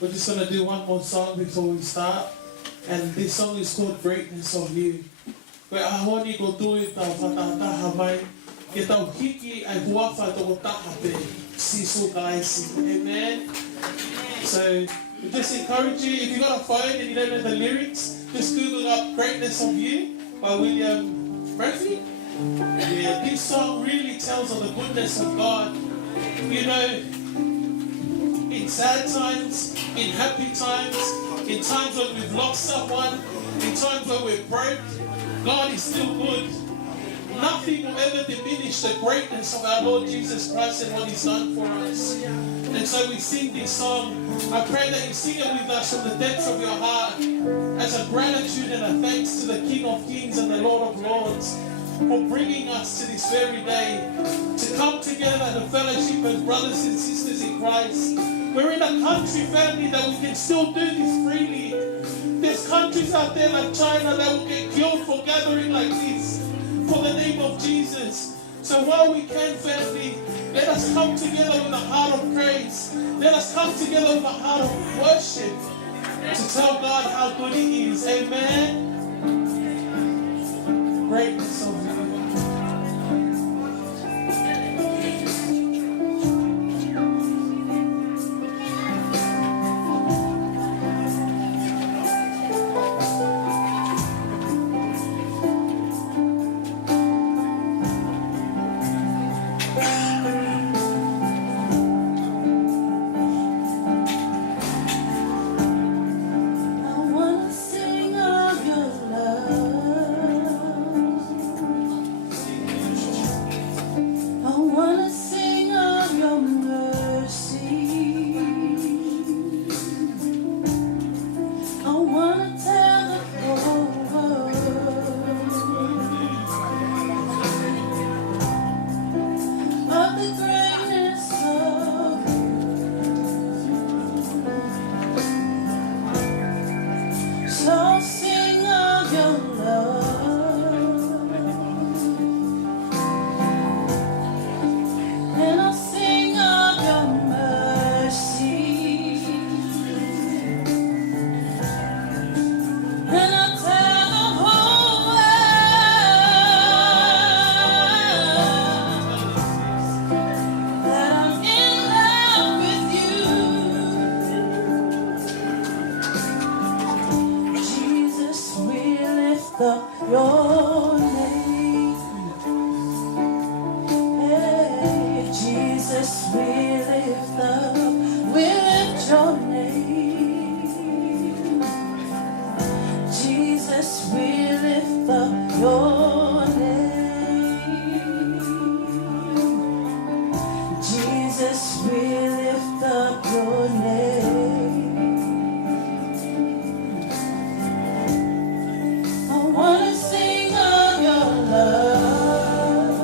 We're just going to do one more song before we start. And this song is called Greatness of You. Koe ahoni ko tui tau whataataha mai, ke tau hiki ai huawha toko taha pe, Sisu kaisi. Amen? So, we just encourage you, if you've got a phone and you don't know the lyrics, just Google up Greatness of You by William Murphy. Yeah, this song really tells of the goodness of God. You know, in sad times, in happy times, in times when we've lost someone, in times when we're broke, God is still good. Nothing will ever diminish the greatness of our Lord Jesus Christ and what He's done for us. And so we sing this song. I pray that you sing it with us from the depths of your heart as a gratitude and a thanks to the King of Kings and the Lord of Lords for bringing us to this very day, to come together to fellowship as brothers and sisters in Christ. We're in a country, family, that we can still do this freely. There's countries out there like China that will get killed for gathering like this for the name of Jesus. So while we can, family, let us come together with a heart of praise. Let us come together with a heart of worship to tell God how good He is. Amen. Greatness of you. your name. Hey, Jesus, we lift your name. Jesus, we lift up your name. Jesus, we lift up your name. I wanna sing of your love.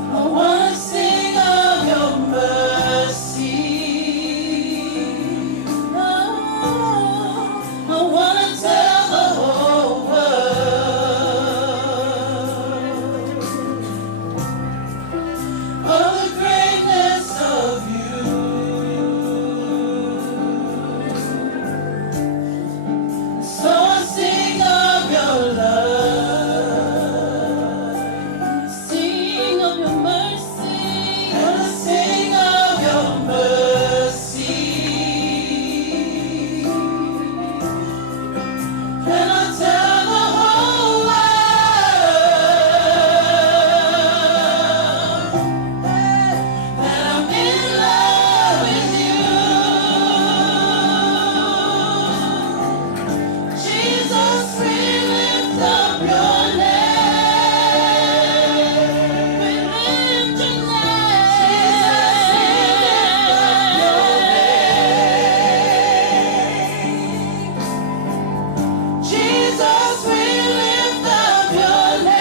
I wanna sing of your mercy. Oh, I wanna tell the whole world of the greatness of you. So I sing of your love, sing of your mercy, and I sing of your mercy. And I tell the whole world that I'm in love with you. Jesus, we lift up your name. We lift your name. Jesus, we lift up your name.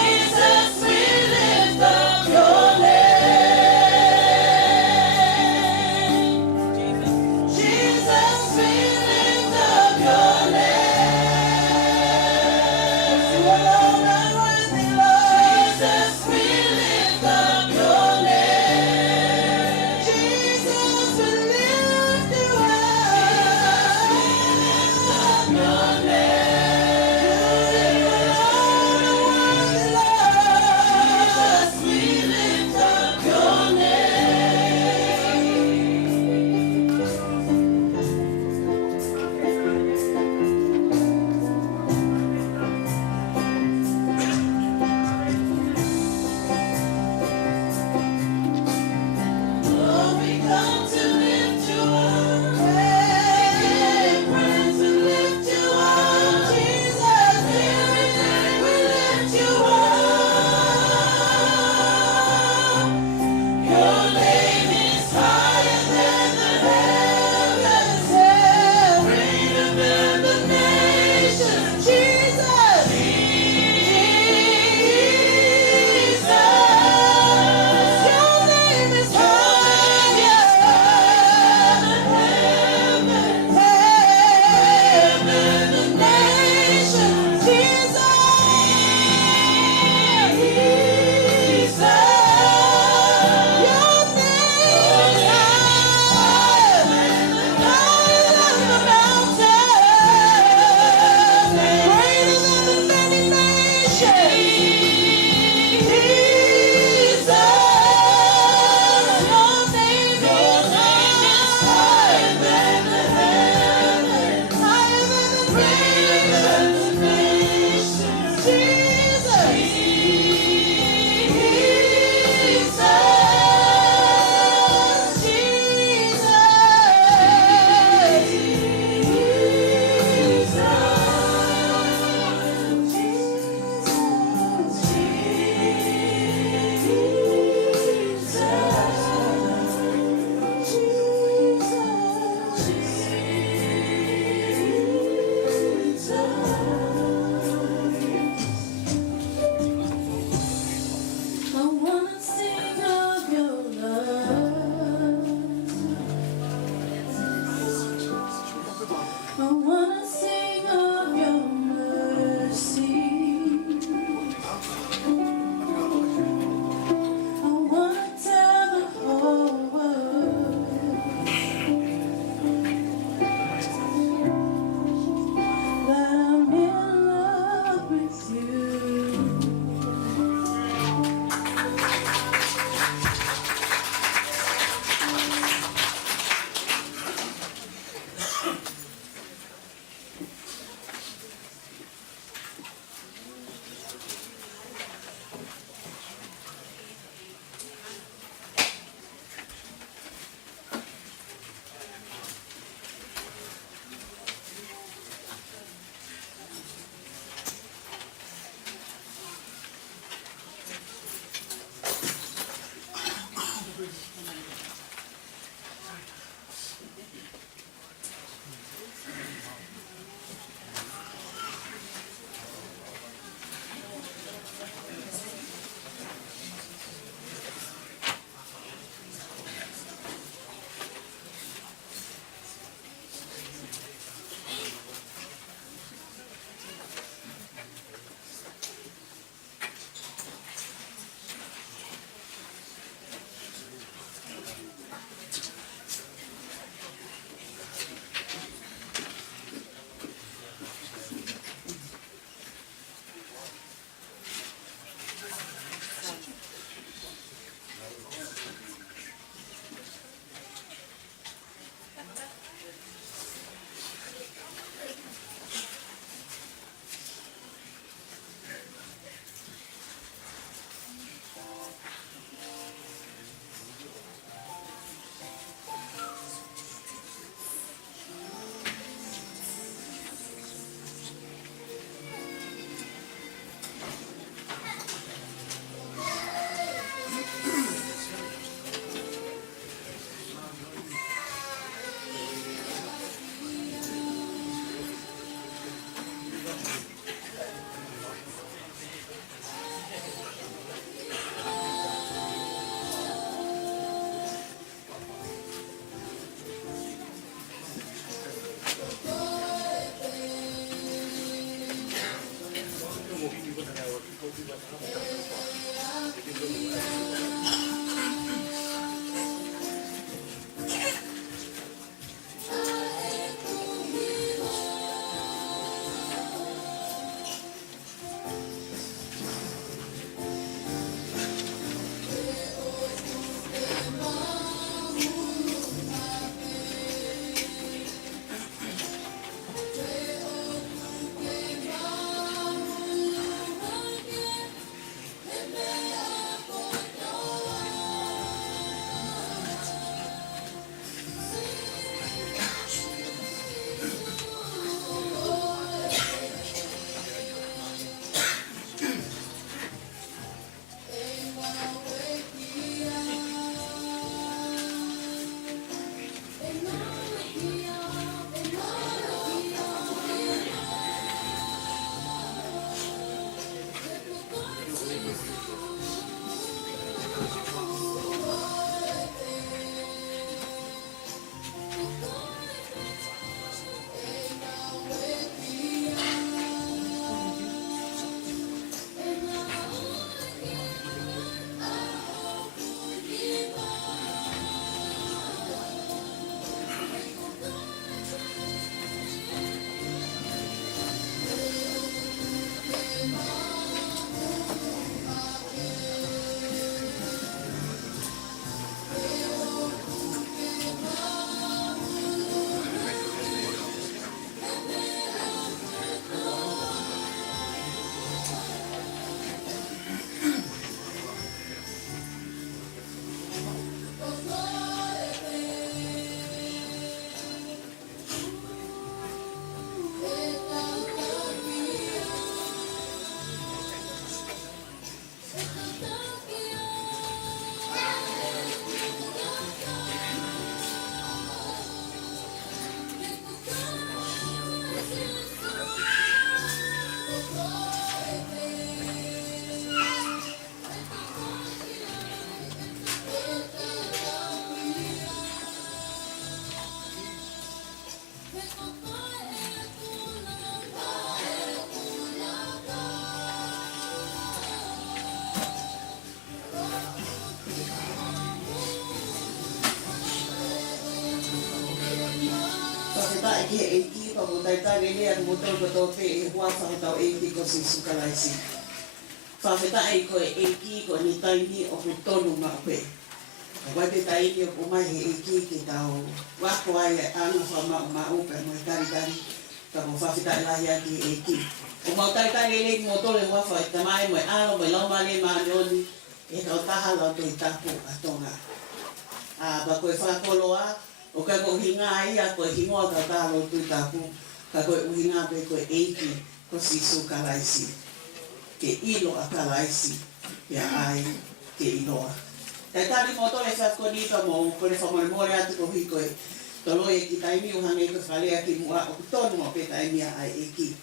Jesus, we lift up your name. Jesus, we lift up your name. You alone are worthy, Lord. Jesus, we lift up your name. Jesus, we lift you up. Jesus, we lift up your name. You alone are worthy, Lord. Jesus, we lift up your Lord, we come to lift you up. Hey, friends, we lift you up. Jesus, every day we lift you up. Your name is higher than the heavens, greater than the nations. Jesus, Jesus, your name is higher than the heavens, greater than the nations. Jesus, your name is higher than the mountains, greater than the many nations. Jesus, your name is higher than the heavens, higher than the greater than the nations. Jesus, ki he eiki, pa mo taitare lea mo tau kotoa pe e hua whakatau eiki ko Sisu kalaisi. Whawhetai ko e eiki ko ni taini o ku tonu ma koe. Wai te taini o kumai he eiki ki tau wako ai e anu whamau ma upe mo e tari. Ka mo whawhetai lahi aki e eiki. O mau taitare lea mo tole wafa e tamai mo e alo mo e laumale ma aneoni e Kautaha Lau Tohitapu a Tonga. Ba koe whakoloa, o kai ko hinga ia koe hingoa Kautaha Lau Tohitapu, ka koe uhinga pe koe eiki ko Sisu kalaisi. Ke ilo a kalaisi, pia ai ke iloa. Tai tari mo tole whakonita mo kore whamoremore atu ko hui koe tolo e ki taimi uhanga ko whalea ki mua o kutonu mo pe taimia ai eiki.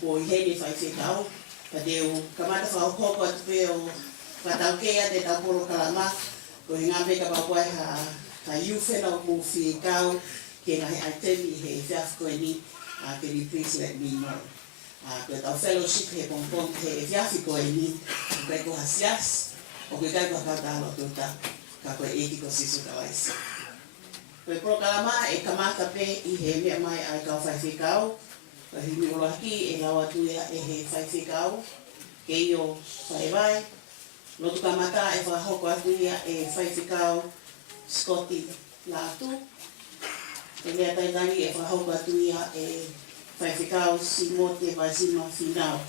Ko i hene Faifekau, ka teo kamata whahokoko atu pe o whataukea te tauporo kalama, ko hinga me ka papuai ha iuwhena o mo whikau, ke ngahi aitemi he whiaf koe ni, can you please let me know. Ko tau fellowship he pompom he whiafi koe ni, koe ko hasias, o koe kai ko Kautaha Lau Tohitapu, ka koe eiki ko Sisu kalaisi. Koe prokalama e kamata pe i he mea mai ai kau Faifekau, ka himi olaki e lawa tuia e he Faifekau, ke io whaewai, lotu kamata e whahoko atuia e Faifekau Scotty Latu. E mea taitani e whahoko atuia e Faifekau Simote Vazima Finau.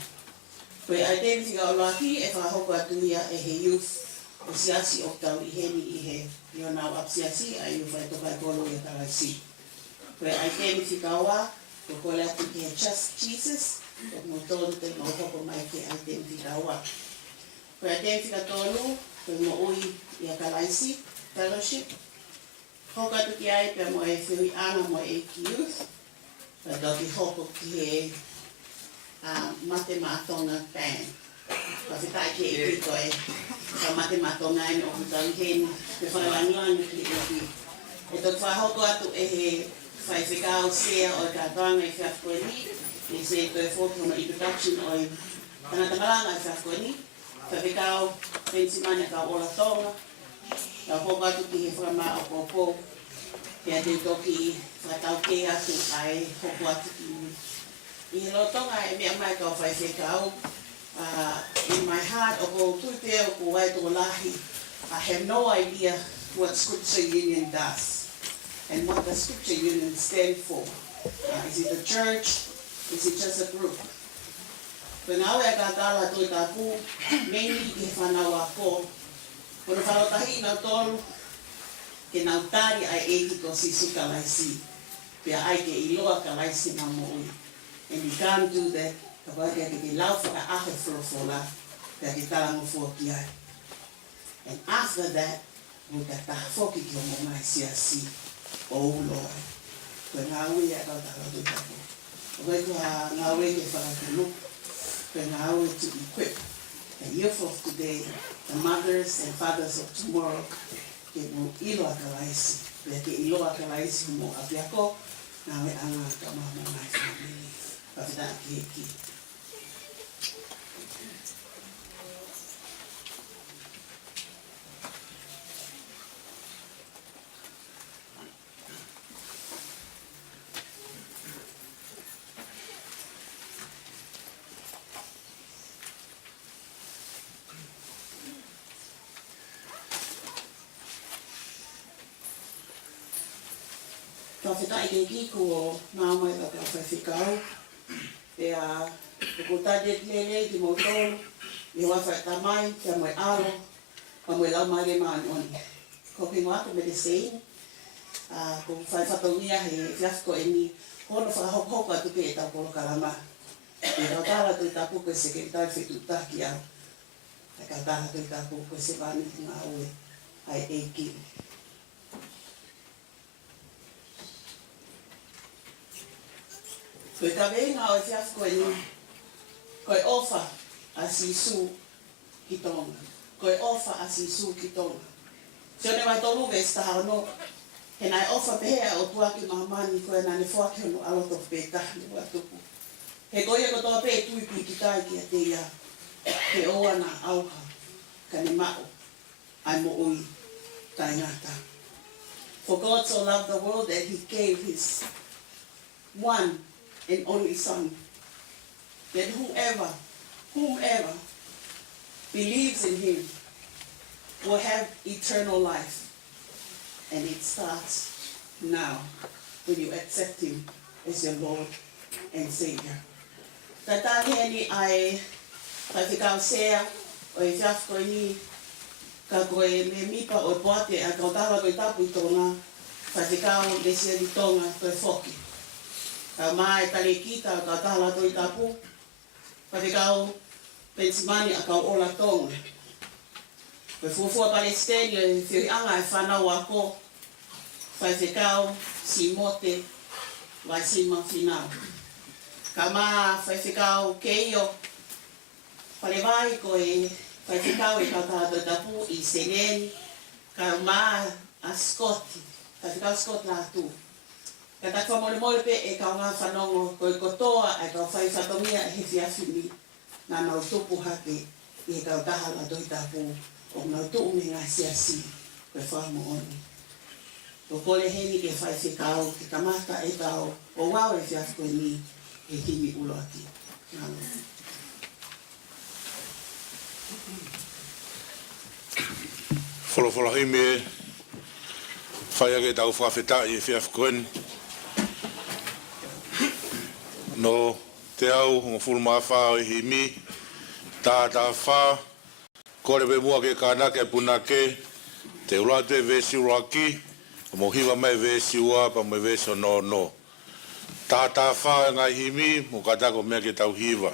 Koe identifika o laki e whahoko atuia e he youth o siasi o tau i heni i he ionau ap siasi a iu whai Tokaikolo i a karaisi. Koe identifika oa, ko koe atu ki he Just Jesus, o mo tolu te mo hoko mai ke identifika oa. Koe identifika tolu, koe mo ui i a karaisi, fellowship. Hoko atu ki ai pia mo e whiui ana mo e ki youth, koe toki hoko ki he mate mātonga band. Ka whitai ki e ki koe, ka mate mātonga ene o kutau heni, te whailangilangi ki e ki. E toki whahoko atu e he Faifekau sea o ka tanga i whiaf koe ni, e se Toefoki hono introduction o i tangata Malanga i whiaf koe ni, Faifekau, Penisimani Akauola Tonga, ka hoko atu ki he whama o kōpō, pia te toki whataukei atu ai hoko atu ki ni. I he lotonga e mea mai kau Faifekau, in my heart o ko tuipea o ko wai tō lahi, I have no idea what Scripture Union does. And what the Scripture Union stand for. Is it a church? Is it just a group? Pengau e Kautaha Lau Tohitapu, meni ki he whanau a ko. Kona whanotahi nau tolu, ke nau tari ai eiki ko Sisu kalaisi. Pea ai ke iloa kalaisi na mo ui. And you can't do that. Ka wake ke ke lau whaka ahe wholofola, pea ke talango foaki ai. And after that, we ka tafoki ki o mo mai siasi. Oh Lord, koe ngā ui e Kautaha Lau Tohitapu. Koe kua ngā ui ke whakatulu, koe ngā ui to equip the youth of today, the mothers and fathers of tomorrow, ke mo ilo a kalaisi, pia ke ilo a kalaisi mo apiako, ngā ui anga ka maha mai whamili, pawhita ki eki. Whawhetai ke kiko o māmai la ka Faifekau, e a ko tadet lele ki mo tolu, i hoa whai tamai, kia moe aro, pa moe lau mare maanoni. Ko pingo ako me te sein, ko whai whataunia he whiafko e ni, hono whakahoko atu pe e tau polo karama. E Kautaha Lau Tohitapu koe se keritai Fetu'upongipongi au. E Kautaha Lau Tohitapu koe se whaniti ngā ue, ai eiki. Koe ka wenga o e whiaf koe ni, koe ofa a Sisu ki Tonga. Koe ofa a Sisu ki Tonga. Sioné mai tolu vesta hano, he nai ofa pehē a Otua ki māmani koe nane foaki hono alo tofu-pē-taha-ne-fakatupu. He koe kotoa pē tui pīkitai kiate ia, he oa na auha, ka ne mao, ai mo ui, ta engata. For God so loved the world that he gave his one and only Son. That whomever believes in him will have eternal life. And it starts now when you accept him as your Lord and Savior. Tataheni ai Faifekau sea o e fiafko ni ka koe Memipa o Poate a Kautaha Lau Tohitapu I Tonga, Faifekau Lesieli Tonga Toefoki. Ka mai Talekita o Kautaha Lau Tohitapu, Faifekau Penisimani Akauola Tonga. Koe fuafua Palestina e whianga e whanau ako, Faifekau Simote vai sima finau. Ka mā Faifekau keio, palewai koe Faifekau e Kautaha Lau Tohitapu I Sioné, ka mā a Scoti, Faifekau Scot lātu. Ka takwa mole pe e kaunga whanongo koe kotoa e kau whaifatomia e he whiawhini nā nau tupu hake I Kautaha Lau Tohitapu o nau tupu me ngā siasi koe whamu oni. O kore heni ke Faifekau ke kamata e tau o wau e whiawhiko ni e himi uloati. Nalo. Wholawhala hime whai ake tau whawhetai e whiawhikoen. No te au ngā whuluma whao e himi, tā wha, kore pe mua ke kānake punake, te uratu e vesi uraki, mo hiwa mai vesi ua pa mo vesi no. Tā wha e ngai himi, mo katako mea ke tau hiwa.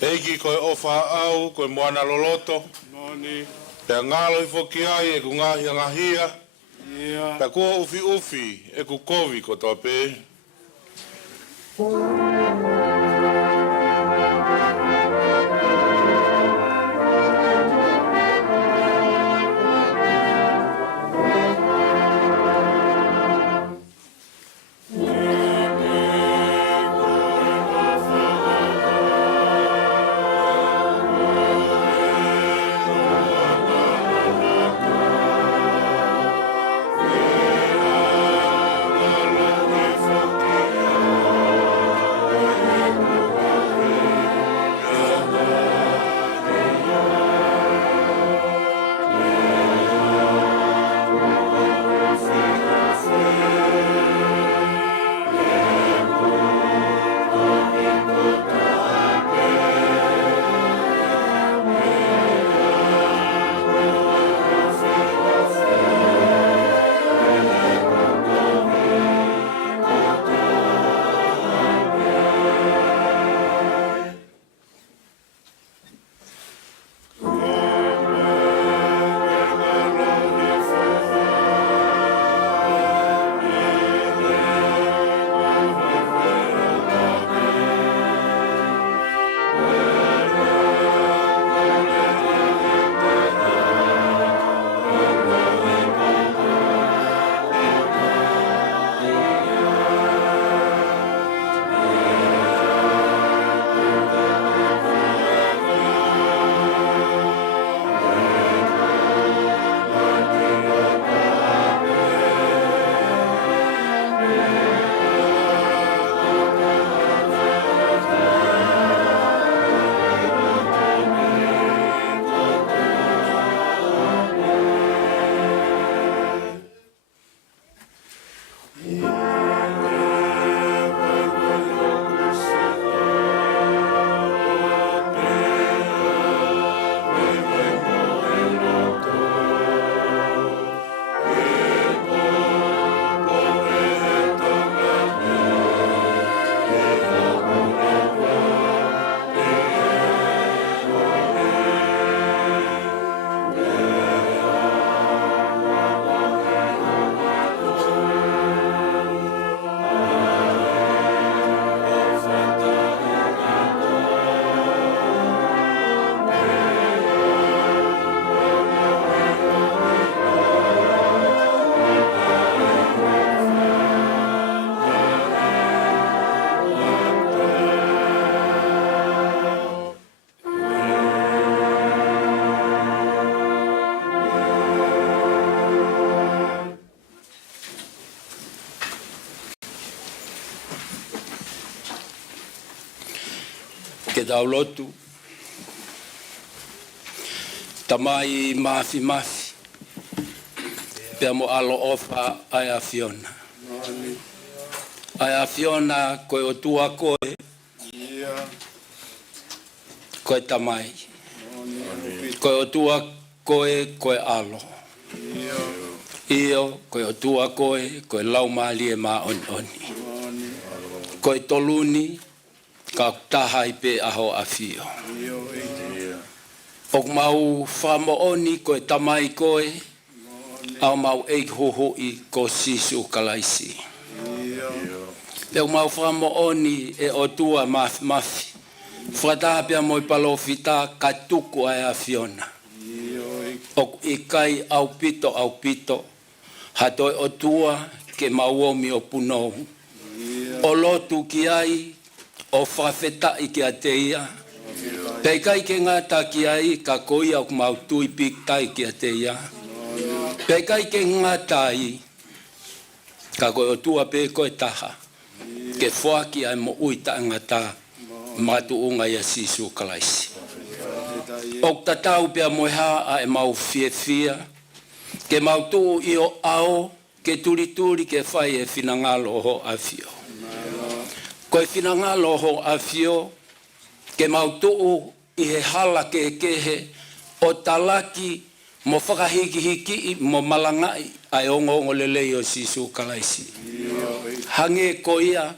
Eiki koe ofa au, koe moana loloto, Moni. pea ngalo I foaki ai e ku ngahia, Ia. pea kua ufi e ku kovi kotoa pehē. ke daulotu. Tamai mafi mafi. Pea mo alo ofa ai a Fiona. Ai a Fiona koe Otua koe. Koe tamai. Koe Otua koe koe alo. Io koe Otua koe lau mali e ma oni. Koe toluni Kautaha ipe aho afio. Ok mau whamo oni koe tamai koe. Au mau eik hoho i ko Sisu kalaisi. Peo mau whamo oni e Otua mafi. Whataha pia moi palofita katuku ai a Fiona. Ok ikai au pito. Hatoi Otua ke mauomi o punou. O lotu ki ai, o whawhetai ki a teia. Peikai ke ngata ki ai, ka koia o mautui pīkitai ki a teia. Peikai ke ngata ai, ka koe Otua pe koe taha. Ke foaki ai mo uita engata, matu unga ia Sisu kalaisi. Ok tatau pia moeha a e mau fia. Ke mautu i o ao, ke turi ke whai e whinangalo ho afio. Koe whinangalo ho afio, ke mautu i he hala ke kehe o talaki mo whakahiki mo Malanga ai ongo lelei o Sisu kalaisi. Hange ko ia,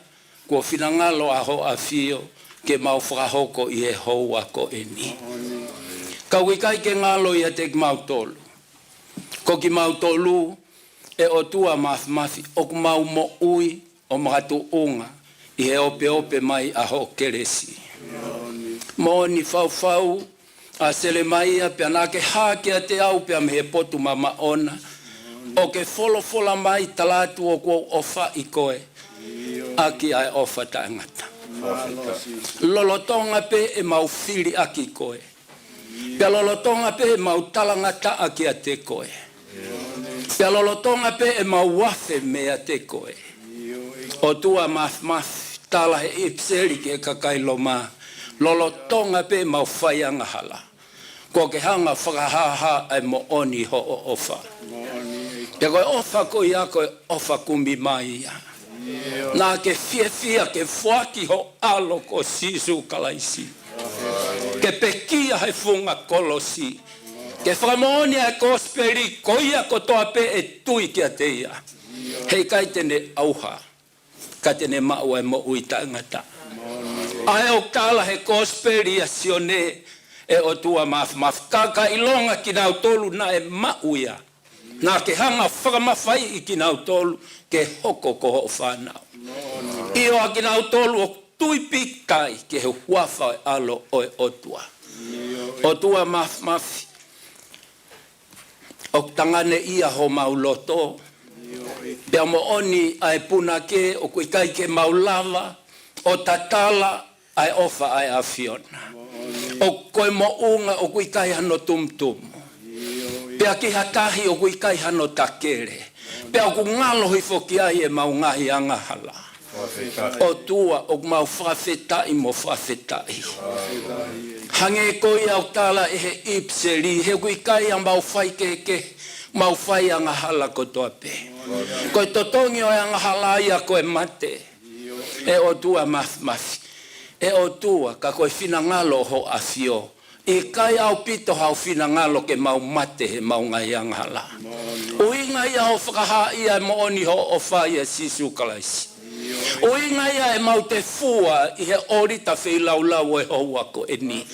ko whinangalo a ho afio, ke mau whakahoko i he hou ako eni. Kauikai ke ngalo ia te mautolu. Ko ki mautolu e Otua mafi ok mau mo ui o mahatu unga i he ope mai a ho keresi. Mo ni fau a sele mai a pia na ke hake a te au pia me he potu mama ona. O ke fola mai talatu o ko ofa i koe. Aki ai ofa ta engata. Lolotonga pe e mau fili aki koe. Pia lolotonga pe e mau talangata aki a te koe. Pia lolotonga pe e mau wafe mea te koe. Otua mafi tala he ipseri ke Kaukailo ma. Lolotonga pe mau whaianga hala. Ko ke hanga whakahaha ai mo oni ho o ofa. Pia koe ofa ko ia koe ofa kumbi mai ia. Nā ke fia ke foaki ho alo ko Sisu kalaisi. Ke pekia he funga kolosi. Ke whakamonia e kosperi koia kotoa pe e tui ki a teia. Hei kai tene auha. Kai tene maua e mo uita engata. Ai o kala he kosperi a Sioné e Otua mafi. Kaka ilonga ki nau tolu na e mauia. Nā ke hanga whakamawhai i ki nau tolu ke hoko ko ho whanau. Io a ki nau tolu o tui pīkitai ke he huafa e alo o e Otua. Otua mafi. O tangane ia ho mauloto. Pea mo oni ai puna ke o kuikai ke maulava. O tatala ai ofa ai a Fiona. O koe mo unga o kuikai hano tumtumu. Pea ki hatahi o kuikai hano takere. Pea ku ngalo hifoki ai e mau ngahi angahala. Otua o mau whawhetai mo whawhetai. Hange koi au tala e he ipseri. He kuikai a mau whai keke. Mau whai angahala kotoa pe. Koe totongi o angahala ia koe mate. E Otua mafi. E Otua ka koe whinangalo ho afio. E kai au pito hau whinangalo ke mau mate he mau ngai angahala. O inga ia ho whakaha ia mo oni ho o whai e Sisu kalaisi. O inga ia e mau te fua i he orita whilau e hou ako e ni.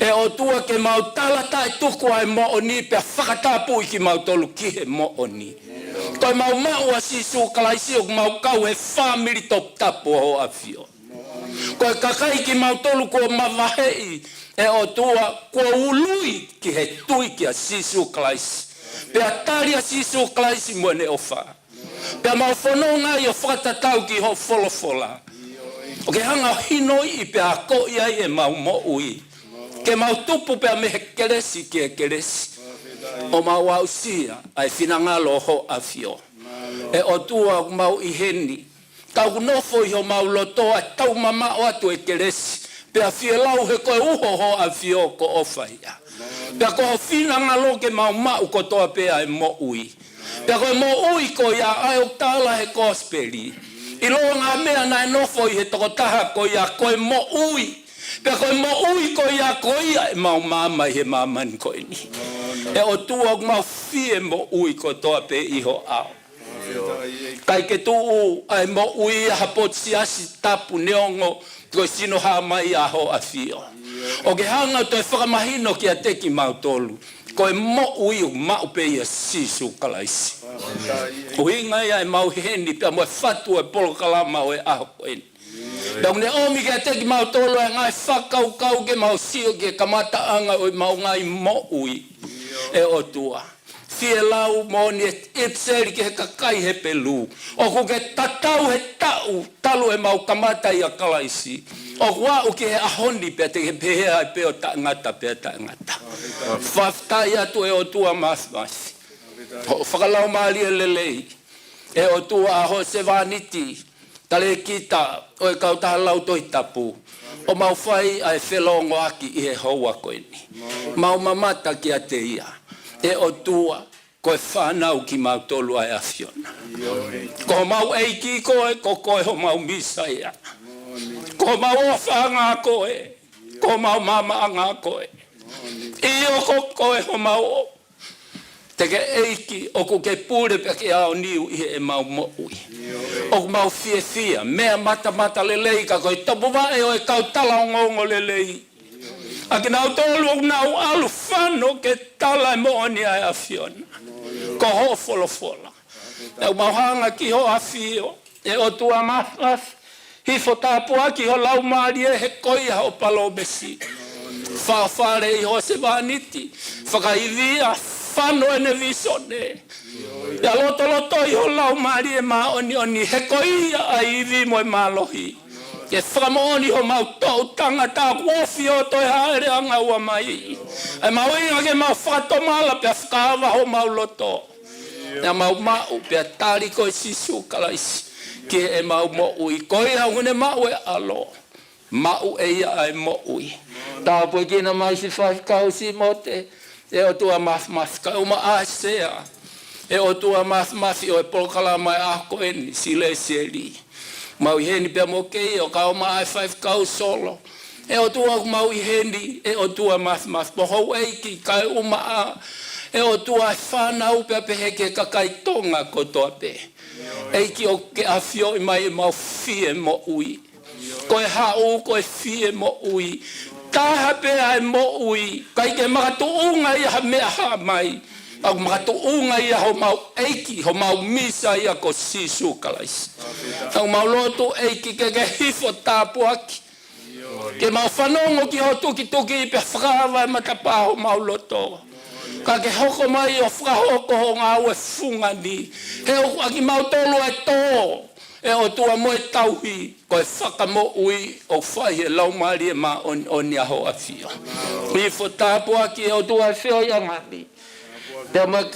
E Otua ke mau talata e tuku ai mo oni pia whakatapu i ki mau tolu ki he mo oni. Toi mau a Sisu kalaisi o mau kau he whamiri Toefoki ho afio. Koe kakai ki mau tolu ko mawahei e Otua ko ului ki he tui ki a Sisu kalaisi. Pea tari a Sisu kalaisi mo ne ofa. Pea mau whanonga i o whakatatau ki ho folofola. O ke hanga hinoi i pea ko iai e mau mo ui. Ke mau tupu pea me he keresi ki e keresi. O mau au sia ai whinangalo ho afio. E Otua mau i heni. Tau nofo i ho mau lotoa tau mama o atu e keresi. Pea fie lau he koe uho ho a fio ko ofaia. Pea ko fina ngalo ke mau kotoa pea e mo ui. Pea koe mo ui ko ia ai o tala he gospeli. I loa ngā mea nai nofo i he tokotaha ko ia koe mo ui. Pea koe mo ui ko ia ko ia e mau māmai he māmani ko ini. E o tua mau fie mo ui kotoa pe iho ao. Kai ke tuu ai mo ui a hapotsi asi tapu neongo koe sino haa mai a ho a fio. O ke hanga toi whakamahino ki a teki mau tolu. Koe mo ui o mau pe ia Sisu kalaisi. O hinga ia e mau heni pia mo e fatu e polo kalama o e aho koeni. Dau ne omi ke a teki mau tolu e ngai whakau ke mau sio ke kamata anga o mau ngai mo ui. E Otua. Fie lau moni e ipseri ke he kakai he pelu. O ku ke tatau he tau, talu e mau kamata ia kalaisi. O kua o ke he ahoni pia te he pehē ai peo ta engata pia ta engata. Whaftai atu e Otua mas. Whakalau maali e lelei. E Otua aho se vaniti. Talekita o e Kautaha Lau Tohitapu. O mau whai ai whelongo aki i he houa koeni. Mau mamata ki a te ia. E Otua koe whanau ki mau tolu ai afiona. Ko mau eiki koe, ko koe ho mau misa ia. Ko mau ofa ngā koe, ko mau mama ngā koe. Iyo ko koe ho mau o. Te ke eiki o ku ke pūre pe ke ao niu i e mau mo ui. O ku mau fie, mea mata lelei ka koe topu wae o e kautala o ngongo lelei. Aki nau tolu o nau alu whano ke tala e mooni ai afiona. Ko ho fola. E mau hanga ki ho afio. E Otua mas. Hifo tāpua ki ho lau maari e he koia o palo besi. Whawhare i ho se vaniti. Whakaivia whano e ne visone. Ia loto i ho lau maari e maa oni he koia ai iwi mo e malohi. Ke whakamooni ho mau tau tangata kuofi o toi haere anga ua mai. E mau inga ke mau whatomala pia whakawa ho mau loto. Ia mau pia tari koe Sisu kalaisi. Ke e mau mo ui. Koe hau ngune mau e alo. Mau e ia ai mo ui. Tāu pui kina mai si Faifekau si mote. E Otua mas ka uma aasea. E Otua mas i o e polkala mai ako eni si Lesieli. Mau i heni pia mo kei o ka oma ai Faifekau solo. E Otua mau i heni e Otua mas pohou eiki kai uma a. E Otua e whanau pia pehe ke kakai Tonga kotoa pe. Eiki o ke afio i mai e mau fie mo ui. Koe hau, koe fie mo ui. Taha pea e mo ui. Kai ke makatu unga ia ha mea ha mai. Au makatu unga ia ho mau eiki, ho mau misa ia ko Sisu kalaisi. Au mau lotu eiki ke hifo tāpu aki. Ke mau whanongo ki ho tuki i pe whakawa e matapa ho mau loto. Ka ke hoko mai o whakahoko ho ngā ue fungani. He oku aki mau tolu e tō. E Otua mo e tauhi. Ko e whakamo ui o whai e lau maari e maa oni aho a fio. Hifo tāpu aki e Otua e whio ia ngani. Pea mai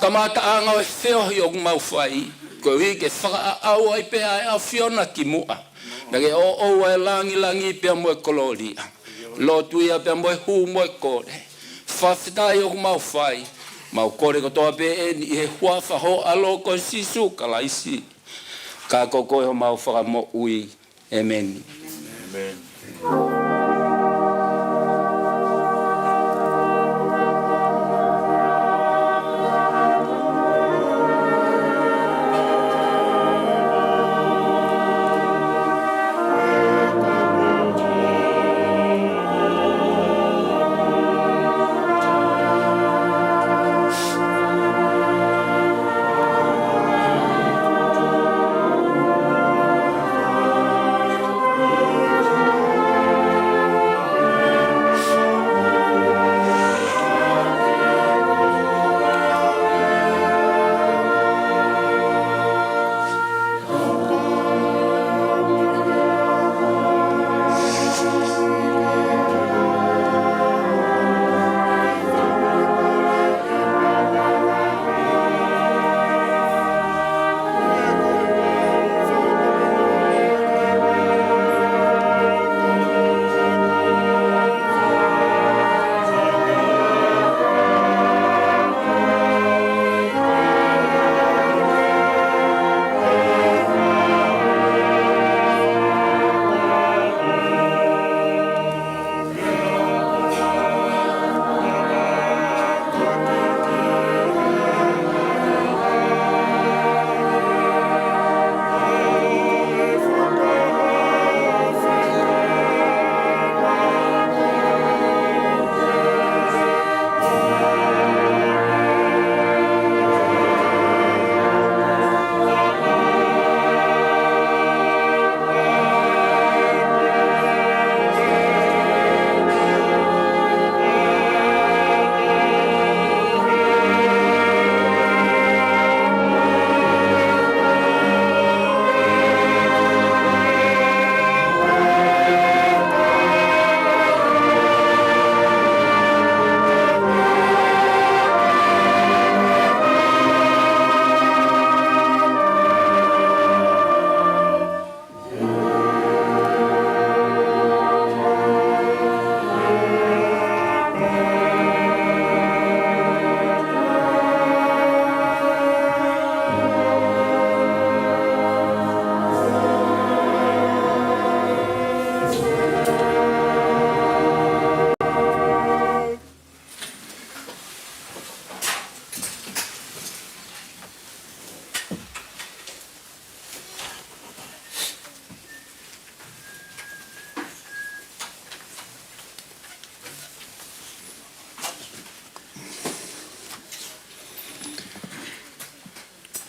kamata anga o e whio hi o mau whai. Ko i ke whaka au ai pea e a whiona ki mua. Nake o e langi pea mo e koloria. Lotu ia pea mo e hu mo e kore. Whawhitai o mau whai. Mau kore kotoa pe eni i he huafa ho alo ko Sisu kalaisi. Ka koko ho mau whakamo ui. Amen.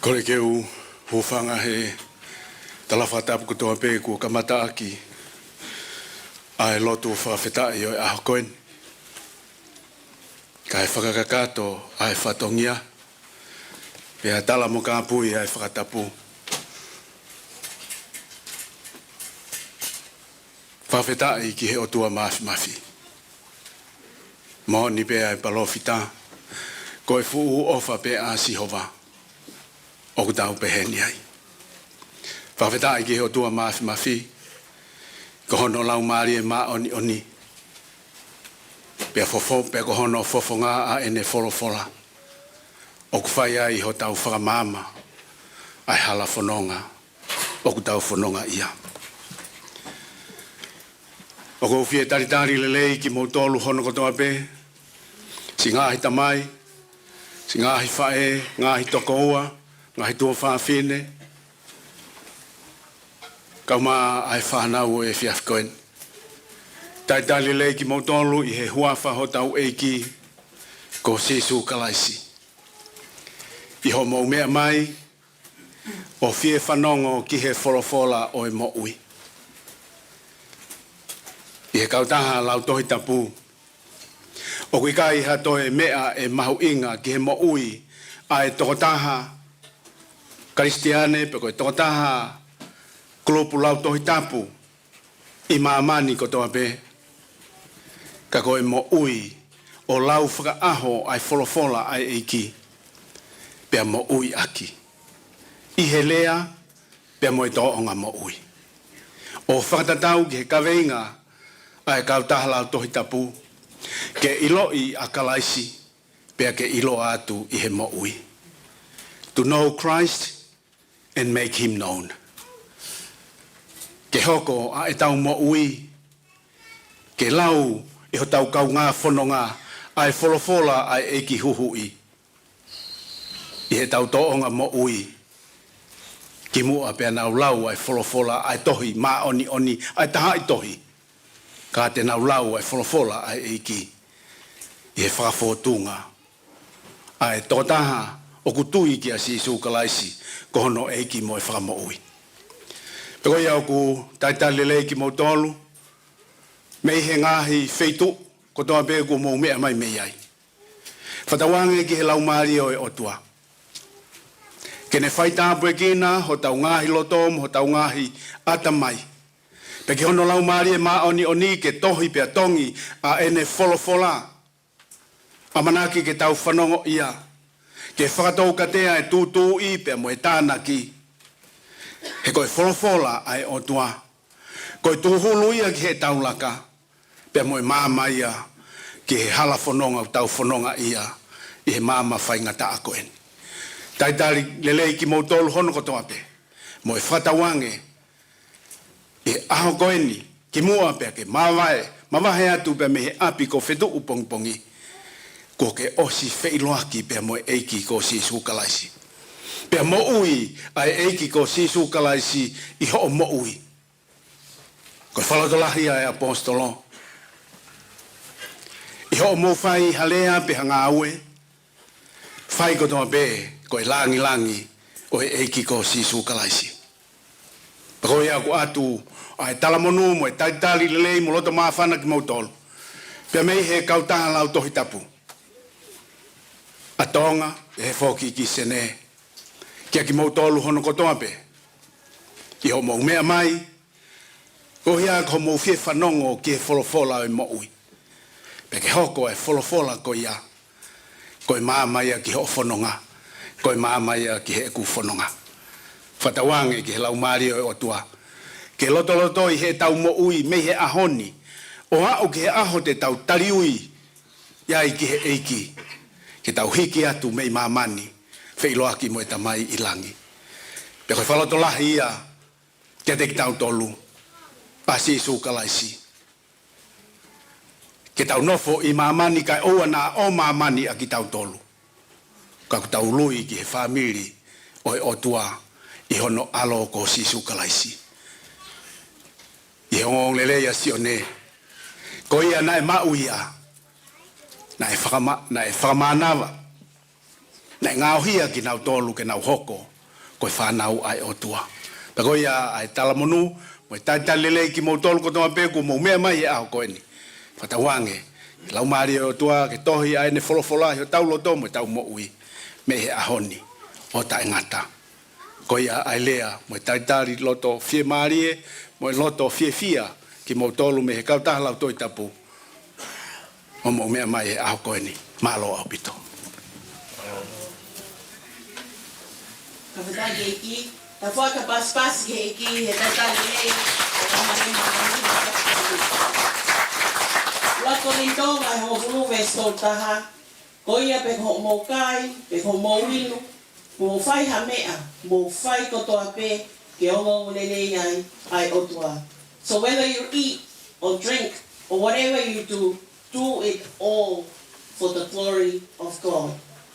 Kore keu hufanga he talafatapu kotoa pē kua kamata aki. Ai lotu whawhetai o aho koen. Kai whakakakato ai whatongia. Pea tala mo ka pui ai whakatapu. Whawhetai ki he otua mafi. Mo ni pea ai palofita. Koe fuu ofa pea sihova. Oku tau pehē ni ai. Whawhetai ki he otua mafi. Ko hono lau maari e maa oni. Pea fofo, pea ko hono fofo ngā a ene folofola. Oku whai ai ho tau whakamama. Ai hala whanonga. Oku tau whanonga ia. Oku whie taritari lelei ki mou tolu hono kotoa pē. Si ngāhi tamai. Si ngāhi whae. Ngāhi tokoa. Ngāhi tua whawhine. Kauma ai whanau e whiafkoen. Taitali lei ki mautolu i he huafa ho tau eiki ko Sisu kalaisi. I ho mau mea mai o fie whanongo ki he wholofola o e mo'ui. I he Kautaha Lau Tohitapu. O kui kai hatoe mea e mahu inga ki he mo'ui a e tokotaha Kristiane pe koe tokotaha Klopu Lau Tohitapu i māmani kotoa pē. Ka koe mo ui o lau whakaaho ai wholofola ai eiki. Pea mo ui aki. I he lea, pea mo i toonga mo ui. O whakatatau ki he kaweinga ai Kautaha Lau Tohitapu. Ke ilo i akalaisi, pea ke ilo atu i he mo ui. To know Christ and make him known. Ke hoko a e tau mo ui. Ke lau i ho tau kau ngā whanonga ai wholofola ai eiki huhui. I he tau toonga mo ui. Ki mua pia nau lau ai wholofola ai tohi mā oni ai taha i tohi. Ka te nau lau ai wholofola ai eiki. I he whakafotunga. Ai totaha o kutui ki a Sisu kalaisi ko hono eiki mo e whakamo ui. Peko iau ku taitali lei ki mautolu. Mei he ngahi feitu kotoa pē ku mou mea mai mei ai. Whatawange ki he lau maari o e Otua. Kene whaitāpu e kina ho tau ngahi lotom, ho tau ngahi atamai. Peki hono lau maari e maa oni ke tohi pia tongi a ene wholofola. Amanaki ke tau whanongo ia. Ke whakatou katea e tūtū i pia mo e tānaki. He koe wholofola ai Otua. Koe tūhulu ia ki he taulaka. Pea moe māma ia ki he hala whanonga tau whanonga ia. I he māma whaingata a koen. Taitari lelei ki mautolu hono kotoa pe. Moe whatawange. I aho koeni ki mua pea ke mawae. Mawahe atu pea me he api ko Fetu'upongipongi. Ko ke osi wheiloaki pea moe eiki ko Sisu kalaisi. Pea mo ui ai eiki ko Sisu kalaisi i ho mo ui. Ko whalotolahi ai apostolo. I ho mo whai halea pe hanga aue. Whai kotoa pē ko e langi o e eiki ko Sisu kalaisi. Pako ia ku atu ai talamonu mo e taitali lelei mo loto maafana ki mautolu. Pea mei he Kautaha Lau Tohitapu. A Tonga e he foaki ki Sioné. Kia ki mautolu hono kotoa pē. I ho mo mea mai. Ko hia ko mo fie whanongo ki he wholofola e mo ui. Peke hoko e wholofola ko ia. Ko e māmaia ki ho whanonga. Ko e māmaia ki he eku whanonga. Whatawange ki he lau maari o e Otua. Ke loto i he tau mo ui me he ahoni. O hao ki he aho te tau tariui. Iai ki he eiki. Ke tau hiki atu mei māmani. Wheiloaki mo e tamai i langi. Peko e whalotolahi ia. Kia te ki tau tolu. Pa Sisu kalaisi. Ke tau nofo i māmani kai oua nā o māmani a ki tau tolu. Ka ku tau lui ki he whamiri o e Otua i hono alo ko Sisu kalaisi. I he ngong lele ia Sioné. Ko ia na e mau ia. Na e whakamanawa. Na e ngāohia ki nau tolu ke nau hoko. koe whanau ai Otua. Tako ia ai talamonu, mo tai lele ki mo tolu kotoa peku mo mea mai e aho koe ni. Whatawange, lau maari Otua ke tohi ai ne wholowhola hio tau loto mo tau mo ui me he ahoni o ta engata. Ko ia ai lea mo tai loto fie maari mo loto fie ki mo tolu me he Kautaha Lau Tohitapu o mo mea mai e aho koe ni. Malo au pito. Kawhitai ke iki, ta whaka pas ke iki, he taitai lei, Lako ni Tonga e ho hulu ve Kautaha, ko ia pe ho mo kai, pe ho mo winu, mo whai ha mea, mo whai kotoa pe, ke ongo lele ai Otua. So whether you eat or drink or whatever you do it all for the glory of God.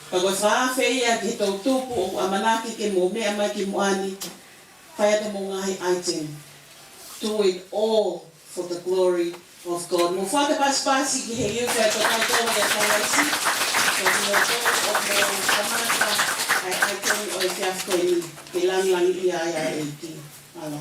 Pagoi whaafeia ki tau tupu o amanaki ke mo mea mai ki moani, whai ata mo ngahi item. Do it all for the glory of God. Mo whakapasipasi ki he iu kia Tokaikolo e Talaisi, so mo tō o mo kamata ai item o e whiawhkoe ni, ke langi ia ai eiki. Alo.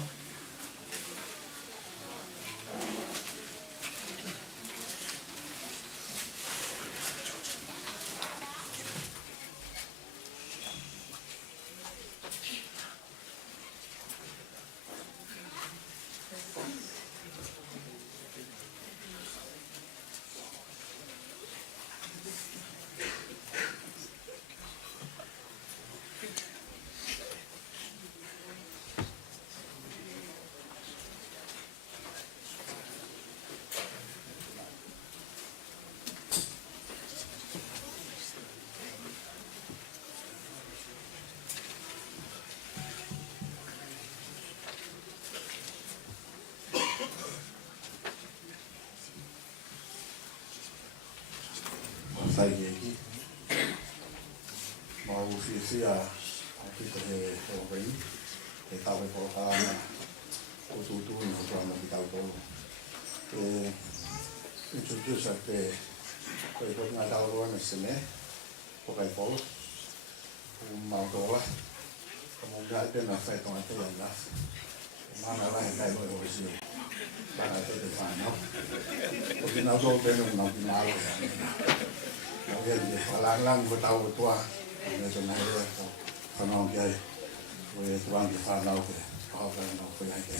Sai ki ma usi a kita he orai e tawe ko ka na o tu no ko na ki tau ko introduce te ko na tau ro na Sioné Tokaikolo como ya te na fe to te ya mana la en kai ko si para te te fa no porque na do te no na malo Jadi lang bertahu tua, ini sebenarnya kalau kita, we tuan kita tahu ke, apa yang nak pergi ke,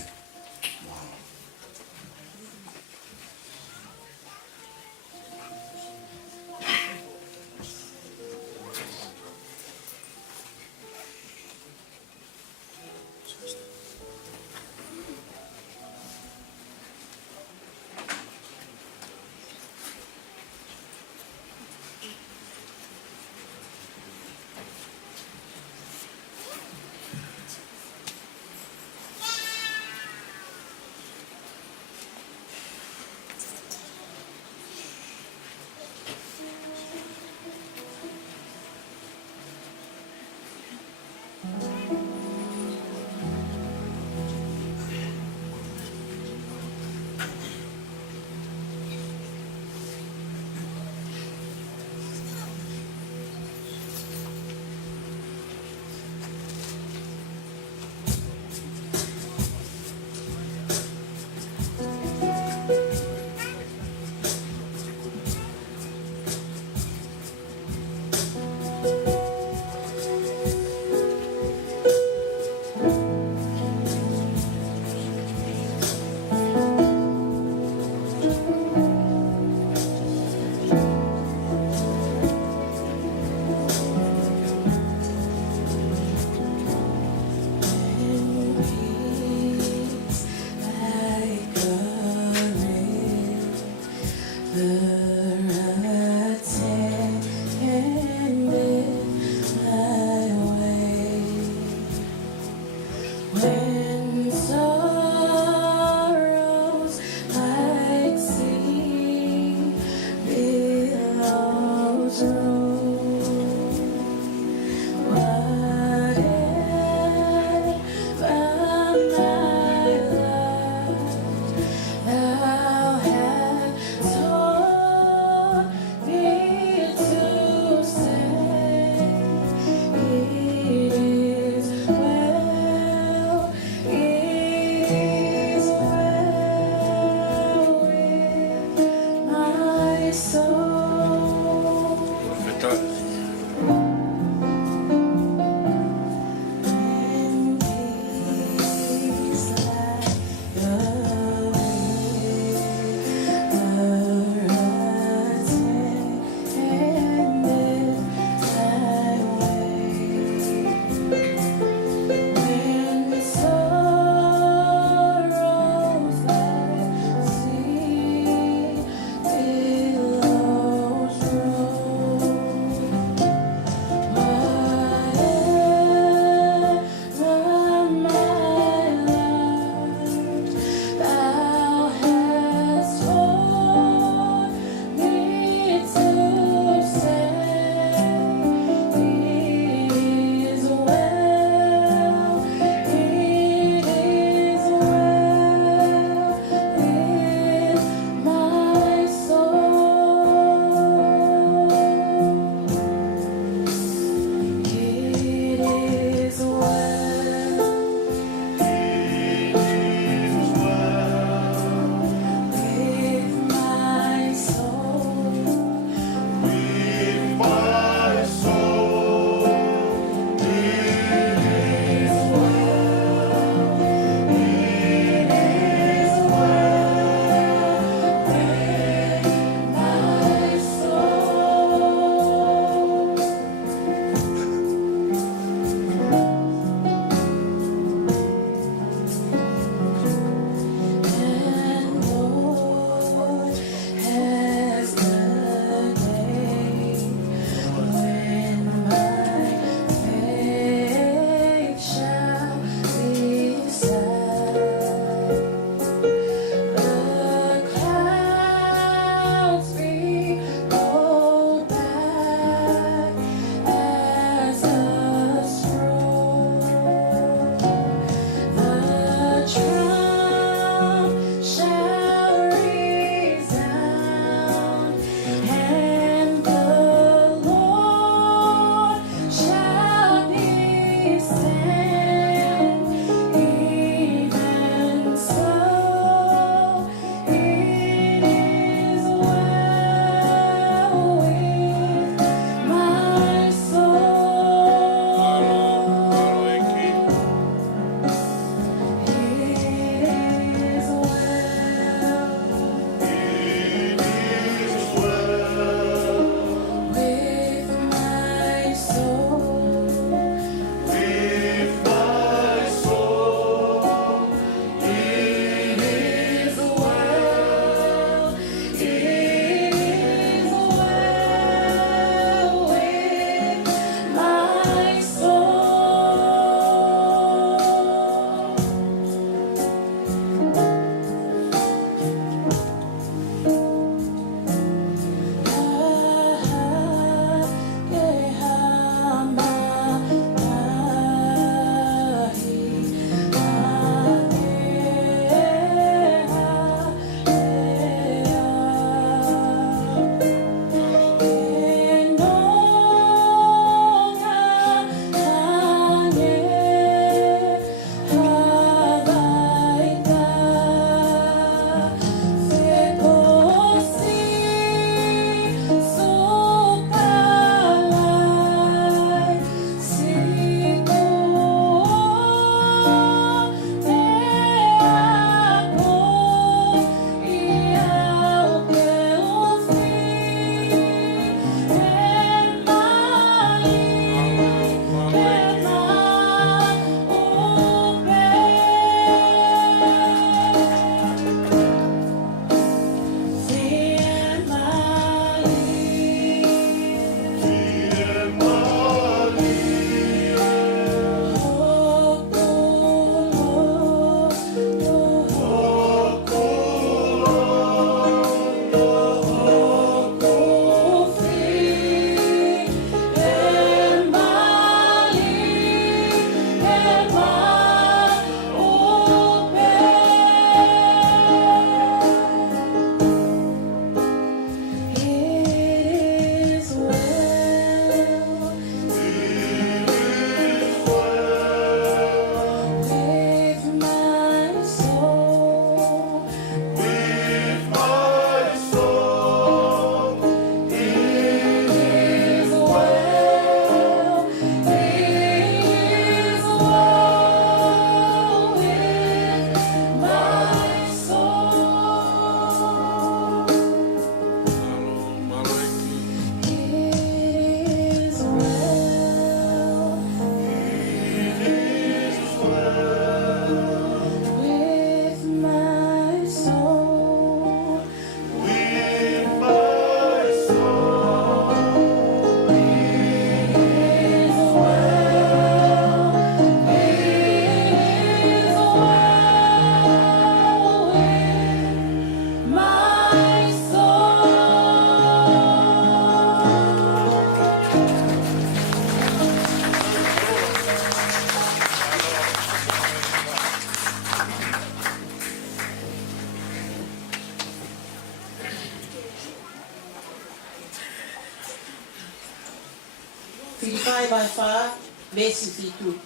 Pīkitai vai whā, vesi fitu.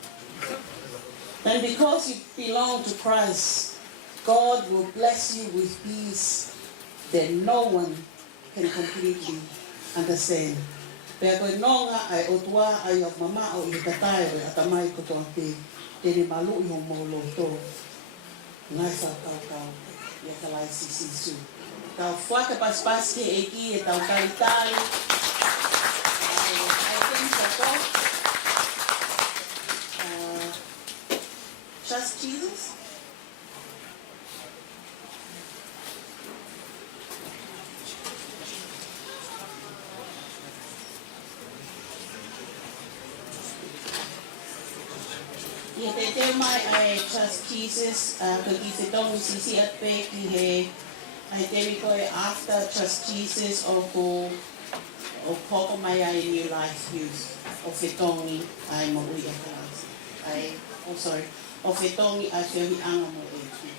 And because you belong to Christ, God will bless you with peace that no one can completely understand. Pea koe nonga ai Otua ai o mama o i tatai o i atamai kotoa te tene malu i ho molo tō. Ngai whakau i a kalai Sisu. Tau foaki paspas ke eki e tau Talekita. Trust Jesus. Ia te teo mai ai trust Jesus, ka ki te tongu sisi at pe ki he ai te koe after trust Jesus o koko mai ai new life youth o Fetongi ai mo ui a kalasi. Ai, oh sorry, o Fetongi ai whihi anga mo e ki.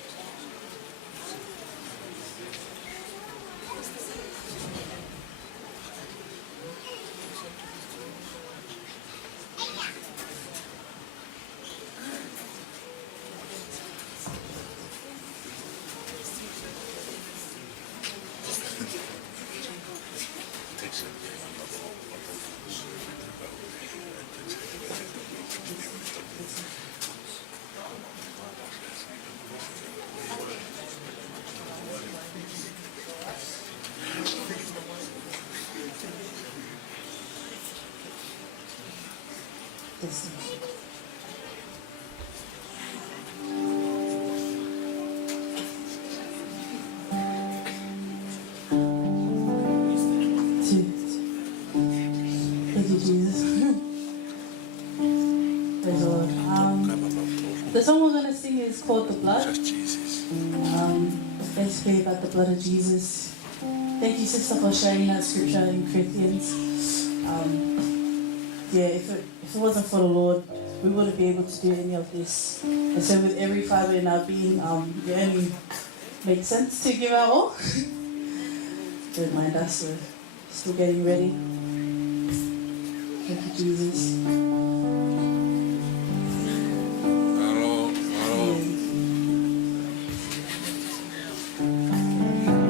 Thank you, Jesus. Praise the Lord. The song we're going to sing is called The Blood. Basically about the blood of Jesus. Thank you, sister, for sharing that scripture in Corinthians. If it wasn't for the Lord, we wouldn't be able to do any of this. And so with every fiber in our being, it only makes sense to give our all. Don't mind us, we're still getting ready. Thank you, Jesus.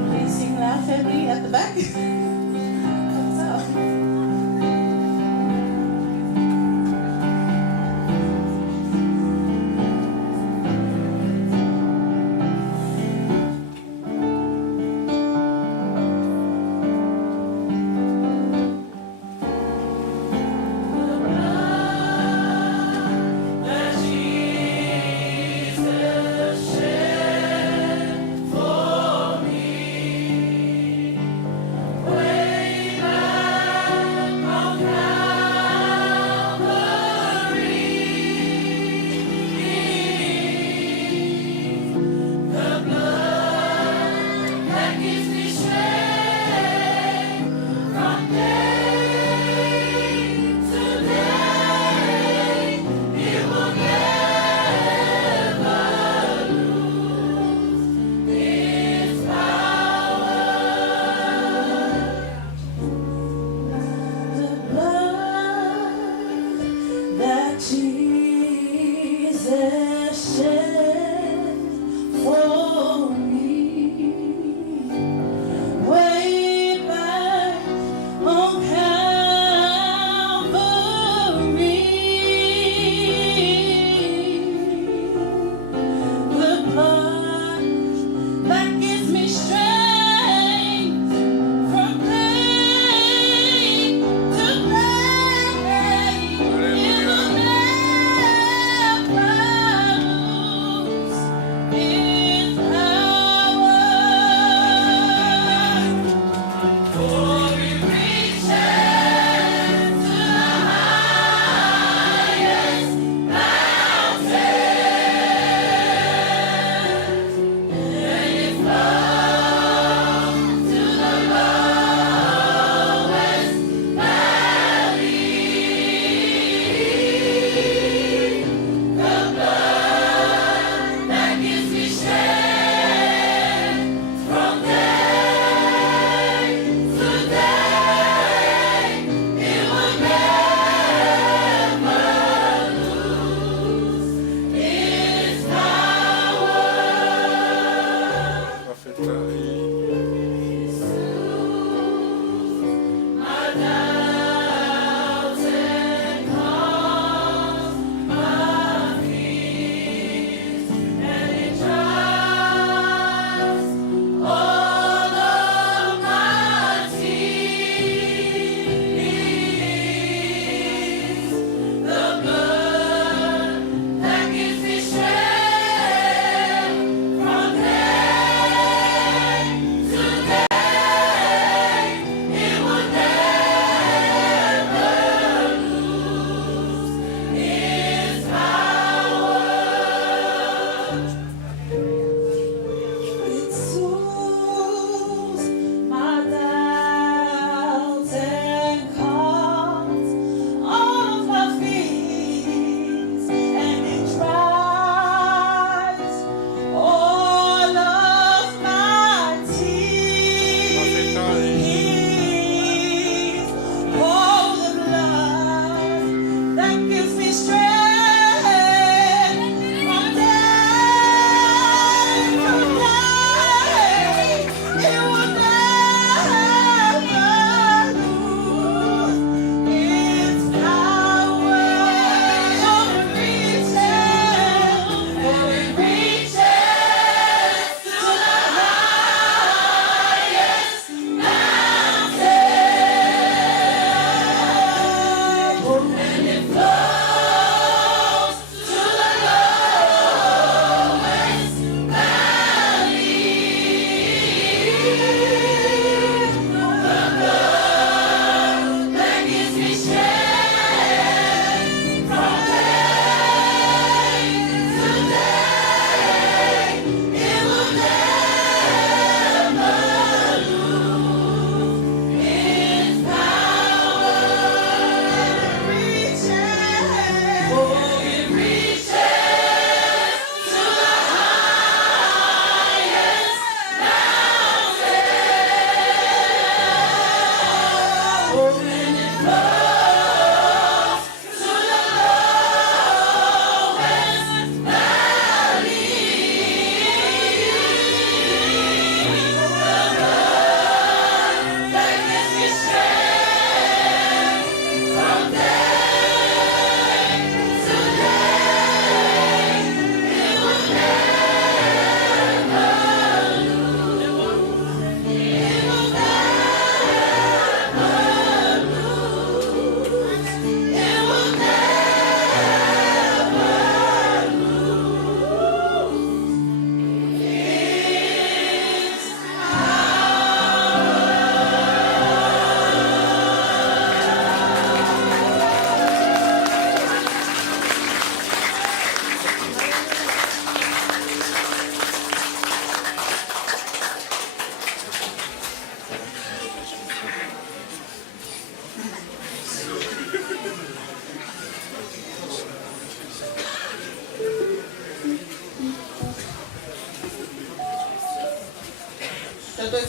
Please sing loud, family, at the back. Well,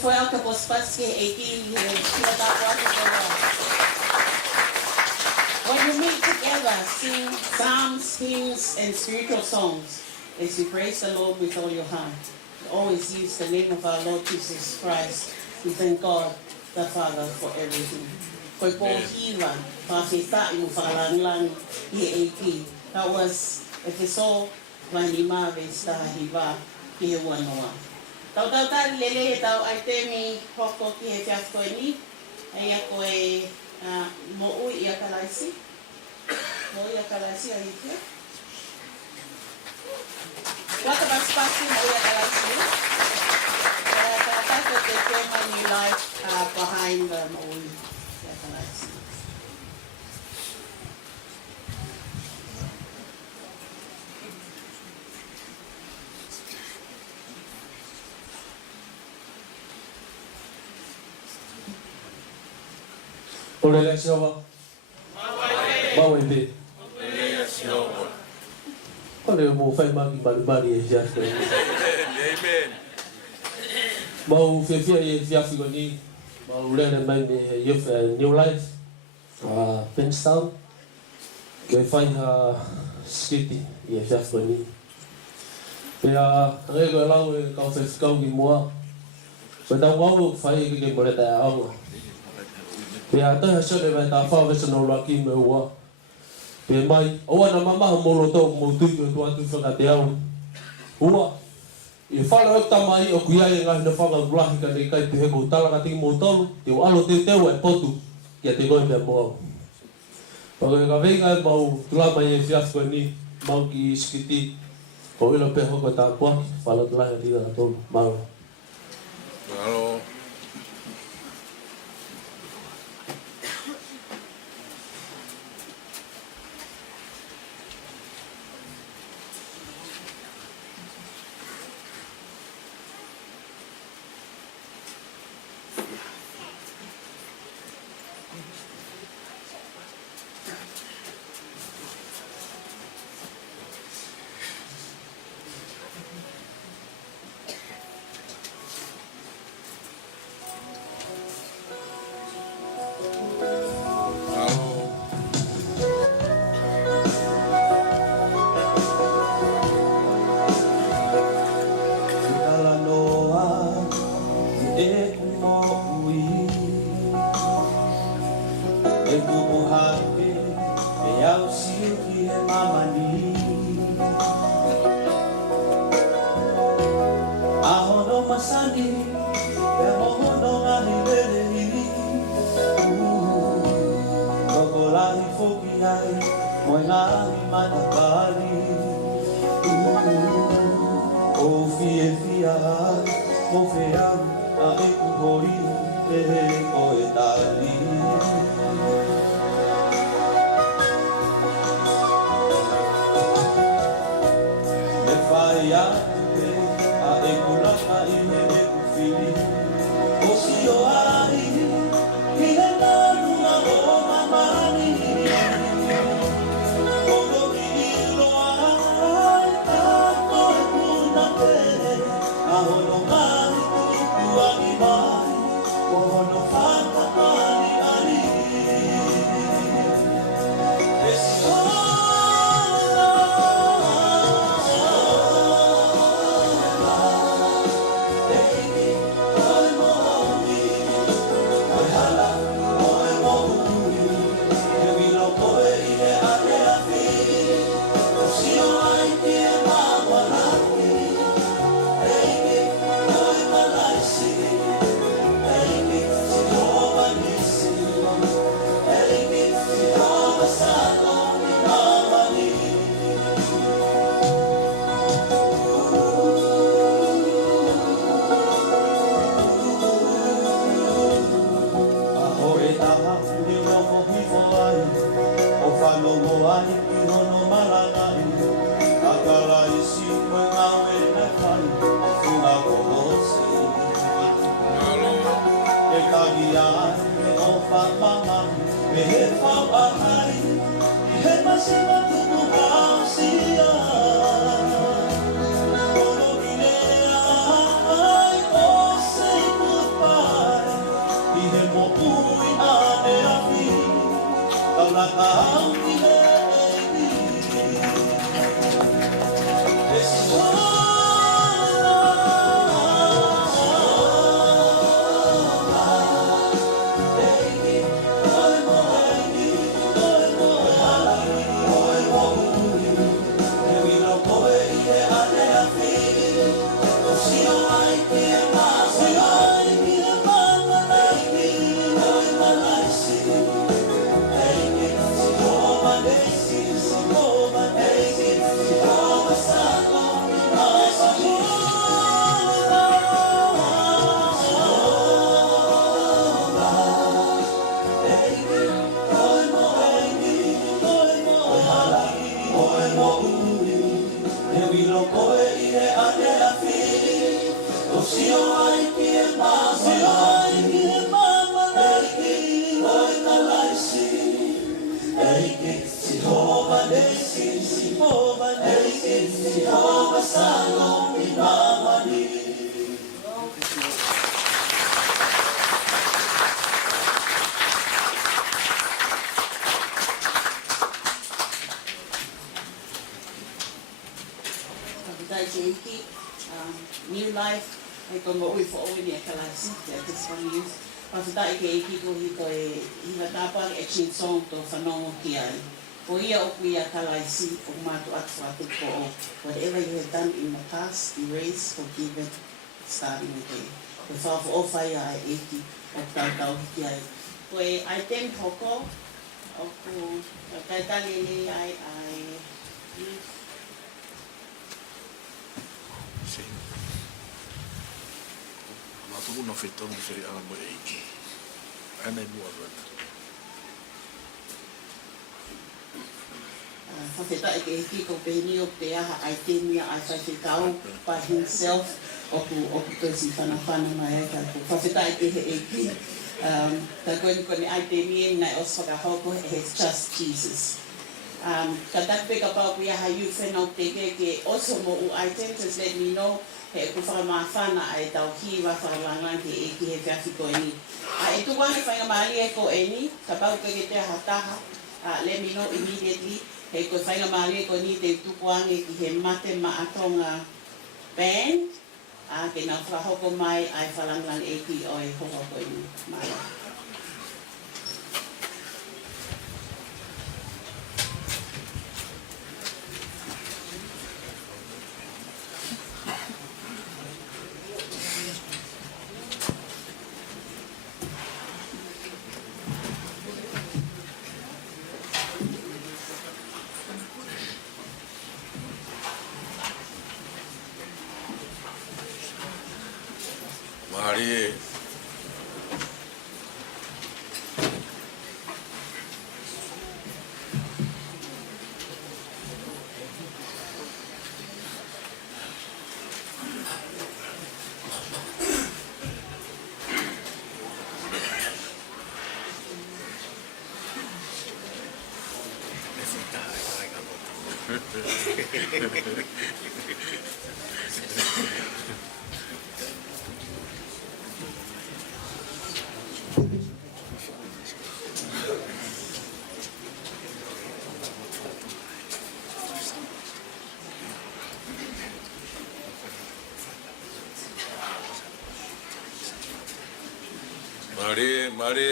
foi ao que você faz que aqui when you meet together, sing psalms, hymns, and spiritual songs as you praise the Lord with all your heart. Always use the name of our Lord Jesus Christ. We thank God the Father for everything. Koe pōhiwa, pāwhetai mo whakalangilangi i eiki. That was Efeso Memipa hiwa ki he wanoa. Tau tari lele tau ai temi hoko ki he fiafkoe ni. Ai a koe mo ui i a kalaisi. Mo ui a kalaisi a hikia. Waka baspasi mo ui a kalaisi. That's what they came on your life behind the mo ui a kalaisi. Ole Lesieli. Mawaipe. Ole mo fai maki bali e fiafo. Amen. Mau fefia e fiafo ni. Mau lele mai me youth new life. Penstown. Ke fai skiti e fiafo ni. Pea rego lau e kau Faifekau ki mua. Peta wau fai ke moleta auha. Pea taha Sioné vai tā whawesana ora ki me ua. Pea mai, oa na mamaha molo tau mo tui o tuatu whakate au. Ua, i whale o tamai o kuiai e ngahi na whanga ulahi ka nei kai pehe kou talaka tiki mo tolu, te o alo te teu e potu ki a te koe mea moa. Paka ka veinga e mau tulamai e fiafo ni, mau ki skiti, ko ilo pehe hoko tā kuaki, whala tulahi a tira na tolu, mau. Alo. New life, ai ko mo ui fo o ni kalasi, this one use. Pafita ke iki ko hito e hina tapa action song to whanongo ki ai. Po ia o kuia kalasi o matu atu atu ko o. Whatever you have done in the past, erase, forgive it, starting again. Ko whawha o whai ai eki o tātau ki ai. Ko e ai tem hoko, o ko kaitalele ai Tuku no fito mo seri ala mo eiki. Ana mua rata. Whawheta e ke hiki ko pehini o te aha ai tēmia ai Faifekau by himself oku tosi whanawhana mai e kako. Whawheta e ke he eki. Ta koni ai tēmia nai os whakahoko he just Jesus. Ka takpe ka pau pia ha you whenau te ke oso mo u item, just let me know. He ku whakamawhana ai tau ki wa whakalangan ke eki he whiawhi ko eni. E tuwangi whaingamari e ko eni, ka pau ke te hataha, let me know immediately. He ko whaingamari e ko ni te tukuangi ki he mate maatonga band, ke nga whahoko mai ai whalanglang eki o e hoho ko eni. Mai. Mari Mari Mari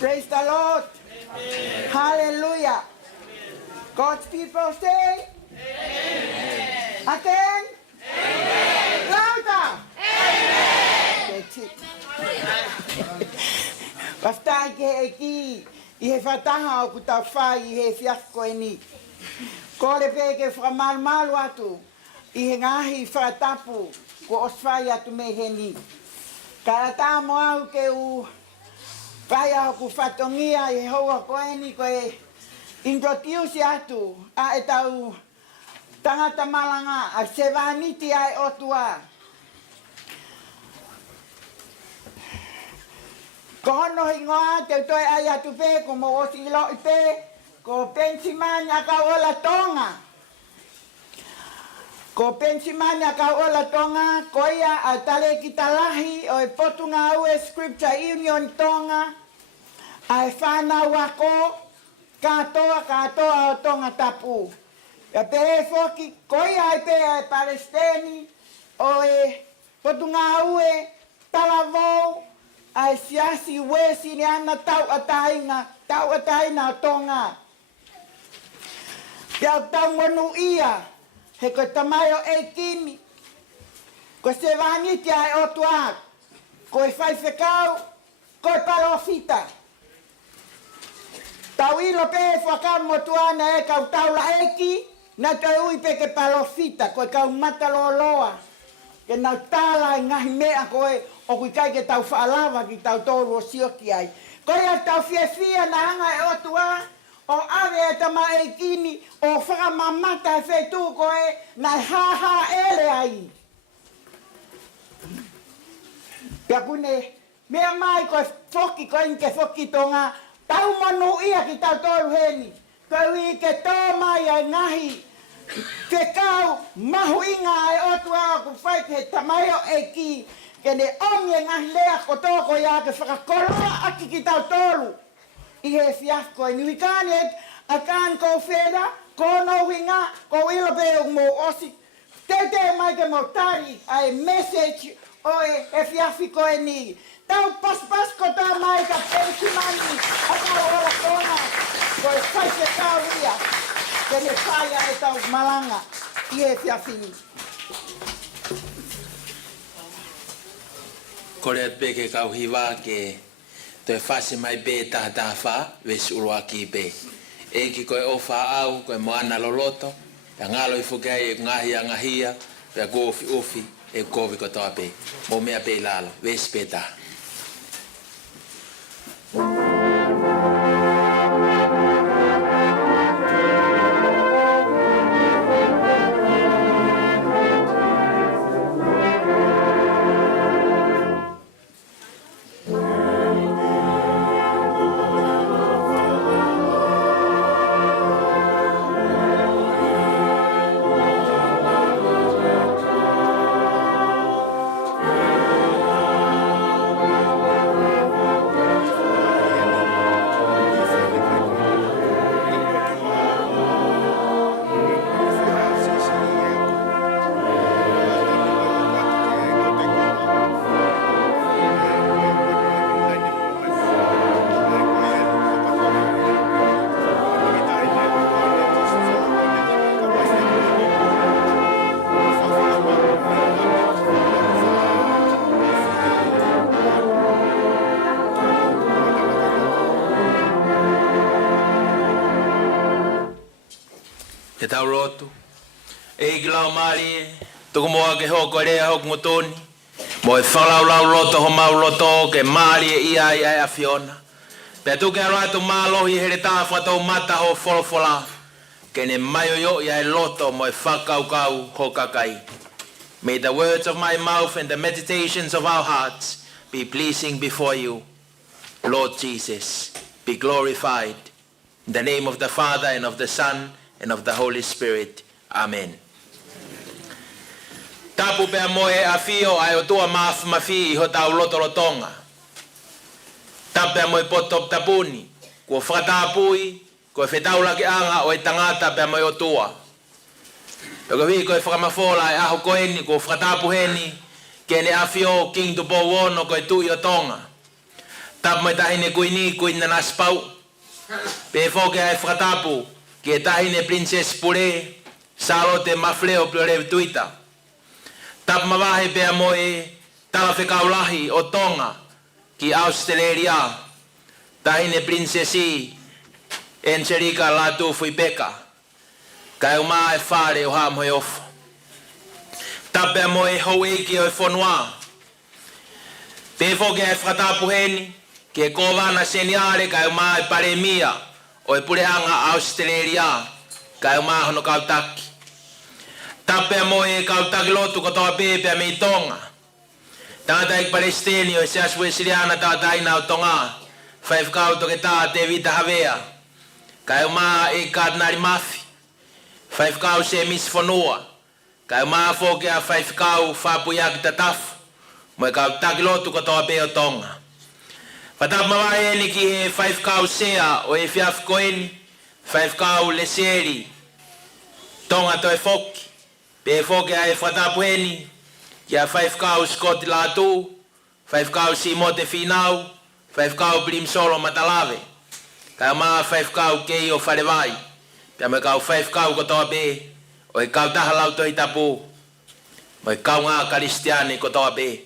Praise the Lord. Amen. Hallelujah. Amen. God's people say, Amen. Again? Amen. Louder. Amen. That's it. Basta ke eki I he whataha o kutau whai I he fiasko e ni. Kore peke whamalu atu I he ngahi whatapu ko oswai atu me he ni. Kara tā mo au ke u whai au ku whatongia I he hoa koe ni koe introduce atu a e tau tangata Malanga a sevaniti ai Otua. Ko hono hingoa te toi ai atu pe ko mo osi ilo I pe ko Penisimani Akauola Tonga. Ko Penisimani Akauola Tonga ko ia a Talekita lahi o e potunga au e Scripture Union Tonga a e whana wako katoa o Tonga tapu. Ia pehē foaki ko ia e pe e Palestini o e potunga au e talavou ai siasi wesi ni ana tau ataina o Tonga. Tau monu ia, he koe tamaio e kimi, ko se vaniti ai Otua, ko e Faifekau, ko e palofita. Tau ilo pe Faka'evangelio motuana e Kautaha Lau eki, na te ui pe ke palofita, ko e kau mata loa. Ke nau tala I ngahi mea koe, o kui kai ke tau whaalawa ki tau tōru o sioki ai. Ko ia tau fia na hanga e Otua, o ave e tama e kini, o whakamamata e whetu koe, na ha ele ai. Pea kune, mea mai koe foki koe inke foki tonga, tau manu ia ki tau tōru heni. Koe ui ke tō mai ai ngahi, Faifekau mahu inga ai Otua ku whai ke tamaio e ki, ke ne omie ngahi lea kotoa ko ia ke whakakoloa aki ki tau tōru. I he fiasko e niwikani e akan ko whera, ko no winga, ko ilo pe mo osi. Te mai ke mo tari ai message o e fiafiko e ni. Tau pas ko tā mai ka Penisimani, Akauola Tonga, ko e Faifekau ia. Ke ne whaia e tau Malanga, I he fiafini. Kore peke kau hiwa ke te whasi mai pē-taha-ne-fakatupu wesi uruaki pe. E ki koe ofa au, koe moana loloto, pe ngalo I whukai e ngahi a ngahia, pe gofi ufi e kovi kotoa pe. Mo mea pe lalo, wesi pē-taha. Te tau rotu. E ki lau mari, tuku moa ke hoko rea hoku ngotoni. Mo e whalau loto ho mau loto ke mari e ia i ai a Fiona. Pea tuke aratu mālohi here tā whatou mata ho wholofola. Ke ne mai o yo i ai loto mo e whakaukau ho kakai. May the words of my mouth and the meditations of our hearts be pleasing before you. Lord Jesus, be glorified. In the name of the Father and of the Son and of the Holy Spirit. Amen. Tapu pea moe a fio ai Otua mafi I ho tau loto lo Tonga. Tapu pea moe potop tapuni. Kua whakatapui, kua whetau laki anga o e tangata pea moe Otua. Pea vi koe whakamafola e aho koeni, kua whakatapu heni, ke ne a fio king tu po wono koe tui o Tonga. Tap mai tahine kuini kuina naspau. Pe foki ai Fakatapu. Ke tahine Princess Pure. Salote mafleo plore tuita. Tap mawahe pe moe Faifekau lahi o Tonga. Ki Australia. Tahine Princessi. Encherika la tofu-pē-taha. Kai uma e whare o ha moe ofa. Tape moe hou eiki o e whanua. Pe foki ai Fakatapu heni. Ke kovana seniare kai uma e paremia. O e purehanga Australia. Kai uma hono kautaki. Tape moe kautaki lotu kotoa pepe me Tonga. Tangata ik Palestini o se aswe siriana tata ina o Tonga. Faifekau Tokaikolo te vita havea. Kai uma e kadnari mafi. Faifekau se misfonua. Kai uma foki a Faifekau fapuia tatafu. Moe kautaki lotu kotoa pe o Tonga. Patap mawae ni ki he Faifekau sea o e fiafikoeni. Faifekau Lesieli. Tonga Toefoki. Pe foki a e Fakatapu heni. Kia Faifekau skoti latu. Faifekau si mote finau. Faifekau brim solo matalave. Kai ma Faifekau kei o wharewai. Pia me kau Faifekau kotoa pe. O e Kautaha Lau Tohitapu. Mo e kau ngā karistiane kotoa pe.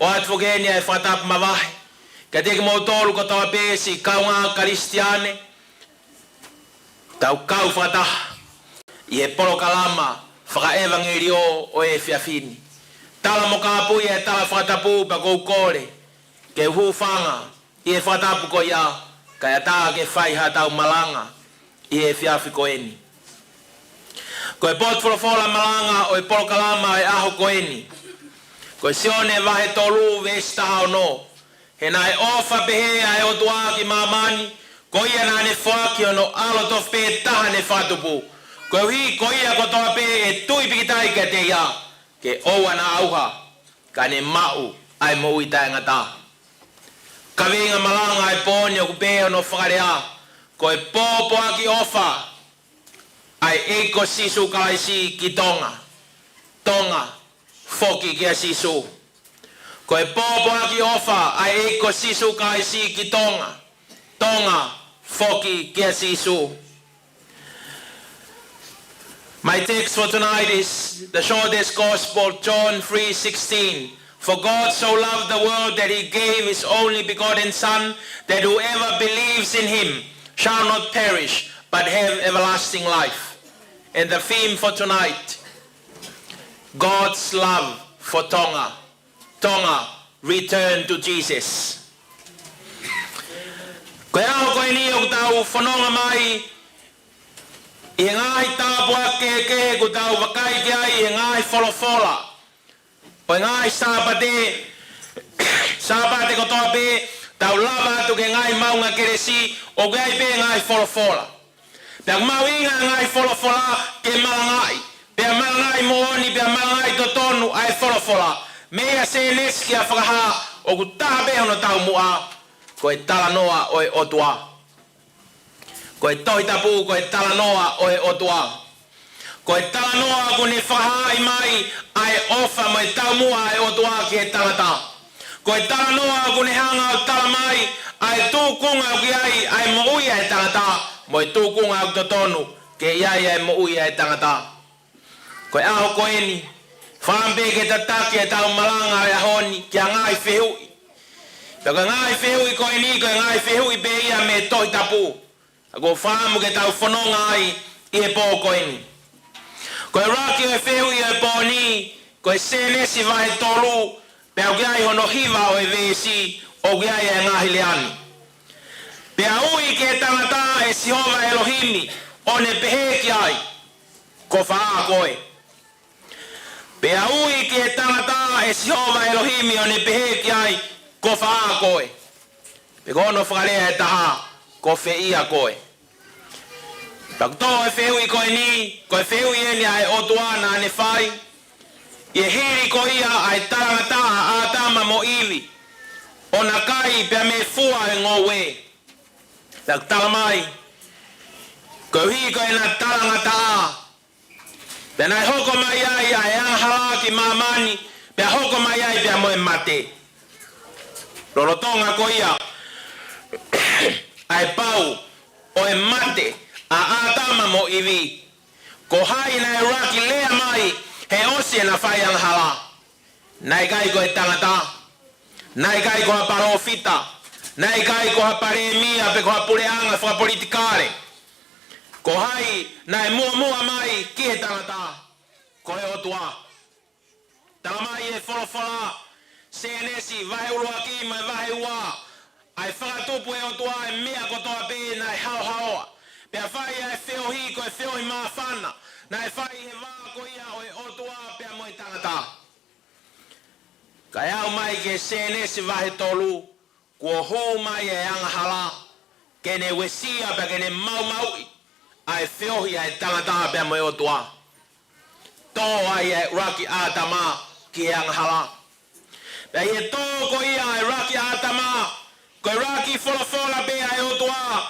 O atfogeni e Fakatapu mawahe. Ka teki mo tolu kotoa pe si kau ngā karistiane. Tau kau Fakataha. I e polo kalama. Faka'evangelio o e fiafini. Tala mo kapui e tala Fakatapu pa kou kore. Ke hufanga. I e Fakatapu ko ia. Kaya taa ke whaiha tau Malanga. I e fiafi koeni. Ko e pot folofola Malanga o e polo kalama e aho koeni. Ko e Sioné vahe tolu vesta hono. He nai ofa pehē ai Otua ki māmani. Ko ia nane foaki ono alo tofu-pē-taha-ne-fakatupu. Ko hi ko ia kotoa pe e tui pīkitai ke te ia. Ke oua na auha. Ka ne mau ai mo uita engata. Ka vinga Malanga e pōni o kupe ono whakarea. Ko e pōpo aki ofa. Ai eiko Sisu kalaisi ki Tonga. Tonga. Foki kia Sisu. Ko e pōpo aki ofa. Ai eiko Sisu kalaisi ki Tonga. Tonga. Foki kia Sisu. My text for tonight is the shortest gospel, John 3:16. For God so loved the world that he gave his only begotten Son, that whoever believes in him shall not perish, but have everlasting life. And the theme for tonight, God's love for Tonga. Tonga, return to Jesus. Koe ao koe ni o tau whanonga mai, I ngai tāpua ke ku tau wakai ki ai, I ngai wholofola. O ngai sāpate kotoa pe, tau lava atu ke ngai maunga keresi, o gai pe ngai wholofola. Pea mau inga ngai wholofola ke malangai. Pea malangai mooni, pea malangai totonu ai wholofola. Mea se neski a whakaha, o ku tāpe hono tau mua, ko e tala noa o e Otua. Ko e Tohitapu, ko e tala noa o e Otua. Ko e tala noa ku ne whahai mai ai ofa mo e tau mua e Otua ki e tangata. Ko e tala noa ku ne hanga o tala mai ai tūkunga ki ai mo uia e tangata. Mo e tūkunga o totonu ke iai ai mo uia e tangata. Ko e aho ko eni, whampe ke tataki e tau Malanga e ahoni ki a ngai whihui. Pea ko ngai whihui ko eni, ko ngai whihui pe ia me Tohitapu. Ako whaamu ke tau whanonga ai I e pō koeni. Ko e raki o e whihui o e pōni, ko e sēnesi vahe tolu, pea o ai hono hiva o e vesi, o ai e ngahi leani. Pea ui ke tangata e Sihova Elohimi, o ne pehē ki ai, ko whaa koe. Pea ui ke tangata e Sihova Elohimi, o ne pehē ki ai, ko whaa koe. Pe kono whakarea e taha, ko whia koe. Pakto e whihui koe ni, ko e whihui eni ai Otua na ne whai. I hiri ko ia ai tarangata a tama mo iwi. O na kai pia me fua e ngō we. Tak talamai. Ko hi ko e na tarangata a. Pia nai hoko mai ai ai anghala ki māmani. Pia hoko mai ai pia mo e mate. Rorotonga ko ia. ai pau o e mate a atama mo iwi. Ko hai na e raki lea mai he osi na whai anghala. Nai kai ko e tangata. Nai kai ko ha parofita. Nai kai ko ha paremia pe ko ha pureanga wha politikare. Ko hai na e mua mai ki he tangata. Ko he Otua. Tala mai e wholawhala. Senesi vahe uruaki mai vahe ua. Ai whakatupu e Otua e mea kotoa pē na e hao. Pea whai e whiohi ko e whiohi maa whana. Na e whai he wā ko ia o e Otua pea mo i tangata. Kai au mai ke Senesi vahe tolu. Kua hou mai e angahala. Kene wesia pea kene maui. Ai whiohi ai tangata pea mo i Otua. Tō ai e raki ātama ki e angahala. Pea i e tō ko ia e raki ātama. Ko e raki whola pea e Otua.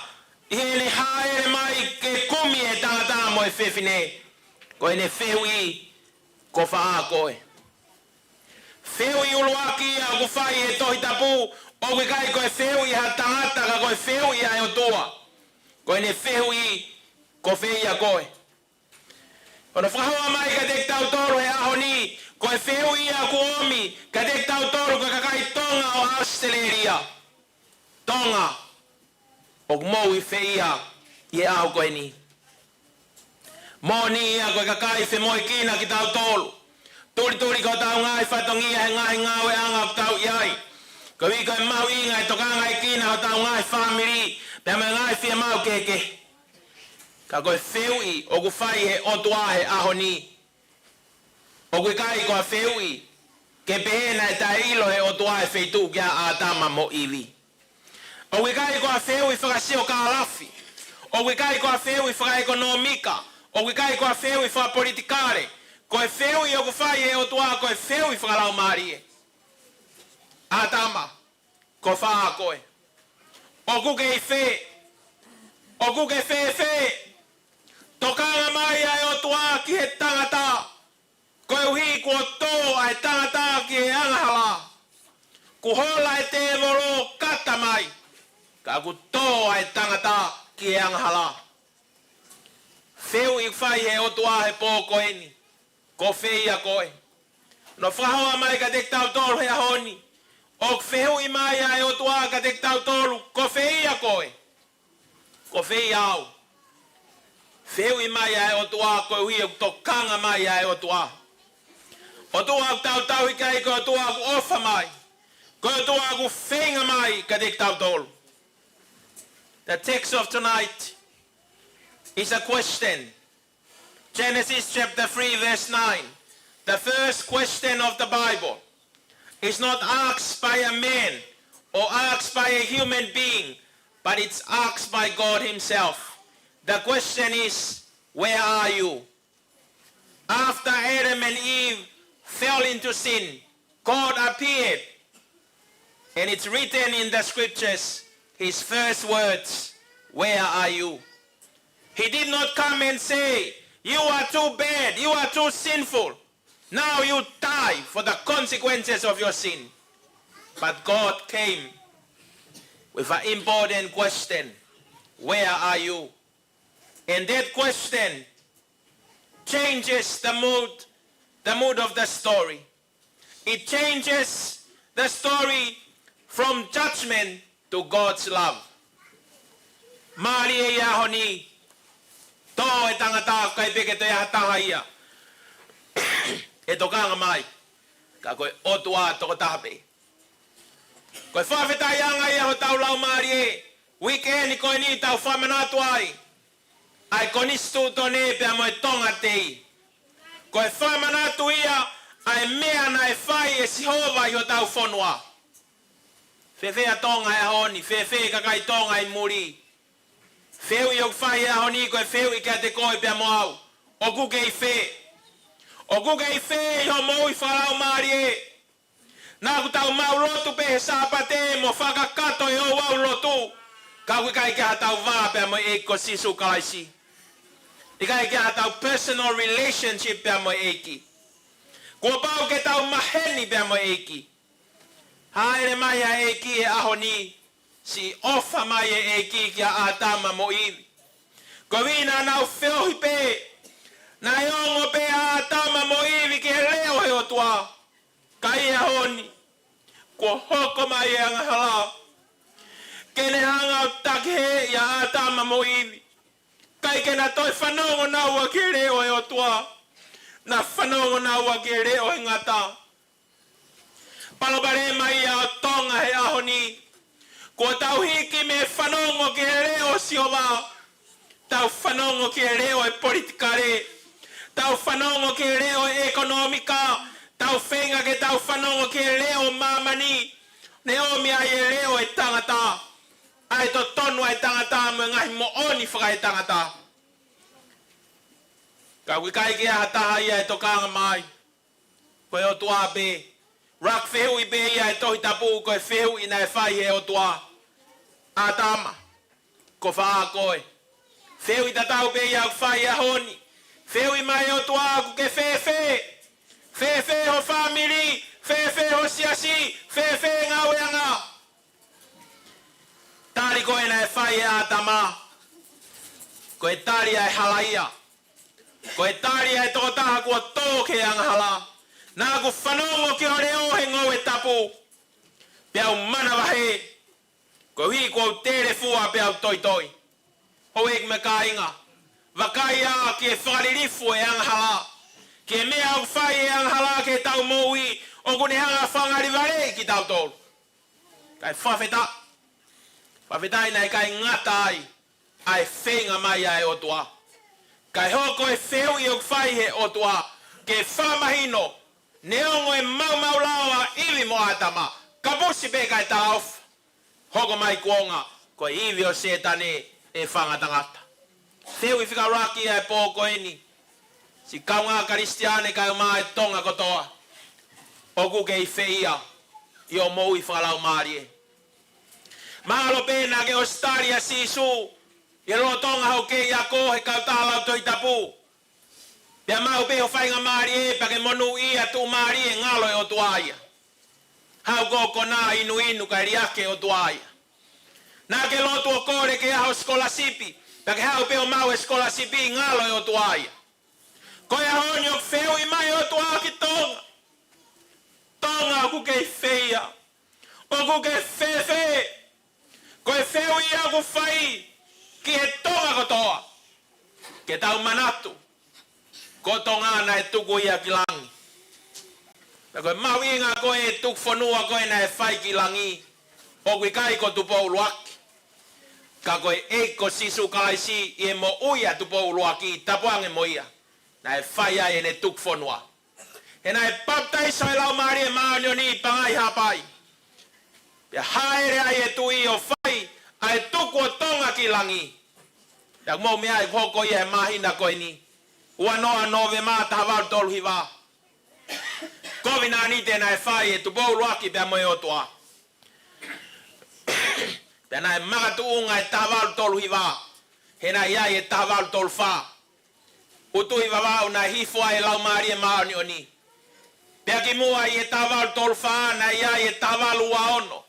I ne haere mai ke kumi e tangata mo e whewhine. Ko e ne whehui ko wha koe. Whehui uluaki a ko whai e Tohitapu. O ke kai ko e whehui ha tangata ka ko e whehui a e Otua. Ko e ne whehui ko whehia koe. Kono whahoa mai ka tek tau toro he aho ni. Ko e whehui a ku omi ka tek tau toro ka kakai Tonga o Australia. Tonga. O mou I whehia I aho koe ni. Mō ni ia koe kakai whe moi kina ki tau tolu. Turi ko tau ngai whatongia he ngahi ngawe anga o tau iai. Ko wiko e mau inga e tokanga I kina o tau ngai whamiri. Pea me ngai whia mau keke. Ka koe whehui o ku whai he Otua he aho ni. O ku kai koe whehui. Ke pehē na e tai ilo he Otua he wheitu kia ātama mo iwi. O ku kai koe whehui whakasio ka alafi. O ku kai koe whehui whakaekonomika. O ku kai koe whehui whakapolitikare. Koe whehui o ku whai he Otua koe whehui whakalau marie. Ātama. Ko whaa koe. O ku kei whe. O ku ke whe. Tokanga mai ai Otua ki he tangata. Koe uhi kua tō ai tangata ki he angahala. Ku hola e te voro kata mai. Ka ku tō ai tangata ki he angahala. Wheu I whai he Otua he pō koe ni. Ko whehia koe. No whahoa mai ka tek tau tolu he ahoni. O wheu I mai ai Otua ka tek tau tolu. Ko whehia koe. Ko whehia au. Wheu I mai ai Otua koe hui o tokanga mai ai Otua. Otua au tau hikai koe Otua aku ofa mai. Koe Otua aku whenga mai ka tek tau tolu. The text of tonight is a question. Genesis chapter 3 verse 9. The first question of the Bible is not asked by a man or asked by a human being, but it's asked by God himself. The question is, where are you? After Adam and Eve fell into sin, God appeared. And it's written in the scriptures, his first words, where are you? He did not come and say, you are too bad, you are too sinful. Now you die for the consequences of your sin. But God came with an important question, where are you? And that question changes the mood of the story. It changes the story from judgment to God's love. Mari e iaho ni, tō e tangata kai peke te ahataha ia. E tokanga mai, ka koe Otua toko tahape. Koe whawhetai anga ia ho tau lau mari e, weekend koe ni tau whamanatu ai. Ai konistu tone pea mo e Tonga tei. Koe whamanatu ia, ai mea na e whai e sihova i ho tau whonua. Whewhea Tonga e honi, whewhea kakai Tonga I muri. Wheu I o whai e honi koe wheu I kia te koe pea mo au. O kuke I whe. O kuke I whe I ho mou I whalau maari e. Nā ku tau mau rotu pehe sāpate mo whakakato I o wau rotu. Ka kui kai kia tau vā pea mo eiko Sisu kalaisi. I kai kia tau personal relationship pea mo eiki. Kua pau ke tau maheni pea mo eiki. Haere mai a eiki e aho ni. si ofa mai e ki a tama mo iwi. Ko vina nau feohi pe, na yongo pe a tama mo iwi ke leo he Otua. Ka ia honi, ko hoko mai e anga hala. Kene hanga o take ia a tama mo iwi. Kai ke na toi whanongo na ua ke leo he Otua. Na whanongo na ua ke leo engata. Palopare mai a Tonga he ahoni. Ko tau hiki me whanongo ke leo sioma. Tau whanongo ke leo e politikare. Tau whanongo ke leo e ekonomika. Tau whenga ke tau whanongo ke leo māmani. Ne omi ai e leo e tangata. Ai to tonu ai tangata me ngahi mo oni whakai tangata. Ka wikai ke aha taha ia e tokanga mai. Koe Otua be. Rak whehu i be ia e Tohitapu koe whehu i nai whai he Otua. Atama. Ko wha koe. Whehu i tatau be ia whai a honi. Whehu i mai Otua ku ke whewe. Whewe ho family. Whewe ho siasi. Whewe ngau anga. Tari koe nai whai e atama. Koe tari ai halaia. Koe tari ai tokotaha kua tōke anga hala. Nā ku whanongo ki o reo he ngau e tapu. Peau mana wahe. Ko hi kua tere fua peau toi toi. Ho ek me ka inga. Wakai a ki e whakaririfu e anga hala. Ki e mea au whai e anga hala ke tau moui. O kune hanga whangari ware ki tau tolu. Kai whawheta. Whawheta ina e kai ngata ai. Ai whenga mai ai Otua. Kai hoko e wheu i o whai he Otua. Ke whamahino. Neongo e mau lawa iwi mo atama. Kapusi pe kai ta off. Hoko mai kuonga. Ko iwi o setane e whangatangata. Wheu i whika raki ai pōko eni. Si kaunga karistiane kai o e Tonga kotoa. Oku ke i whia. I o mou i whakalau marie. Mahalo pēna ke Australia Sisu. I roa Tonga hau ke i ako he Kautaha Lau Tohitapu. Pea mau peho whainga maari e pake monu ia tu maari e ngalo e Otua ia. Hau koko nā inu kai riake Otua ia. Nā ke lotu o kore ke aho skolasipi. Pake hau peho mau e skolasipi ngalo e Otua ia. Koe ahoni o wheu i mai Otua ki Tonga. Tonga ku ke whia. O ku ke whewe. Koe wheu i aku whai. Ki he Tonga kotoa. Ke tau manatu. Ko Tonga na e tuku ia ki langi. Koe mau inga koe e tuku whanua koe na e whai ki langi. O kui kai ko tupo uluaki. Ka koe e ko Sisu kalaisi i e mo uia tupo uluaki tapuange mo ia. Na e whai ai e ne tuku whanua. He na e baptaiso e lau maari e maani o ni pangai hapai. Pea haere ai e tui o whai a e tuku o Tonga ki langi. Pea mo mea e hoko ia e mahina koe ni. Ua noa nove maa taha tolu hiva. Kovina nite na e whai e tupo uluaki pea mo e Otua. Pea na e magatu unga e taha tolu hiva. He na iai e taha tolu wha. Utu hiva wau na hifua e lau maari e maani o ni. Pea ki mua i e taha tolu wha na iai e taha ua ono.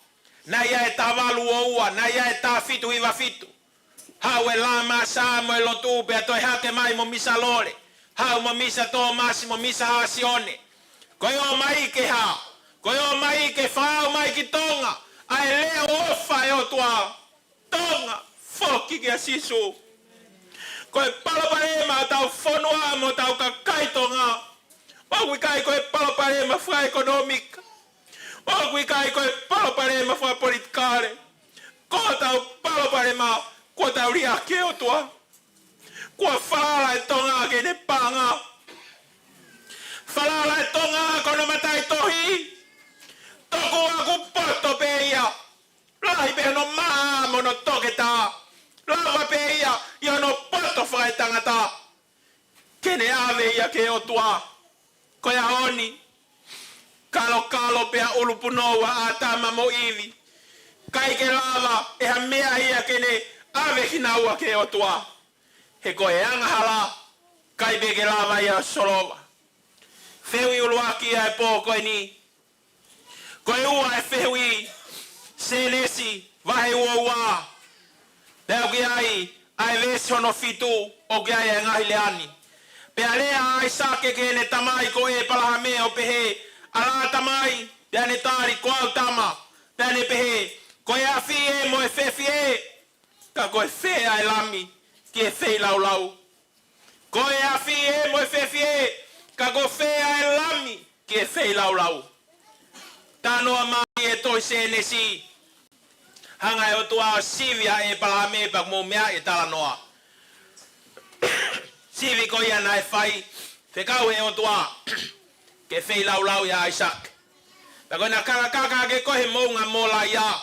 Na iai e taha ua ua. Na iai e taha fitu hiva fitu. Hau e lama sa mo e lotu pea toi hake mai mo misa lore. Hau mo misa Tomasi mo misa ha Sioné. Koe o mai ke ha. Koe o mai ke whao mai ki Tonga. Ai leo ofa e Otua. Tonga. Foaki ke a Sisu. Koe paloparema tau whanua mo tau kakai Tonga. O kai koe paloparema wha ekonomika. O kai koe paloparema wha politikare. Ko tau paloparema. Ko tau riake Otua. Ko whalala e Tonga ke ne panga. Whalala e Tonga kono matai tohi. Toko aku poto pe ia. Lahi pe no maa mono toke ta. Lawa pe ia. Ia no poto whakai tangata. Kene ave ia ke Otua. Koe ahoni. Kalo pea ulupunoa atama mo iwi. Kai ke lava eha mea ia kene ave hinaua ke Otua. He koe anga hala. Kai be ke lava ia solova. Whewi uluaki ia e pō koe ni. Koe ua e whewi. Senesi. Vahe ua. Leo ki ai vesi hono fitu o ki ai ngahi leani. Pea lea ai sake ke ne tamai ko e palaha me o pehē. Ala tamai, pea ne tari ko au tama. Pea ne pehē. Ko e afi e mo e fefi e. Ka ko e fe ai lami ki e fei lau lau. Ko e afi e mo e fefi e. Ka ko fe ai lami ki e fei lau lau. Tanoa mai e toi Sioné si. Hanga e Otua sivia e palaha me pa mo mea e tala noa. Sivi ko ia nai fai. Faifekau e Otua. Ke fei lau lau ia Isaac. Pako na kaka ke kohe mounga mola ia.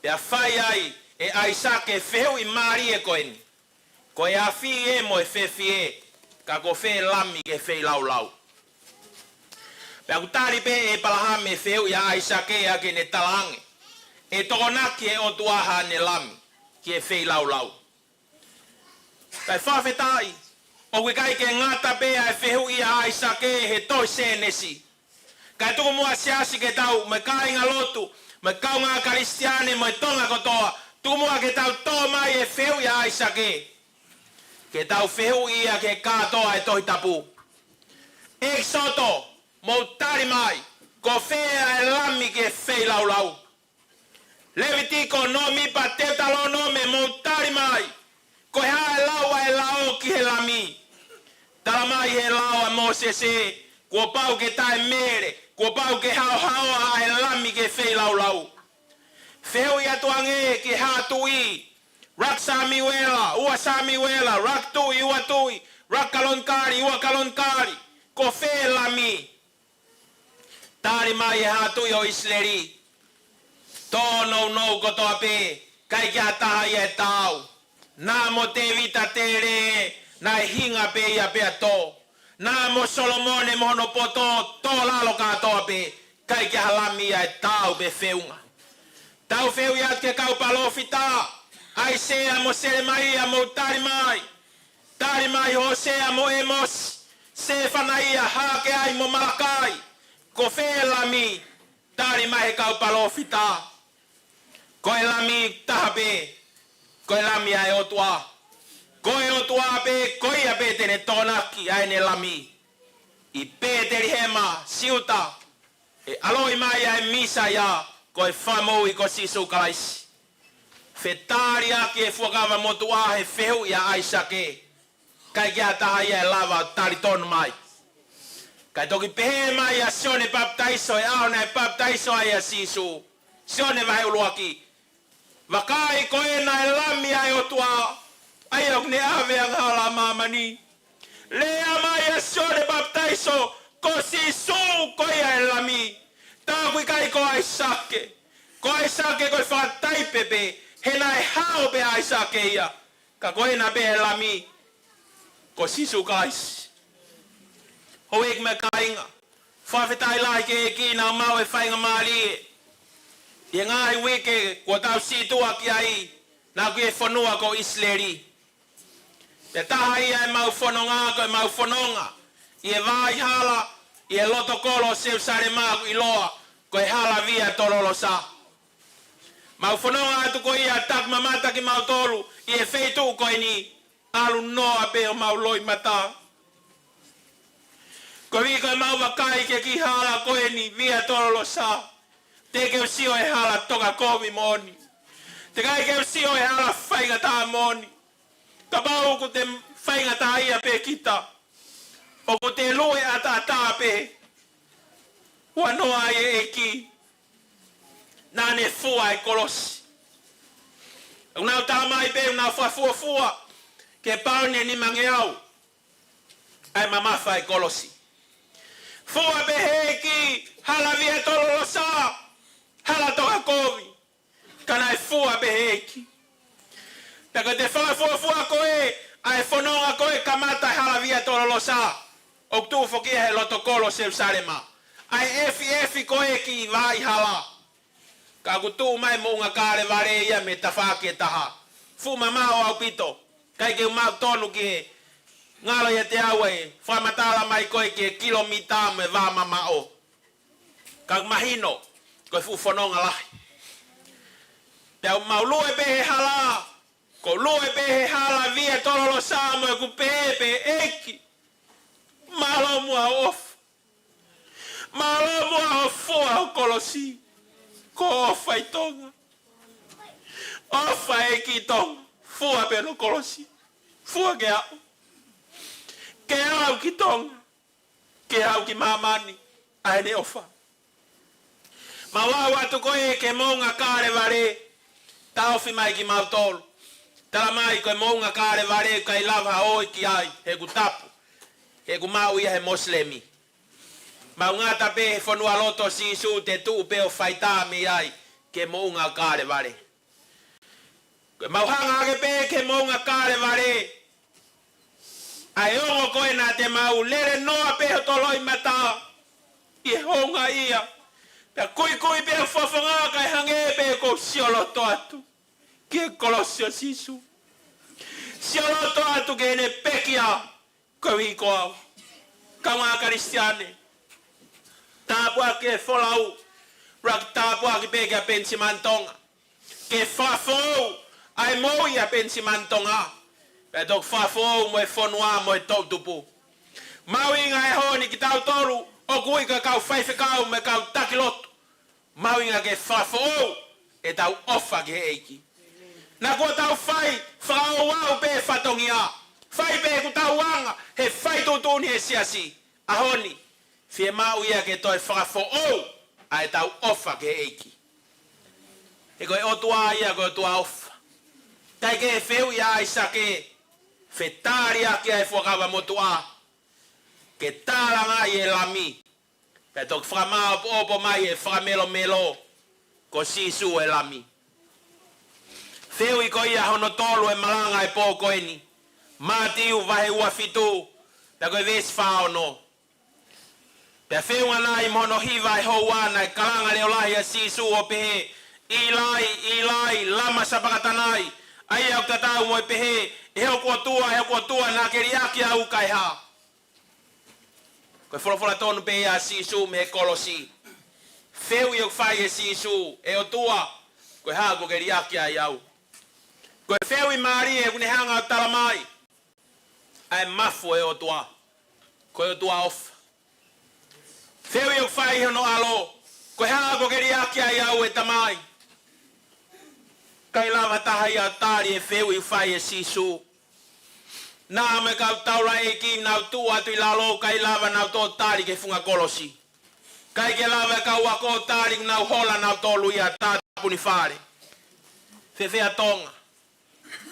Pea fai ai e Isaac e feu I mari e koeni. Ko e afi e mo e fefi e. Ka ko fe lami ke fei lau lau. Pea kutari pe e palaha me feu ia Isaac e ake ne talange. E tokonaki e Otua ne lami ki e fei lau lau. Kai whawhetai. O kui kai ke engata pea e whehu ia Isaac e he toi Sioné si. Kai tuku mua siasi ke tau, me kai ngā lotu, me kau ngā karistiane, me Tonga kotoa, tuku mua ke tau tō mai e whehu ia Isaac e. Ke tau whehu ia ke Kautaha Lau Tohitapu. Ek soto, mo tari mai, ko whea e lami ke whei lau lau. Levitiko no Memipa te talo no me mo tari mai, ko hae laua e lao ki he lami. Tala mai he laua Moses e, ko pau ke tae mere, ko pau ke hao e lami ke whei lau lau. Wheu ia tuange ke hatui, rak samiwela, ua samiwela, rak tui, ua tui, rak kalonkari, ua kalonkari, ko whei lami. Tari mai e hatui o Lesieli. Tono no kotoa pē, kai kia taha ia e tau. Nā mo te vita te re, nā e hinga pē ia pēa tō. Nā mo Solomone mo hono poto, tō lalo katoa pē, kai kia halami ia e tau pe whiunga. Tau whiu ia ke kaupalofi tā, ai sea mo sere mai ia mo tari mai. Tari mai ho sea mo emos, se whana ia hake ai mo malakai. Ko whelami, tari mai he kaupalofi tā. Ko e lami taha pē, ko e lami ai Otua. Ko e Otua pē, ko ia pē tene tōnaki ai ne lami. I pēteri hema, siuta, e aloi mai ai misa ia, ko e whamou I ko Sisu kalaisi. Whetari aki e fuakawa motua he whehu ia Isaac e. Kai kia taha ia e lava tari tonu mai. Kai toki pehē mai ia Sioné baptaiso e auha e baptaiso ai ia Sisu. Sioné vahe uluaki. Wakai ko e na e lami ai Otua. Ai ok ne ave ang hala māmani. Lea mai ia Sioné baptaiso ko Sisu ko ia e lami. Tā kui kai ko Isaac. Ko Isaac ko e whatai pepe. He na e hao pe Isaac ia. Ka ko e na pe e lami. Ko Sisu kais. Ho ek me kainga. Whawhetai lai ke e ki nā mau e whainga maari e. I ngahi wike ko tau situa ki ai. Nā kui e whanua ko Lesieli. Te taha ia e mau whanonga ko e mau whanonga. I e vai hala. I e loto kolo seu sare māku I loa. Ko e hala via torolo sa. Mau whanonga atu ko ia tak mamata ki mau tolu. I e feitu ko e ni. Alu noa pe o mau loi mata. Ko viko e mau wakai ke ki hala ko e ni via torolo sa. Te ke usio e hala Tokaikolo moni. Te kai ke usio e hala Faifekau moni. Ka pau ku te Faifekau ia pe kita. O ku te lue ata pe. Ua noa e ki. Nane fua e kolosi. Unau tamai pe unau fua. Ke paune ni mangeau. Ai mamafa e kolosi. Fua pehē ki hala via tololo sa. Hala Tokaikolo. Kana e fua pehē ki. Peka te fua ko e. Ai whanonga ko e kamata hala via tololo sa. O Toefoki he loto kolo seu sarema. Ai efi ko e ki vai hala. Ka kutu mai mo unga kare vare ia me tafake taha. Fu mamao au pito. Kai ke umau tonu ki he. Ngalo ia te awe. Whamatala mai koe ki kilomita me vā mamao. Ka mahino. Koe fu whanonga lahi. Pea maulue pehē hala. Ko lue pehē hala via tololo samo e ku pehē eki. Malo mua off. Malo mua ofua o kolosi. Ko ofa i Tonga. Ofa eki Tonga. Fua pe no kolosi. Fua ke au. Ke au ki Tonga. Ke au ki māmani. Ai ne ofa. Ma wau atu koe ke mounga kāre ware. Tauwhi mai ki mautolu. Tala mai koe mounga kāre ware kai lava oi ki ai. He ku tapu. He ku mau ia he moslemi. Ma ngata pe he whanua loto Sisu te tuu pe o whaitami ai. Ke mounga kāre ware. Koe mauhanga ake pe ke mounga kāre ware. Ai ongo koe nā te mau lere noa pe ho toloi mata. I honga ia. Pea kui pe whawhanga kai hange pe ko sioloto atu. Ke kolosio Sisu. Sioloto atu ke ne pekia. Koe hiko au. Kaunga Kristiane. Tāpua ke wholau. Rak tāpua ki pe kia Penisimani Tonga. Ke whawhau. Ai moi a Penisimani Tonga. Pea tok whawhau mo e whonua mo e tofu-tupu. Mauinga e honi ki tau toru. O kuika kau Faifekau me kau takilotu. Mauinga ke whawhau. E tau ofa ke eiki. Na kua tau whai. Whao wau pe whatongia. Whai pe ku tau wanga. He whai tutuni e siasi. Ahoni. Fie mau ia ke toi whawhau. A e tau ofa ke eiki. E koe Otua ia koe Otua ofa. Tai ke e wheu ia ai sake. Whetari ake ai whakawa motua. Ke tālanga i e lami. Pea tok whakamau opo mai e whakamelo melo. Ko Sisu e lami. Wheu i ko ia hono tolu e Malanga e pōko eni. Mātiu vahe ua fitu. Pea koe vesi whaono. Pea wheu ngana i mono hiva e houana e kalanga leo lahi a Sisu o pehē. Ilai, lama sapakatanai. Ai au tatau mo e pehē. E heo kua tua nā ke riaki au kai ha. Koe wholofola tonu pe ia Sisu me kolosi. Wheu i au whai e Sisu e Otua. Koe haa ko ke riaki ai au. Koe wheu i Maari e kune hanga au tala mai. Ai mafu e Otua. Koe Otua ofa. Wheu i au whai hono alo. Koe haa ko ke riaki ai au e tamai. Kai lava taha i au tari e wheu i whai e Sisu. Nā me kau taura e ki nau tū atu i lalo kai lava nau tō tāri ke funga kolosi. Kai ke lava kau wako tāri nau hola nau tōlu ia tātapu ni whare. Whewhea Tonga.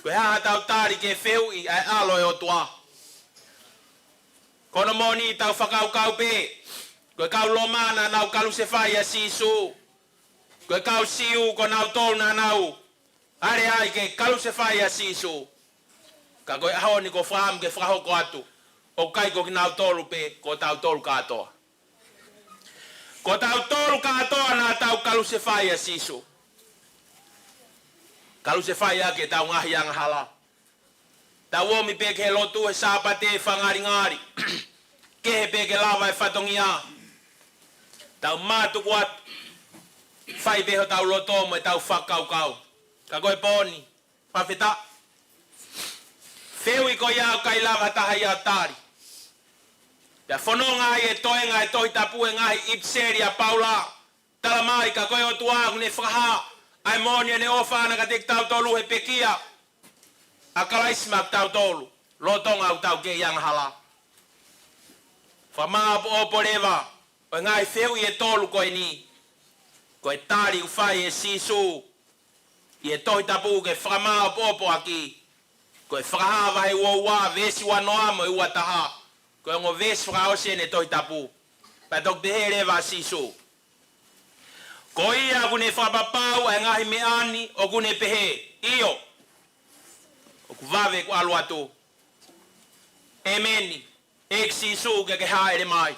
Koe haha tau tāri ke wheu i ai alo e Otua. Kono moni tau whakau pe. Koe kau lomana nau kalu se whai a Sisu. Koe kau siu ko nau tōlu na nau. Are ai ke kalu se whai a Sisu. Ka koe ahoni ko whaham ke whahoko atu. O kai ko ki nau tolu pe, ko tau tolu katoa. Ko tau tolu katoa nā tau kalu se whai a Sisu. Kalu se whai a ke tau ngahi anga hala. Tau omi pe ke lotu e sāpate e whangari ngari. Kehe pe ke lava e whatongi a. Tau mātuku atu. Whai peho tau lotomo e tau whakaukau. Ka koe poni, whawheta. Wheu i ko iau kai lava taha i au tāri. Pea whanonga ai e toenga e Tohitapu e ngahi ipseri a paula. Tala mai ka koe Otua kune whakaha. Ai moni e ne ofana ka te tau tolu he pekia. A kalaismak tau tolu. Lotonga au tau ke ianga hala. Whamaa opo rewa. O ngahi wheu i e tolu koe ni. Koe tāri uwhai e Sisu. I e Tohitapu ke whamaa opo aki. Koe whakahawa he ua vesi wanoa mo i ua taha. Koe ngo vesi whakaose ne Tohitapu. Pai tok pehe rewa Sisu. Ko ia kune whakapapau e ngahi me ani o kune pehe. Iyo. O ku vave ku alu atu. E meni. Ek Sisu ke haere mai.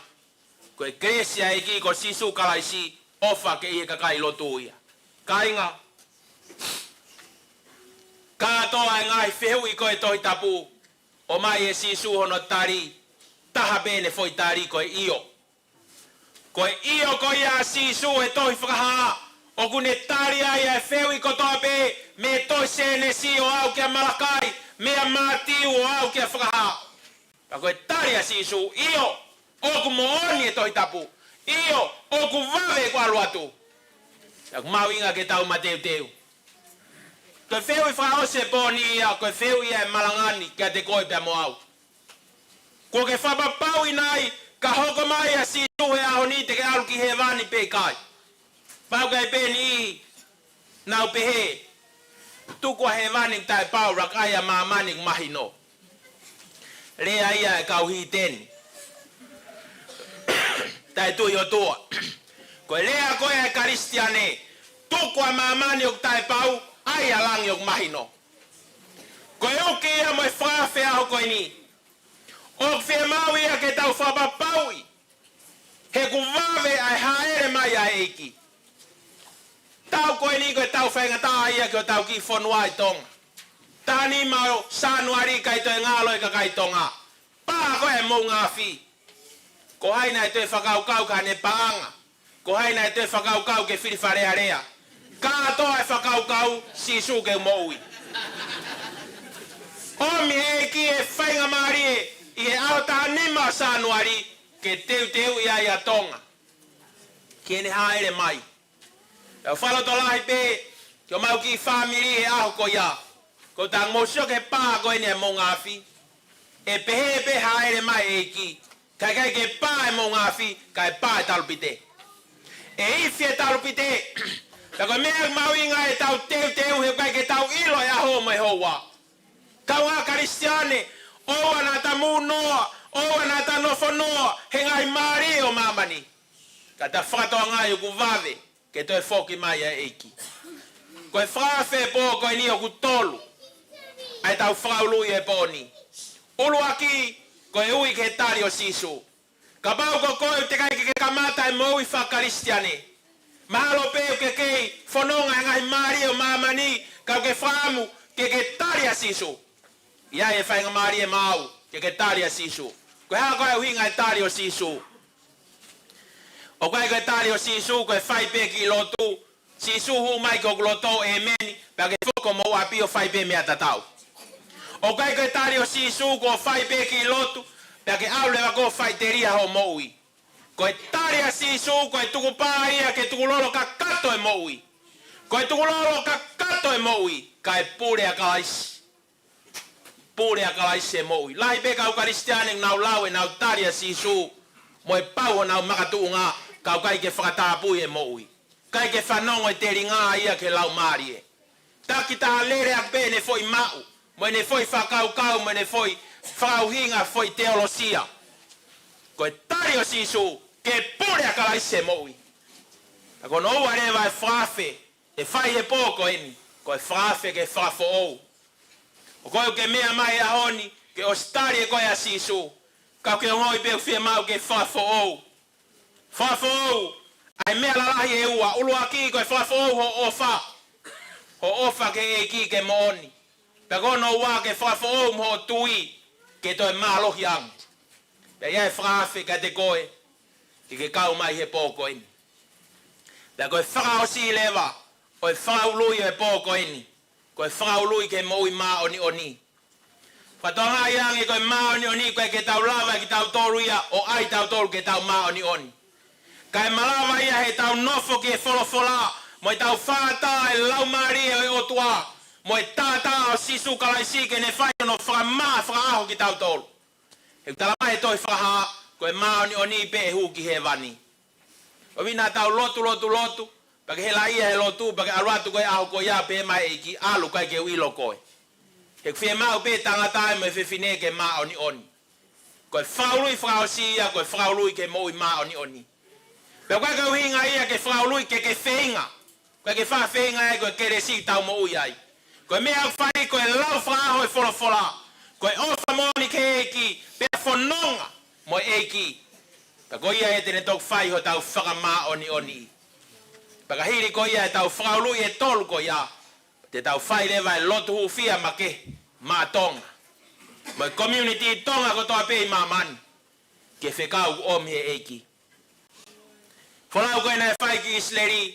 Koe kresia e ki ko Sisu kalaisi. Ofa ke ie kakai lotu ia. Kainga. Katoa e ngai wheu i koe Tohitapu. O mai e Sisu hono tari. Taha bene foi tari koe iyo. Koe iyo koe ia Sisu e tohi whakaha. O kune tari ai e feu I kotoa pē, me toi Sioné si o au kia Malakai, mea mātiu o au kia whakaha. Pa koe tari a Sisu, io, oku mooni e Tohitapu, io, oku vave ko aluatu. Ak mau inga ke tau mateu teu. Koe feu I whaose pōni ia, koe feu ia e Malangani, kia te koe pia mo au. Ko ke whapapau I nai, ka hoko mai a Sisu he aho ni te ke alu ki he vani pīkai. Pau kai pēni I, nau pehē. Tukua he vani tai pau rak aia māmani mahino. Lea ia e kauhi teni. Tai tui Otua. Koe lea koe e karistiane. Tukua māmani ok tai pau, aia langi ok mahino. Koe uki ia moe whawhi aho koe ni. Ok whia mau ia ke tau whapapaui. He ku vave ai haere mai a eiki. Tau koe ni koe tau whainga tā ia ke o tau ki whanua I Tonga. Tā ni mao sanuari kai toi ngalo I ka kai Tonga. Pā koe mou ngā whi. Ko haina e toi whakaukau ka ne paanga. Ko haina e toi whakaukau ke whiriwharea rea. Katoa e whakaukau Sisu ke moui. Omi e ki e whainga maari e I he ao tā nima sanuari ke teu ia Tonga. Kene haere mai. E whalo to lahi pē, ki o mau ki whamiri he aho ko ia. Ko tā ngosio ke pā koe ne mō ngāwhi. E pehē pē haere mai e ki. Kai ke pā e mō ngāwhi, kai pā e talupite. E iwhi e talupite. Ta koe mea mau inga e tau teu he kai ke tau ilo e aho mai hoa. Kau ngā karistiane, oa nā ta mū noa, oa nā ta nofo noa, he ngai māri o māmani. Ka ta whakatoa ngai uku vave. Ke Toefoki mai a eiki. Koe whawhe pō koe ni oku tolu. Ai tau whaului e pōni. Ulu aki, koe ui ke tari o Sisu. Ka pau ko koe te kai ke kamata e moui whakaristiane. Mahalo pēu ke kei, whanonga e ngai mari o māmani, kau ke whamu ke tari a Sisu. Ia e whainga mari e mau, ke tari a Sisu. Koe haa koe uhinga e tari o Sisu. O koe koe tari o Sisu, koe whaipe ki lotu. Sisu hu mai ko loto e meni, pake whoko mo api o whaipe mea tatau. O koe koe tari o Sisu, ko whaipe ki lotu, pake aulewa ko whaiteria ho moui. Koe tari a Sisu, koe tuku pāia ke tuku lolo ka kato e moui. Koe tuku lolo ka kato e moui, kai pūre a kalaisi. Pūre a kalaisi e moui. Lahi peka au karistiane nau lau e nau tari a Sisu, mo e pau o nau makatu ngā, kau kai ke whakatāpui e moui. Kai ke whanongo e teri ngā ia ke lau maari e. Taki taha lere ak pē ne foi mau, mo ne foi whakaukau, mo ne foi whakauhinga, foi teolosia. Koe tari o Sisu, ke pure a kalaisi e moui. Ako no ua rewa e whawhe, e whai e pōko eni, koe whawhe ke whafo ou. O koe ke mea mai a honi, ke ostari e koe a Sisu, kau ke ngoi pēu whia mau ke whafo ou. Whafo ou, ai mea lalahi e ua, ulu aki koe whafo ou ho ofa. Ho ofa ke e ki ke mooni. Peko no ua ke whafo ou mo tui, ke toi mālohi ang. Pe ia e whawhe ka te koe, ke kau mai he pōko ini. Pe koe whakaosi lewa, koe whakaului e pōko ini, koe whakaului ke moui mā oni oni. Whatonga iangi koe mā oni oni, koe ke tau lava ki tau toru ia, o ai tau toru ke tau mā oni oni. Kai malawa ia he tau nofo ki e wholofola, mo e tau whātā e lau mari e Otua, mo e tātā o Sisu kalaisi ke ne whai no whakamā whakaaho ki tau toru. He talama e toi whakaha, koe mā oni oni pe e hu ki he vani. O vina tau lotu, pake he la ia he lotu, pake aluatu koe aho koe ia pe mai e ki alu kai ke uilo koe. He kwhie mau pe tangatai mo e whiwhine ke mā oni oni. Koe whaului whakaosi ia, koe whaului ke moui mā oni oni. Pea koe kau hinga ia ke whaului ke whenga. Koe ke wha whenga e koe kere si tau mo ui ai. Koe mea whai koe lau whaaho e wholofola. Koe ofa moni ke eki, pea whanonga mo eki. Pea koe ia e tene tau whai ho tau whakamā oni oni. Pea hiri koe ia e tau whaului e tolu koe ia. Te tau whai lewa e lotu hu fia ma ke, mā Tonga. Mo e community Tonga kotoa pē māmani. Ke Faifekau omi e eki. Whanau koe nei whai ki Lesieli,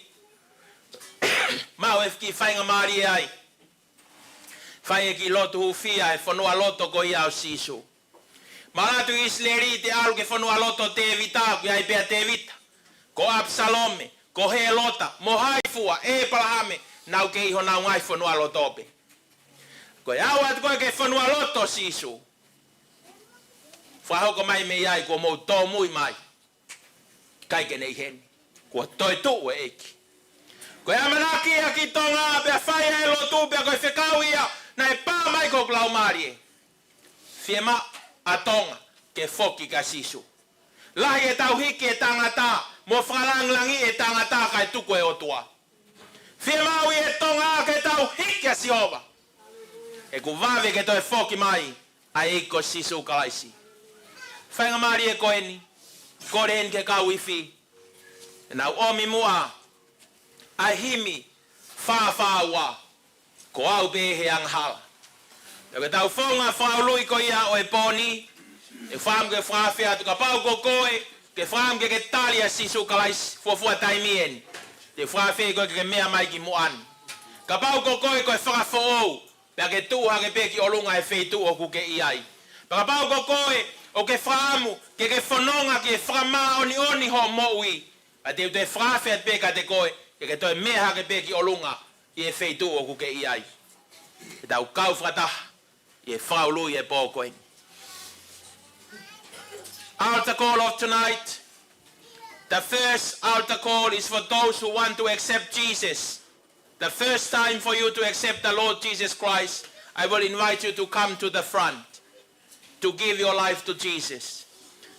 Mau e ki whainga maari ai. Whainga ki loto hufia e whanua loto ko ia o Sisu. Maratu Lesieli te alu ke whanua loto te vita, ku ai pea te vita. Ko Absalome, ko he lota, mo haifua, e palahame, nau ke iho nau ngai whanua lotope. Ko au at koe ke whanua loto Sisu. Whahoko mai me iai ko mou tō mui mai. Kai ke nei hen. Ko toi tu e eki. Ko e amanaki a ki Tonga pia whai e lotu pia koe Faifekau ia na e pā mai ko klau maari e. Whiema a Tonga ke foaki ka Sisu. Lahi e tau hiki e tangata mo whalanglangi e tangata kai tuku e Otua. Whiema ui e Tonga ke tau hiki a Siova. E ku vave ke toi foaki mai a eiko Sisu kalaisi. Whainga maari e koe ni. Kore en ke kau iwi. E nau omi mua. A himi whawhawa. Ko au pehē anghala. E ke tau whonga whaului ko ia o e poni. E wham ke whawhia tu ka pau ko koe. Ke wham ke talia Sisu kalaisi. Fuafua taimien. Te whawhia ko ke mea mai ki muan. Ka pau ko koe ko e whakawhou. Pea ke tuha ke peki olunga e Fetu'upongipongi ke iai. Ka pau ko koe o ke whaamu ke whanonga ke whama oni ho moui. A te whawhia te peka te koe. Ke toi meha ke peki olunga i e Fetu'upongipongi ke iai. E tau kau whataha i e whaului e pōkoe. Altar call of tonight. The first altar call is for those who want to accept Jesus. The first time for you to accept the Lord Jesus Christ, I will invite you to come to the front to give your life to Jesus.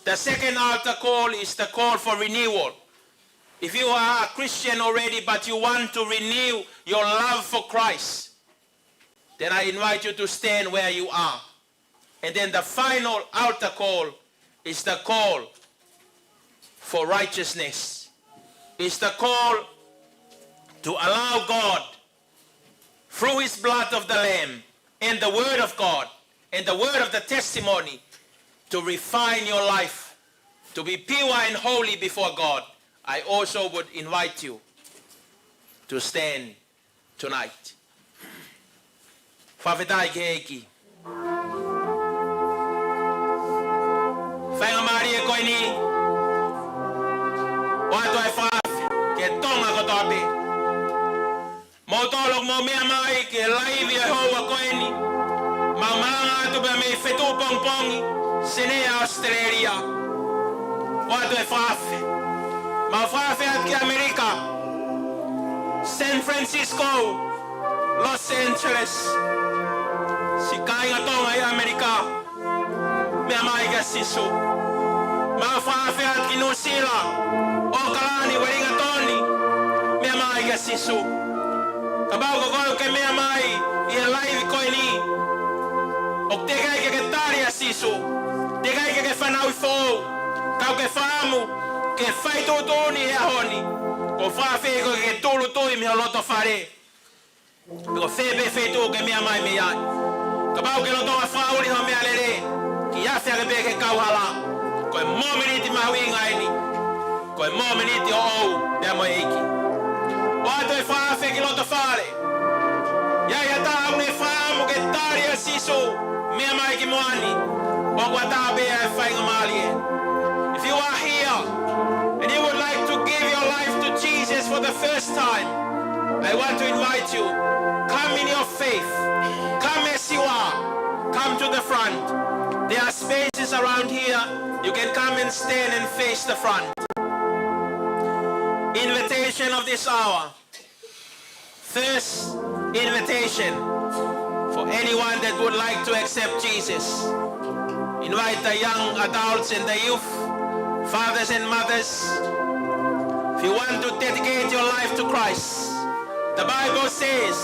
The second altar call is the call for renewal. If you are a Christian already but you want to renew your love for Christ, then I invite you to stand where you are. And then the final altar call is the call for righteousness. It's the call to allow God, through his blood of the Lamb and the word of God and the word of the testimony, to refine your life, to be pure and holy before God. I also would invite you to stand tonight. Whawhetai ke eki. Whainga maari e koe ni. O ato e whawhi ke Tonga kotoa pe. Mo tolok mo mea mai ke laivi e hoa koe ni. Mau Malanga atu pe me Fetu'upongipongi, Sioné Australia. O ato e whawhi. Mau whawhi at ki Amerika. San Francisco, Los Angeles. Si kainga Tonga i Amerika. Mea mai ka Sisu. Mau whawhi at ki New Zealand. O kalani waringa toni. Mea mai ka Sisu. Kabau ko koe ke mea mai i e laivi koe ni. O te kai ke taria Sisu. Te kai ke whanau i fōu. Kau ke whaamu. Ke whaitutuni he ahoni. Ko whawhi ko ke tulu tui mi ho loto whare. Ko whebe whetu ke mea mai me ai. Kabau ke loto a whauri ho mea lere. Ki awhia ke peke kauhala. Ko e mominiti mahu ingai ni. Ko e mominiti o ou. Pea mo eiki. Wato e whawhi ki loto whare. Iai hata au ne whaamu ke taria Sisu. Mea mai ki moani. O kua tāpea e whainga maali e. If you are here and you would like to give your life to Jesus for the first time, I want to invite you. Come in your faith. Come as you are. Come to the front. There are spaces around here. You can come and stand and face the front. Invitation of this hour. First invitation for anyone that would like to accept Jesus. Invite the young adults and the youth, fathers and mothers. If you want to dedicate your life to Christ, the Bible says,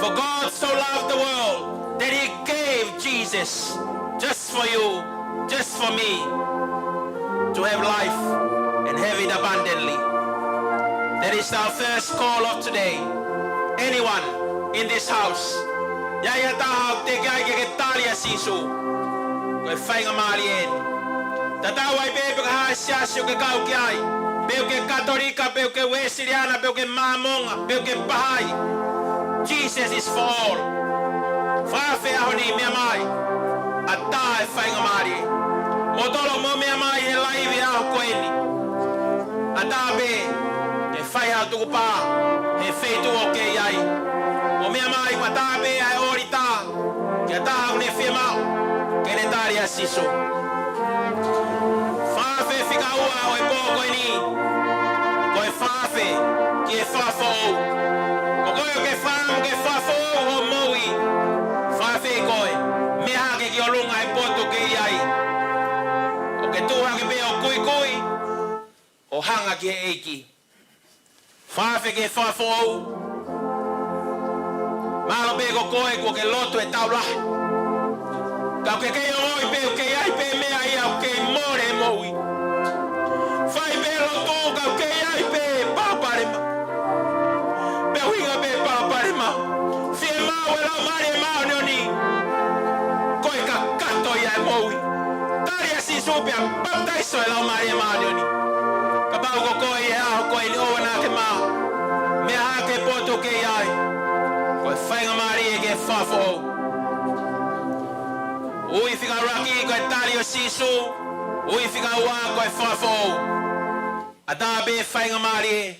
for God so loved the world that he gave Jesus just for you, just for me, to have life and have it abundantly. That is our first call of today. Anyone in this house, yaya taha te kai ke talia Sisu, koe whainga maari en. Ta tau ai pepe ka hae siasio ke kau ki ai, peu ke katolika, peu ke wesiliana, peu ke mamonga, peu ke pahai. Jesus is for all. Fafe ahoni mea mai. Ata e whainga mari. Motolo mo mea mai he laivi aho koeni. Ata be e whai hao tuku pā. He whetu o ke iai. O mea mai ata be ai ori tā. Kia tā hune whia mau. Kene tāri a Sisu. Fafe whika ua o e pō koeni. Koe fafe ki e whafo ou. Ko koe o ke wham ke whafo ou o moui. Fafe koe. Mea ke ki o lunga e poto ke iai. O ke tuha ke pe o kui kui. O hanga ki e eiki. Fafe ke whafo ou. Malo pe ko koe ko ke loto e tau lahi. Kau ke kei o oi pe o ke iai pe mea ia o ke more e moui. Fai pe loto kau ke iai pe paparema. Pe huinga pe paparema. Fie mau e lau mari e mau neoni. Koe ka kato ia e moui. Tari a Sisu pia baptaiso e lau mari e mau neoni. Ka pau ko koe e aho koe ni oa nā ke mau. Mea hake poto ke iai. Koe whainga mari e ke whafo ou. Ui whika raki koe tari o Sisu. Ui whika ua koe whafo ou. A tā be whainga mari e.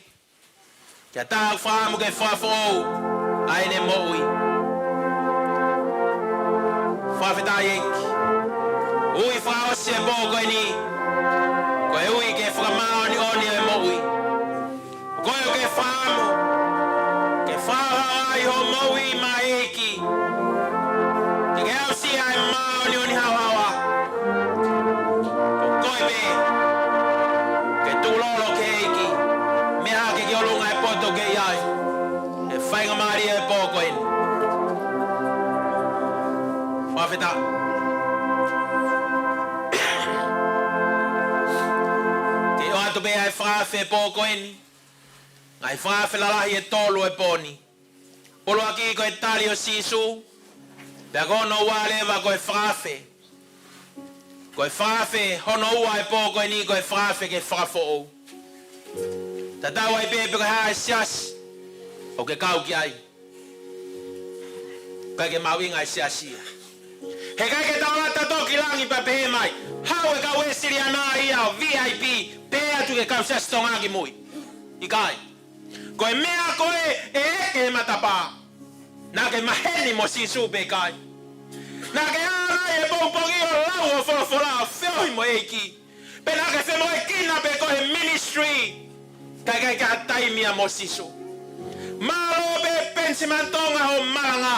Kia tā whaamu ke whafo ou. Aine mo ui. Whawheta eki. Ui whaosi e bō koe ni. Koe ui ke whakamao ni oni e mo ui. Koe o ke whaamu. Ke whaha ai ho mo ui ma eki. Ke ke au si ai mao ni oni hau hawa. Koe be. Ke tūlolo ke eki. Mea ke ki olunga e poto ke iai. E whainga mari e pō koe ni. Whawheta. Ke o atu be ai whawhe pō koe ni. Ngai whawhe lalahi e tolu e pōni. Olo aki koe tali o Sisu. Pea kono ua lewa koe whawhe. Koe whawhe hono ua e pō koe ni koe whawhe ke whawho ou. Tatau ai pepe koe hae siasi. O ke kau ki ai. Kai ke mawinga e siasia. He kai ke taulata toki langi pa pehē mai. Hau e kau esiri anā ia o VIP. Pehē atu ke kau siasi tonga ki mui. I kai. Koe mea koe e eke matapā. Nā ke maheni mo Sisu pe kai. Nā ke ānai e pōpongi o lau o wholofola o whiohi mo eiki. Pe nā ke whemo e kina pe koe ministry. Kai ka taimia mo Sisu. Malo pe Penisimani Tonga o Malanga.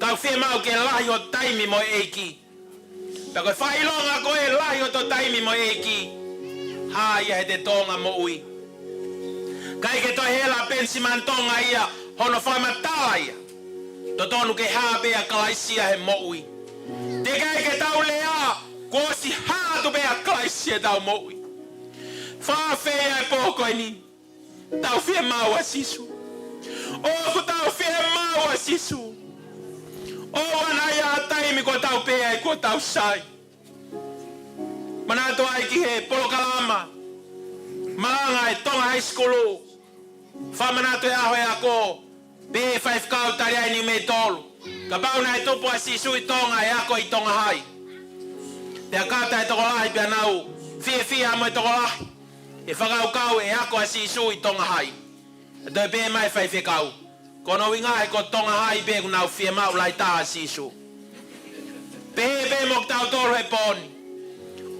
Kau whia mau ke lahi o taimi mo eiki. Pe koe whailonga koe lahi o to taimi mo eiki. Ha ia he te tonga mo ui. Kai ke toi hela Penisimani Tonga ia hono whaimatala ia. To tonu ke hāpea kalaisia he mo ui. Te kai ke tau lea kuosi hātu pea kalaisia tau mo ui. Whawhea e pōkoe ni. Tau whia mau a Sisu. Oku tau whia mau a Sisu. O ana ia taimi ko tau pea e ko tau sai. Manato ai ki he polokalama. Malanga e Tonga High School. Whamanato e aho e ako. Pehē Faifekau tari ai ni me tolu. Ka pauna e tupu a Sisu i Tonga e ako i Tonga hai. Pea kata e toko lahi pia nau. Fia mo e toko lahi. E whakaukau e ako a Sisu i Tonga hai. E toi pehē mai Faifekau. Kono winga e ko Tonga hai pe ku nau fia mau lai tā a Sisu. Pehē mo tau tolu he poni.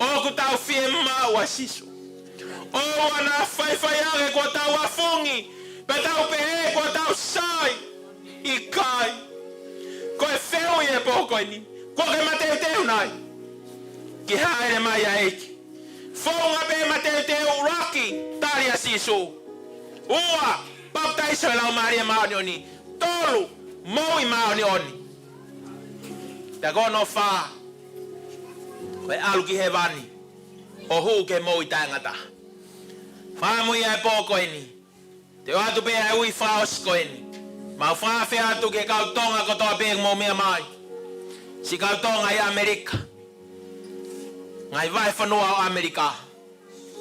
Oku tau fia mau a Sisu. O ana whaiwhaiage ko tau afungi. Pe tau pehē ko tau sai. I kai. Ko e wheu i e pōkoe ni. Ko ke mateu teu nai. Ki haere mai a eiki. Whaunga pe mateu teu raki. Tari a Sisu. Ua. Baptaiso e lau maria maoni oni. Tolu. Moi maoni oni. Pea kono wha. Ko e alu ki he vani. O hu ke moi tangata. Whamui e pōkoe ni. Te atu pēa e ui whaos koe ni. Mau whawhi atu ke Kautonga kotoa pēk mō mea mai. Si Kautonga i Amerika. Ngai vai whanua o Amerika.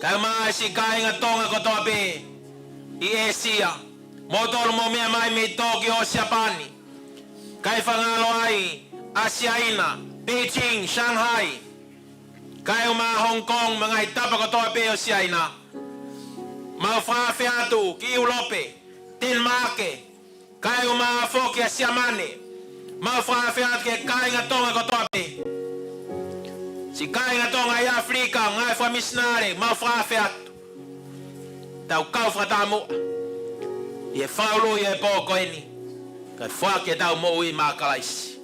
Kai mai si kai nga Tonga kotoa pē. I Asia. Motolo mo mea mai me Tokyo o Japani. Kai whangalo ai Asiaina, Beijing, Shanghai. Kai uma Hong Kong mga hitapa kotoa pē o Siaina. Mau whawhi atu ki Europe, Denmark. Kai uma foaki a Siamane. Mau whawhi atu ke kai nga Tonga kotoa pē. Si kai nga Tonga i Afrika, ngai wha missionary, mau whawhi atu. Tau kau whatamu. Ie whaulu ie pōko eni. Kai whaki e tau mo ui mākalaisi.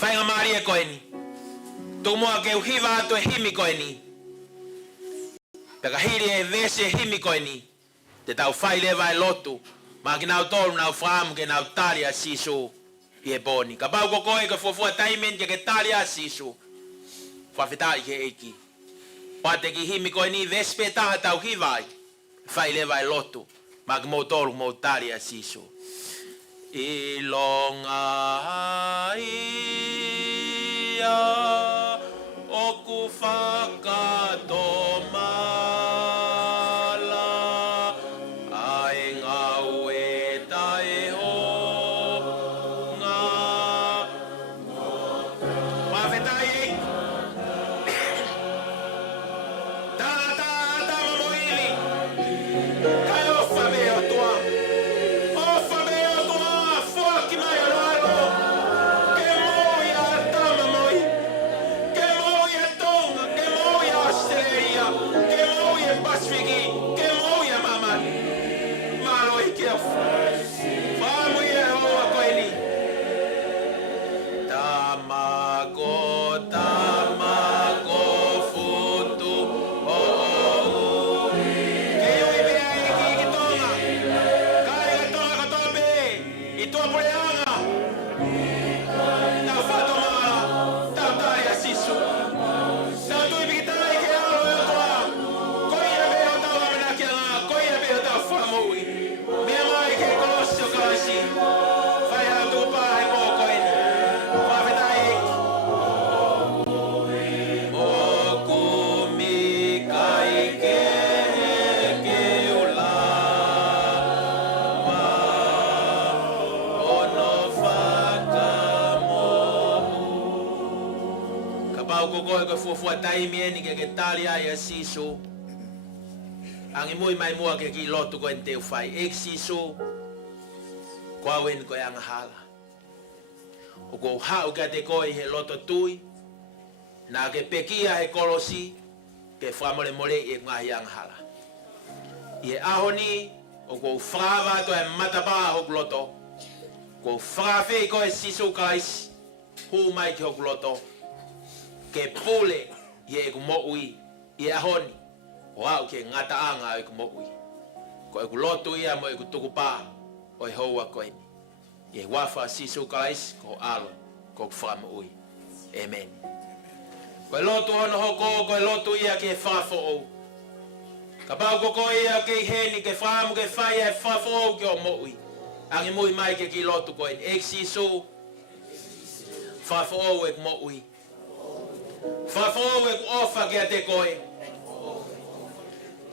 Whainga maari e ko eni. Tu mua ke uhiwa atu e himi ko eni. Peka hiri e vese e himi ko eni. Te tau whai lewa e lotu. Ma ki nau tolu nau whaamu ke nau tari a Sisu i e pōni. Ka pau koko e ka fuafua taimen ke tari a Sisu. Whawhetai ke eiki. Poate ki himi ko eni vese pē-taha tau hiwai. Whai lewa e lotu. Ma ki mō tolu mō tari a Sisu. I longa ia o ku whakatomala ai ngau e tae ho ngā mawhetai tata mamoili kai ofa me Otua foaki mai alo ke moi a tama moi ke moi a Tonga ke moi a Australia ke moi a Pasifiki ke moi a māmani malo i ke whamu i e hoa koeni tamako futu o ke ui mea e ki Tonga kai ka Tonga kotoa pē i tua pureanga tau whatomala tau tai a Sisu tau tui pīkitai ke alo e Otua koia beho tau amena ki anga koia beho tau whamui mea mai ke kolosio kalasi whai hau tupa he pōko eni whawhetai eki o kumikai ke ula ono whakamohu. Ka pau koko e koe fuafua taimi eni ke tali ai a Sisu. Angi mui mai mua ke ki lotu koe ni teu whai. Ek Sisu, ko au eni koe anga hala. O kou hau kia te koe he loto tui. Nā ke pekia he kolosi, ke whamore more i e ngahi anga hala. I e ahoni, o kou whrawa to e matapaa hoku loto. Kou whrawhi koe Sisu kalaisi, hu mai ki hoku loto. Ke pule i e ku mo'ui, i e ahoni, o au ke ngata anga i ku mo'ui. Ko e ku lotu ia mo e ku tukupā, o e houa koe ni. I e wafa Sisu kalaisi, ko alo, ko ku whramo'ui. Amen. Ko e lotu hono hoko, ko e lotu ia ke whafo'ou. Ka pau koko ia ke heni, ke whaamu ke whai e whafo'ou ki o mo'ui. Angi mui mai ke ki lotu koe ni. Ek Sisu, whafo'ou e ku mo'ui. Whafo'ou e ku ofa kia te koe.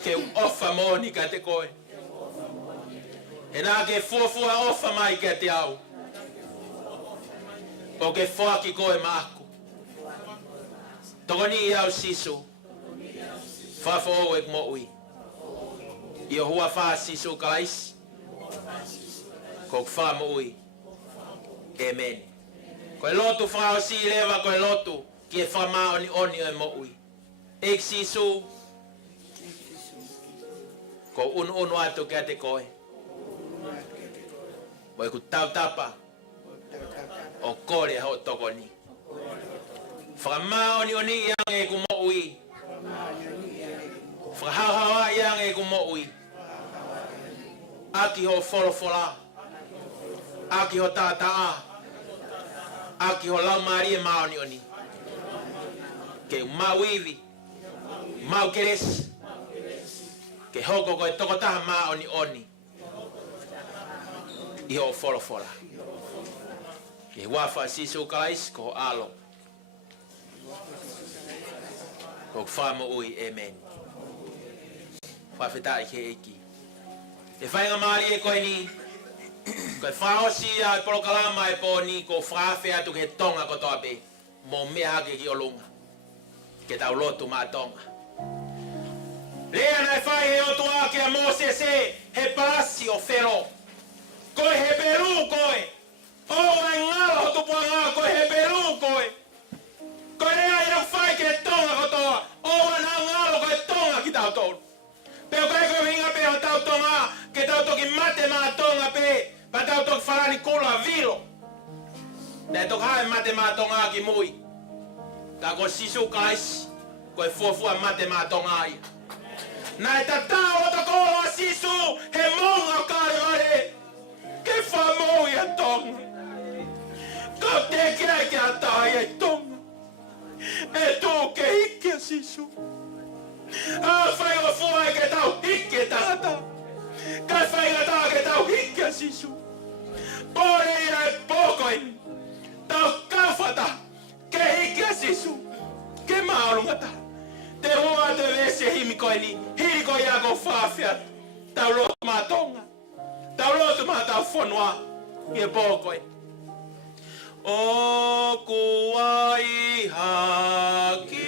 Ke ofa moni kia te koe. E nā ke fuafua ofa mai kia te au. O ke foaki koe māku. Tokoni i au Sisu. Whafo'ou e ku mo'ui. I o hua wha Sisu kalaisi. Ko ku wha mo'ui. Amen. Ko e lotu whao si lewa ko e lotu. Ki e whama oni oni o e mo'ui. Ek Sisu. Ko unu atu kia te koe. Mo e ku tautapa. O kore hao tokoni. Whama oni oni iang e ku mo'ui. Whahauhawa iang e ku mo'ui. Aki ho wholofola. Aki ho tātaa. Aki ho lau maari e maoni oni. Ke mauiwi, mau keres, ke hoko koe tokotaha maoni oni. I ho wholofola. Ke wafa Sisu kalaisi ko alo. Ko whamo ui, amen. Faifekau ke eki. E whainga maari e koe ni, koe whaosi a polokalama e po ni ko whawhi atu ke Tonga kotoa pe, mo mea hake ki o lunga, ke tau lotu maa Tonga. Lea nai whai he Otua ke a Mose se, he pasi o whero, koe he peru koe, o mai ngala ho tupua ngā koe he peru koe, koe rea i rau whai ke Tonga kotoa, o ana ngalo koe Tonga ki tau tolu. Peo koe koe hinga pe ho tau Tonga, ke tau toki mate maa Tonga pe, pa tau toki wharani kula vilo. Nē toki hae mate maa Tonga ki mui. Tā ko Sisu kaisi, koe fuafua mate maa Tonga ia. Nē ta tau o Takauola Sisu, he monga kāre ware, ke whamou ia Tonga. Kau te kia kia tahi e Tonga, e tō ke hiki a Sisu. Whai o fua e ke tau hiki tangata. Kai whainga tā ke tau hiki a Sisu. Pore ia e pōkoini. Tau kawhata ke hiki a Sisu. Ke maorunga tā. Te hoa te vese himi koini. Hiri ko ia ko whawhia. Tau lotu mā Tonga. Tau lotu mā tau whanua. Ie pōkoini. O kuai haki.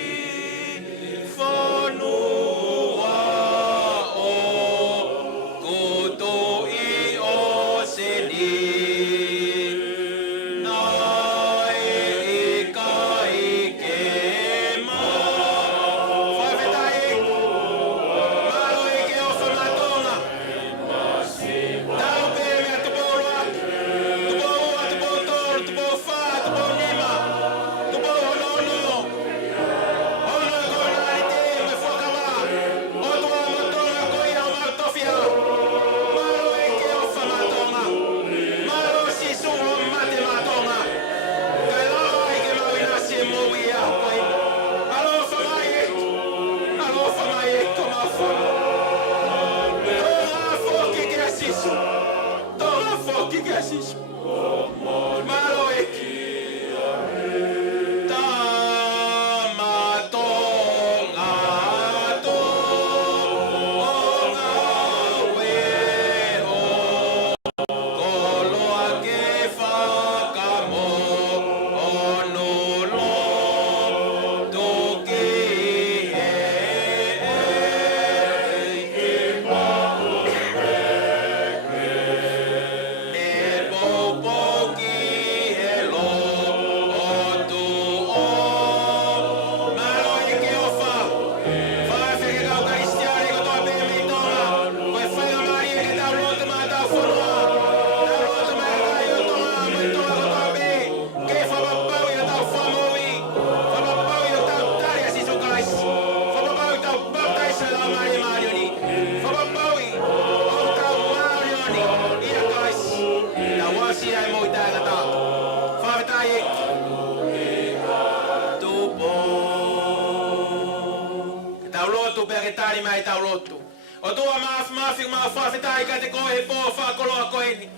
Otua maafi whawhetai ka te koe he pō whakoloa koe ni.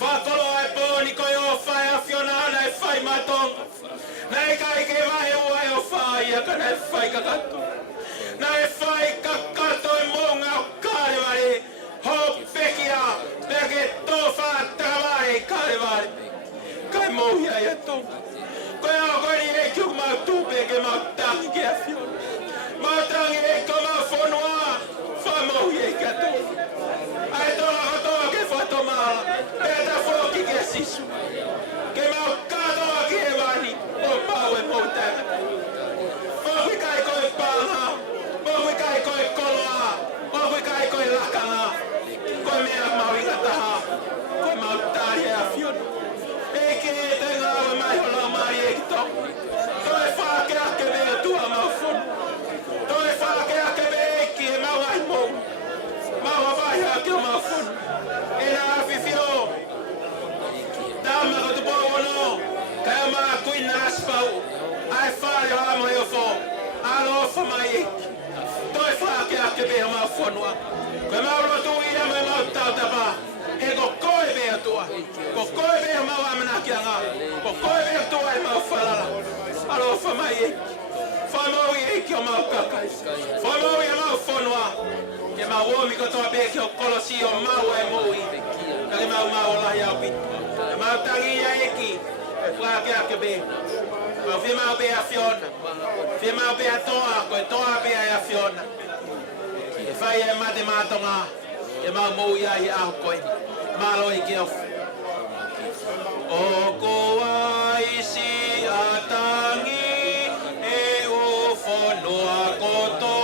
Whakoloa e pō ni koe o whai a whiona ana e whai mātonga. Nei kai ke mahe ua e o whai a kana e whai kakato. Nei e whai kakato e monga o kāre ware. Ho pekia, peke tō whātakaware kāre ware. Kai mouhia i a tonga. Koe au koe ni e kiuk mau tūpe ke mau tangi ke a whiona. Mau tangi e ko mau whonua. Whamau i e kato. Ai toa kotoa ke whatomala. Pēta foaki ke Sisu. Ke mau katoa ki e wani. O pau e mau tangata. Ohui kai koe pānga. Ohui kai koe koloa. Ohui kai koe lakanga. Koe mea mau ingataha. Koe mau tāri e a whiona. E ki e te ngāwe mai hola mai e ki tonga. Toe whake ake mea tua mau whonu. Toe whake ake mea eki e mau ai mou. Mau vai ake o mau whonu. E nā whiwhio. Tāma ko te pōwono. Kai o maa kuina aspau. Ai whare o amo e o who. Alo o whamai eki. Toe whake ake mea mau whonua. Koe mau rotu i amo e mau tautapa. He ko koe mea tua. Ko koe mea mau amanaki a ngā. Ko koe mea tua e mau whalala. Alo o whamai eki. Whamau i eki o mau kakai. Whamau i a mau whonua. Ke mau o mi kotoa pe ke o kolosi o mau e moi. Ka ke mau la ya pi. Mau tangi ya eki. E fua ke a ke be. Mau fi mau be a fiona. Fi mau be a toa, ko toa be a fiona. E fai e mate matonga. E mau mo ia I a ko. Malo I ke o. O ko ai si atangi e o fonoa koto.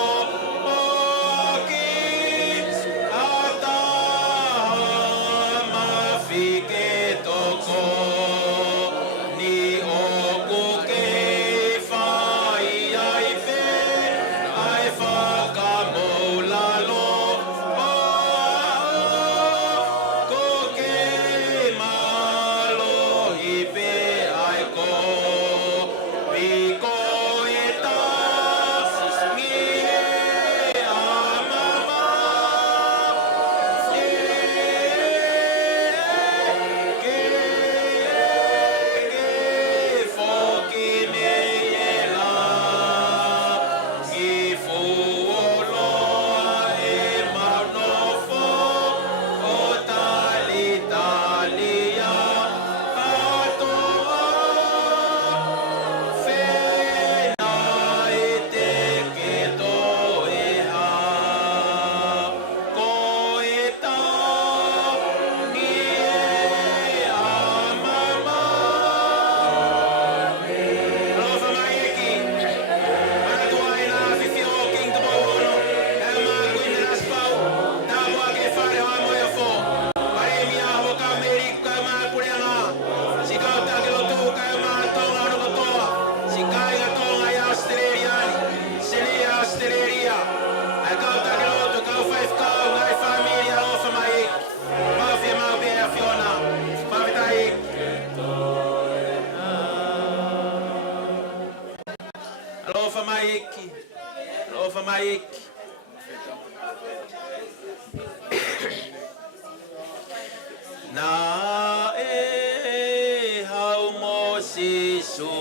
Na e hau mo Sisu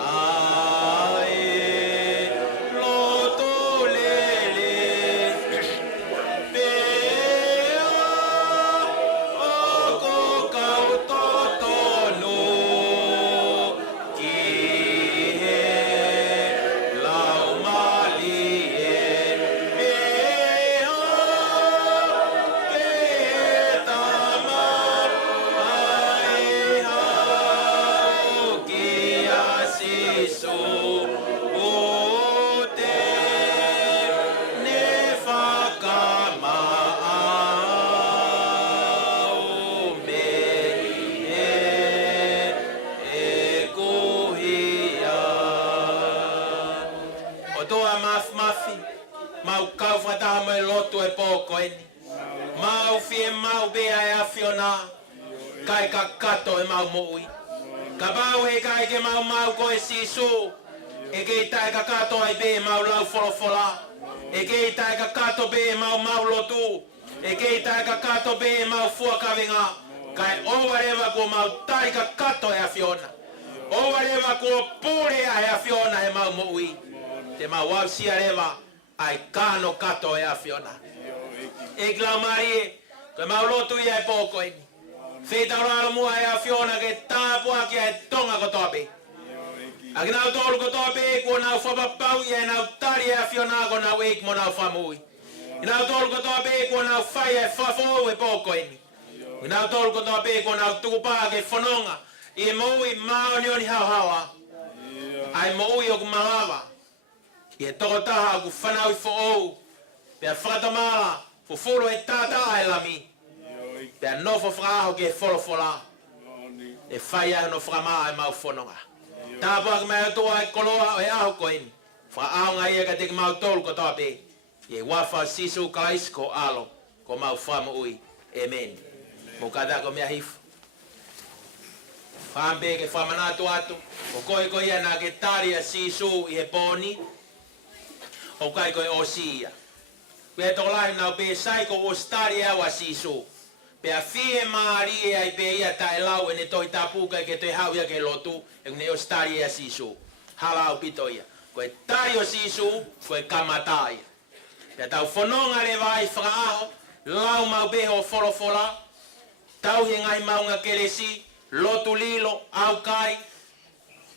ae loto lele pehē o ko kautotonu ki he lau mali e Otua mafi mau kau fata mai loto e poko eni mau fie mau bea e afiona kai ka kato e mau moi ka bau e kai ke mau ko e Sisu e ke tai ka kato ai be mau lau folofola e ke tai ka kato be mau lotu e ke tai ka kato be mau fuakavinga kai o wareva ko mau tai ka kato e afiona o wareva ko pure e afiona e mau moi te ma wau sia reva ai kano kato e afiona. E glaumari ke ma lotu ia e poko ini. Feita raro mua e afiona ke tāpua ki e Tonga kotoa. Aki nau tolu kotoa ko nau whapapau ia e nau tari e afiona ko nau eik mo nau whamui. I nau tolu kotoa ko nau whai e whafo e poko ini. I nau tolu kotoa ko nau tukupā ke whanonga i moui maoni oni hau hawa. Ai moui o kumalawa. I toko taha ku whanau I fo'ou. Pea whakatamala, fufuro e tata e lami. Pea nofo whakaho ke wholofola. E whai au no whakamaa e mau whanonga. Tāpua ki mea toa e koloa o e aho ko ini. Whakaao ngai e ka te ki mau tolu ko toa pe. I e wafa Sisu kalaisi ko alo. Ko mau whamu ui. Amen. Mo kata ko mea hifu. Whampe ke whamanatu atu. Ko koe ko ia na ke tari a Sisu I he poni. O kai koe o sia. Pea toko lahi nau pe sai ko o stari au a Sisu. Pea fie maari e ai pe ia tae lau e ne Tohitapu kai ke te hau ia ke lotu. E ne o stari e a Sisu. Hala au pito ia. Koe tari o Sisu, koe kamata ia. Pea tau whanonga le vai whakaaho, lau mau beho wholofola, tau he ngai maunga kelesi, lotu lilo, au kai,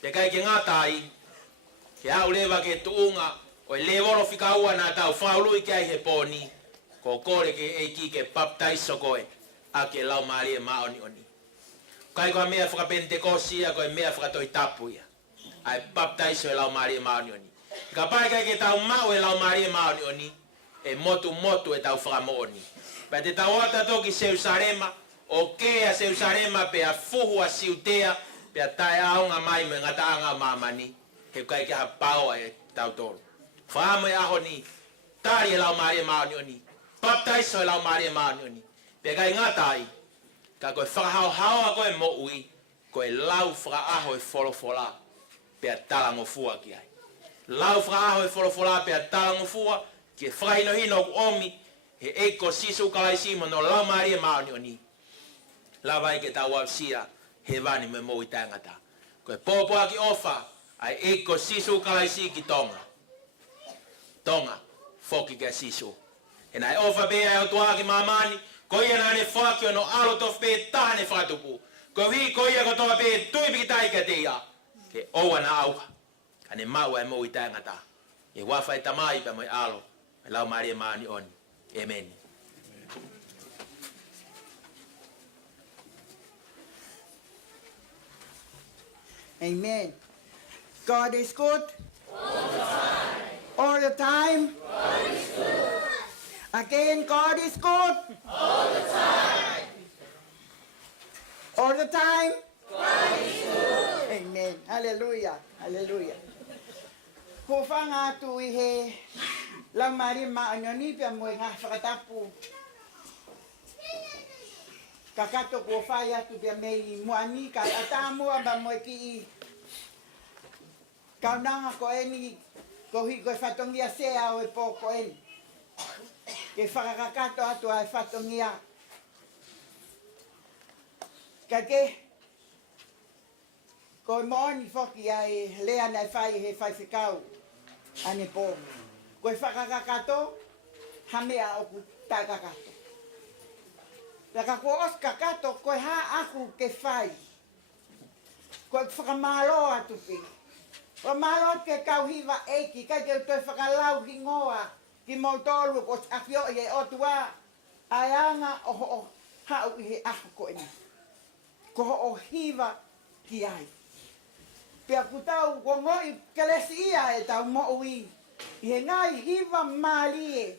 te kai ke ngata ai, ke au lewa ke tuunga, o e lewolo whikaua nā tau whaului ke ai he pōni, ko kore ke eiki ke baptaiso koe, a ke lau maari e maoni oni. Kai koa mea whakapentekosi a koe mea whakatohitapu ia, ai baptaiso e lau maari e maoni oni. Ka pai kai ke tau mau e lau maari e maoni oni, e motu e tau whakamooni. Pa te tau ata toki Seusarema, o kea Seusarema pe a fuhu a siutea, pe a tae aonga mai me ngata anga māmani, he kai ke ha paua e tau tolu. Whaamo e aho ni, tari e lau maari e maoni oni, baptaiso e lau maari e maoni oni, pe kai ngata ai, ka koe whakahau a koe mo ui, koe lau whakaaho e wholofola, pe a talango fua ki ai. Lau whakaaho e wholofola pe a talango fua, ke whakahino hino ku omi, he eiko Sisu kalaisi mo no lau maari e maoni oni. La vai ke tau au sia, he vani me mo i tangata. Koe pōpua ki ofa, ai eiko Sisu kalaisi ki Tonga. Tonga, foaki ke Sisu. E nai ofa bea e Otua ki māmani, ko ia nane foaki o no alo tofu-pē-taha-ne-fakatupu. Ko hi ko ia kotoa pīkitai ka te ia, ke oua na auha. Kane mau e mo i tangata. E wafa e tamai pa mo i alo, e lau maari e maani oni. Amen. Amen. God is good. All the time. God is good. Again, God is good. All the time. All the time. God is good. Amen. Hallelujah. Hallelujah. Ko whanga tu I he lau maari maanioni pia moe ngā whakatapu. Ka kato ko whai atu pia mei muani ka atamua ba moe ki I kaunanga ko eni ko hi ko whatongia sea o e pō ko eni. Ke whakakato atu ai whatongia. Ka ke ko moani foki ai lea nei whai he Faifekau ane pō. Ko whakakato hamea o ku takakato. Taka ko os kakato ko ha aku ke whai. Ko whakamalo atu pi. O malo ke kauhiwa eiki, kai ke toi whakalau ki ngoa, ki mautolu ko afio I e Otua, aianga o ho hau I he aho ko ina. Ko ho hiwa ki ai. Pea kutau ko ngoi ke Lesieli e tau mo ui, I he ngai hiwa mali e,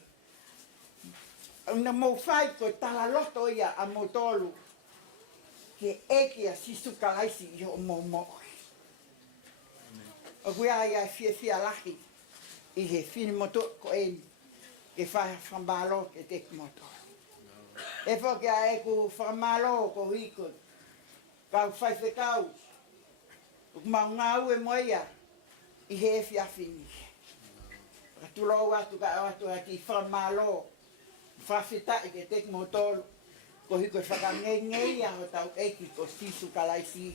na mo whai ko talaloto ia a mautolu, ke eki a Sisu kalaisi I ho mo. O kuia ia fia lahi I he fini moto ko eni ke whai whamalo ke te moto. E whoki a e ku whamalo ko hiko kau Faifekau o maungau e moia I he fia fini. Ka tulo atu ka atu a ki whamalo whawhitai ke te moto ko hiko whakangei a ho tau eki ko Sisu kalaisi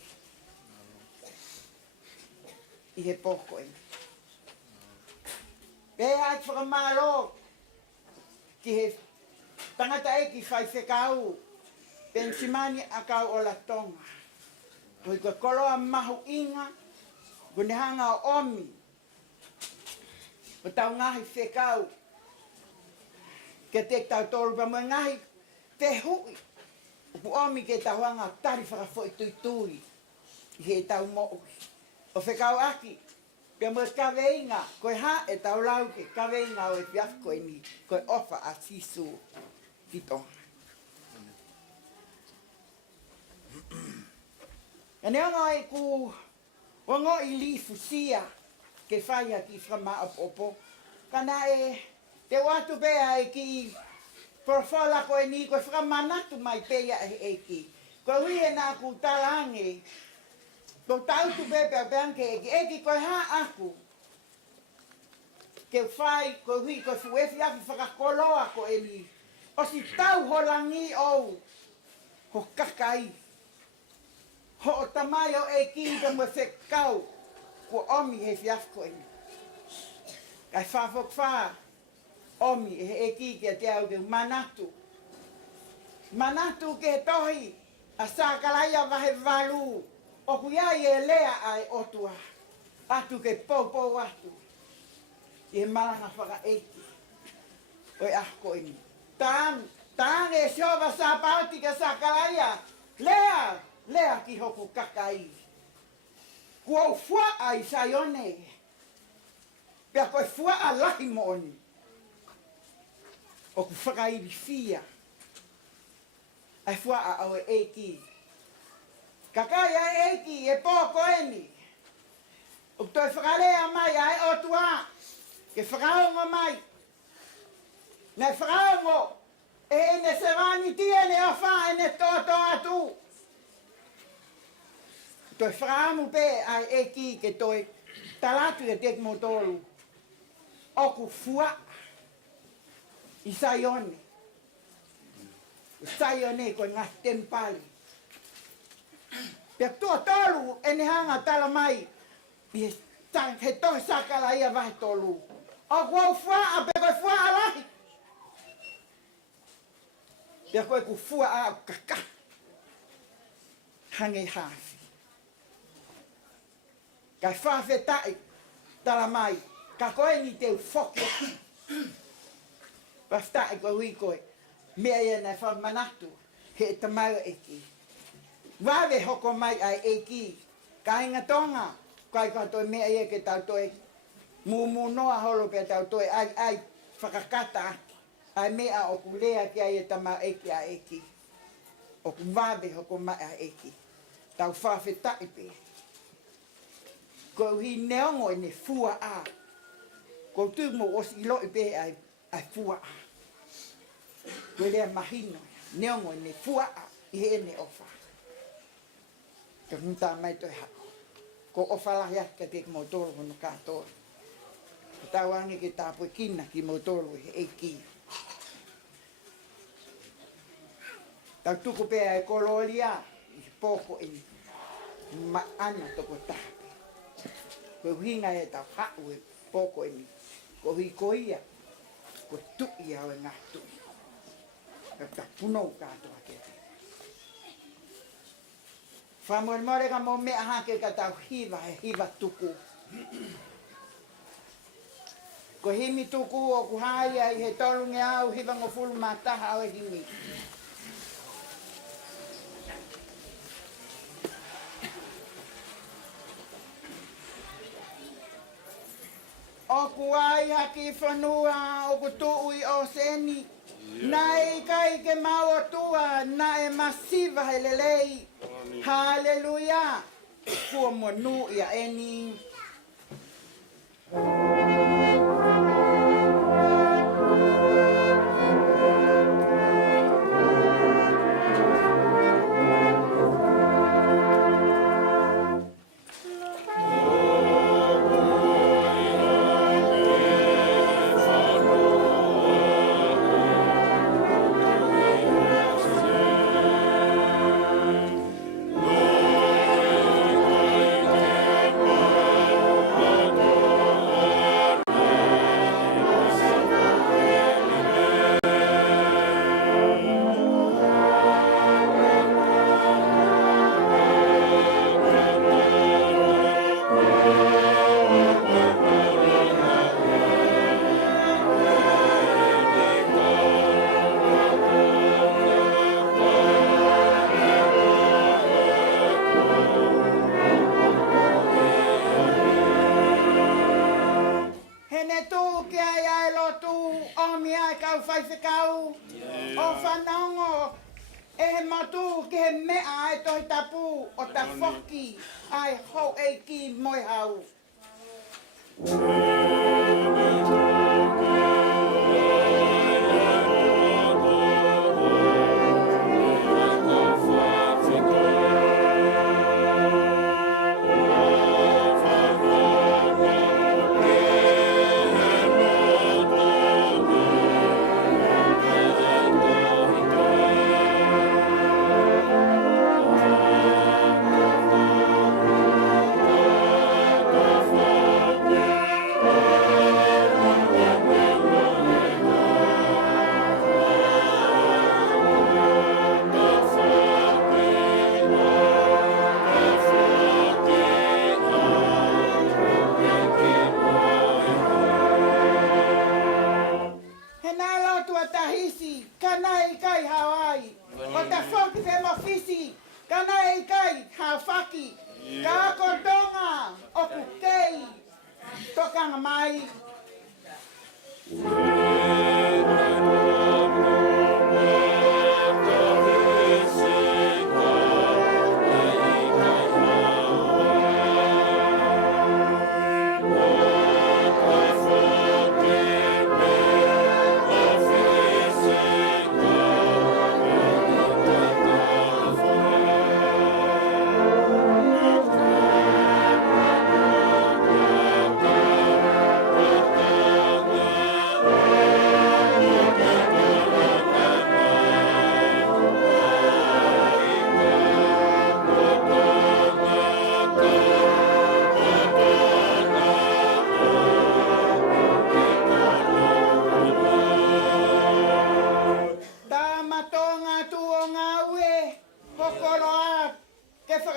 I he poko e. Pehē atu whakamalo ki he tangata eki Faifekau, Penisimani Akauola Tonga. Koi koe koloa mahu inga, kone hanga o omi. O tau ngahi whekau, ke te tau tolu pa mua ngahi te hui. O pu omi ke tau hanga tari whakafoi tui I he tau mo'ui. O whekau aki, pia mua kaweinga, koe ha e tau lau ke kaweinga o e piaf koe ni, koe ofa a Sisu ki Tonga. E neonga e ku wango I lifu sia ke whaia ki whama opo. Kana e te watu pea e ki porfola koe ni, koe whamanatu mai pea e ki. Koe hui e nā ku talange, ko tau tu pepe a peanke eki koe ha aku. Ke whai, ko hui, ko fuefi afi whakakoloa ko eni. O si tau holangi ou, ho kakai. Ho o tamai o eki ka mwe whekau, ko omi he fiaf ko eni. Kai whafok wha, omi e ki ke te au ke manatu. Manatu ke tohi a sākalaya vahe valu o kuiai e lea ai Otua. Atu ke poupou atu. I Malanga Faka'evangelio. Oi ahko ini. Tāng e siova sa pauti ka sākalaya. Lea ki hoku kakai. Kua fua ai Sioné. Pea koe fua a lahi mooni. O ku whakairi fia. Ai fua a au e eiki. Kakai ai eiki e pōko eni. O toi whakalea mai ai Otua. Ke whakaongo mai. Nei whakaongo. E ene se wani tia ne awha ene tōtō atu. Toi whakaamu pē ai eiki ke toi talatu e tek motolu. O ku fua. I Sioné. Sioné ko ngā tempali. Pea tua tolu ene hanga tala mai. I he tohi sakala ia vahe tolu. O kua fua a pe koe fua a lahi. Pea koe ku fua a kaka. Hange hafi. Kai Faifekau tala mai. Ka koe ni te foaki. Pastai ko hui koe. Mea ia nei whamanatu. He tamau eki. Wawe hoko mai ai eki. Ka inga Tonga. Kai ka toi mea ia ke tau toi. Mumu noa holo pe tau toi. Ai whakakata aki. Ai mea o ku lea ki ai e tamau eki a eki. O ku wawe hoko mai a eki. Tau Faifekau pe. Ko hi neongo i ne fua a. Ko tu mo osi loi pe ai fua a. Ko lea mahino. Neongo i ne fua a. I he ne ofa. Ka hunta mai toi hako. Ko ofa lahi aka te ki motoro hono kātoro. Ko tau ange ke tāpoi kina ki motoro he eiki. Tau tuku pe ai kololia. I pōko i ma ana toko taha. Ko hinga e tau hau e pōko e ni. Ko hui koia. Ko tui au e ngā tui. Ka ta punou kātoa ke te. Whamore ka mō mea hake ka tau hiva he hiva tuku. Ko himi tuku o ku haia i he tolunge au hiva ngo fulu mātaha au e himi. O ku ai haki whanua o ku tuui o seni. Nai kai ke mau Otua, na e masiva he lelei. Hallelujah. Kua monu ia eni. Faifekau o whanongo e he matu ki he mea e Tohitapu o Toefoki ai ho e ki moi hau. foaki. Ka kotonga o kukei. Tokanga mai.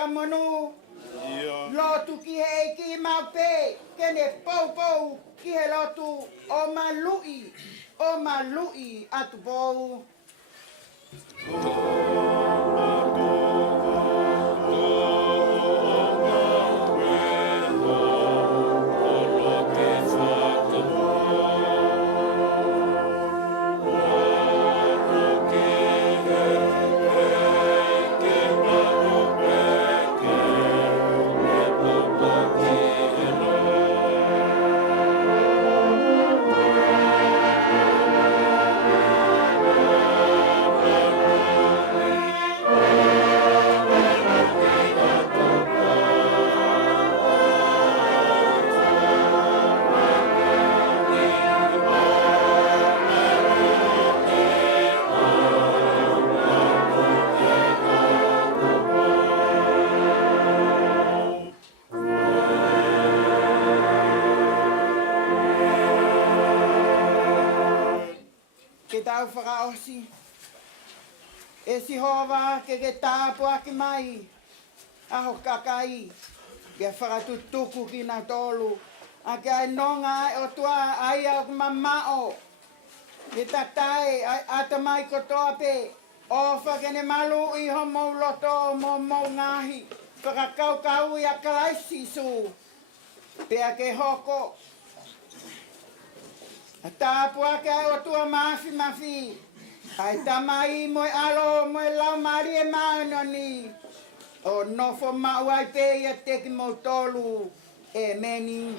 Monu lotu ki he ki maupe kene pou ki he lotu o malui atu pou Faka'osi. E si hova ke tāpu aki mai. Aho kakai. Ke whakatutuku ki nā tolu. A ke ai nonga ai Otua ai au mamao. Ke tatai ai atamai kotoa pe. O whakene malu I homo loto mo ngahi. Whakakau I akalai Sisu. Pea ke hoko. Tāpu ake ai Otua mafi. Ai tamai moe alo moe lau mari e maanoni. O nofo mau ai pe ia teki mo tolu e meni.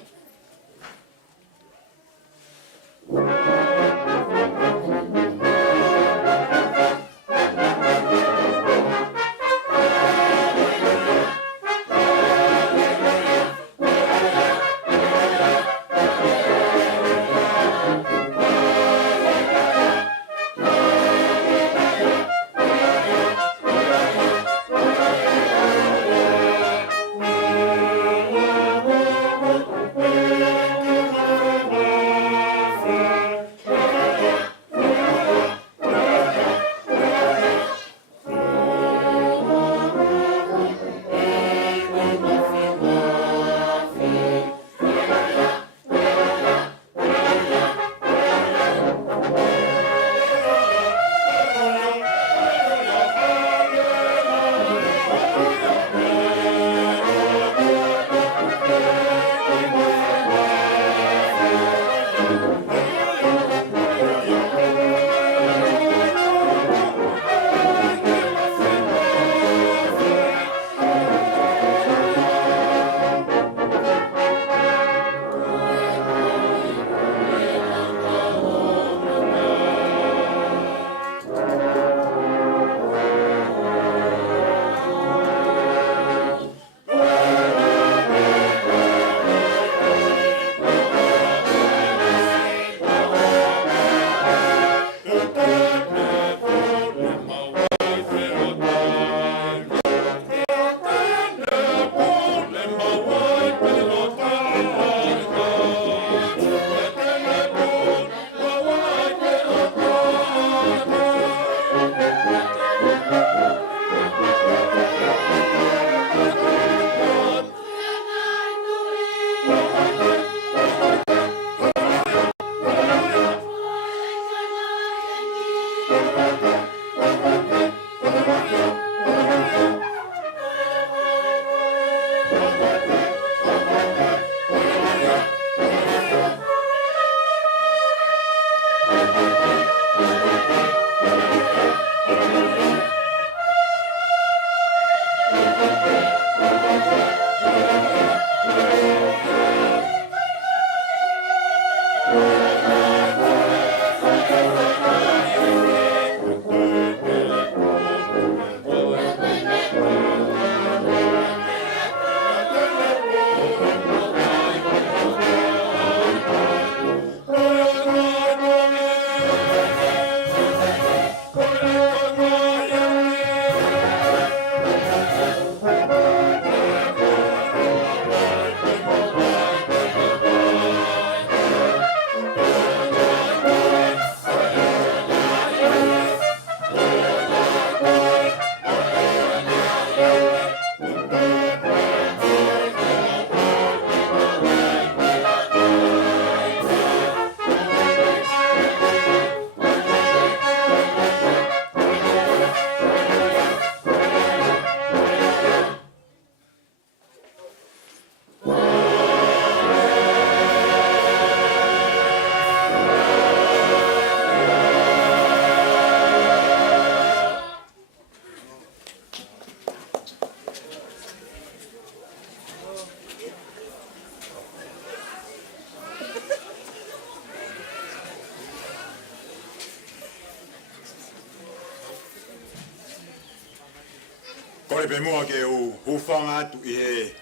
Kore pe mua ke u hufanga atu I he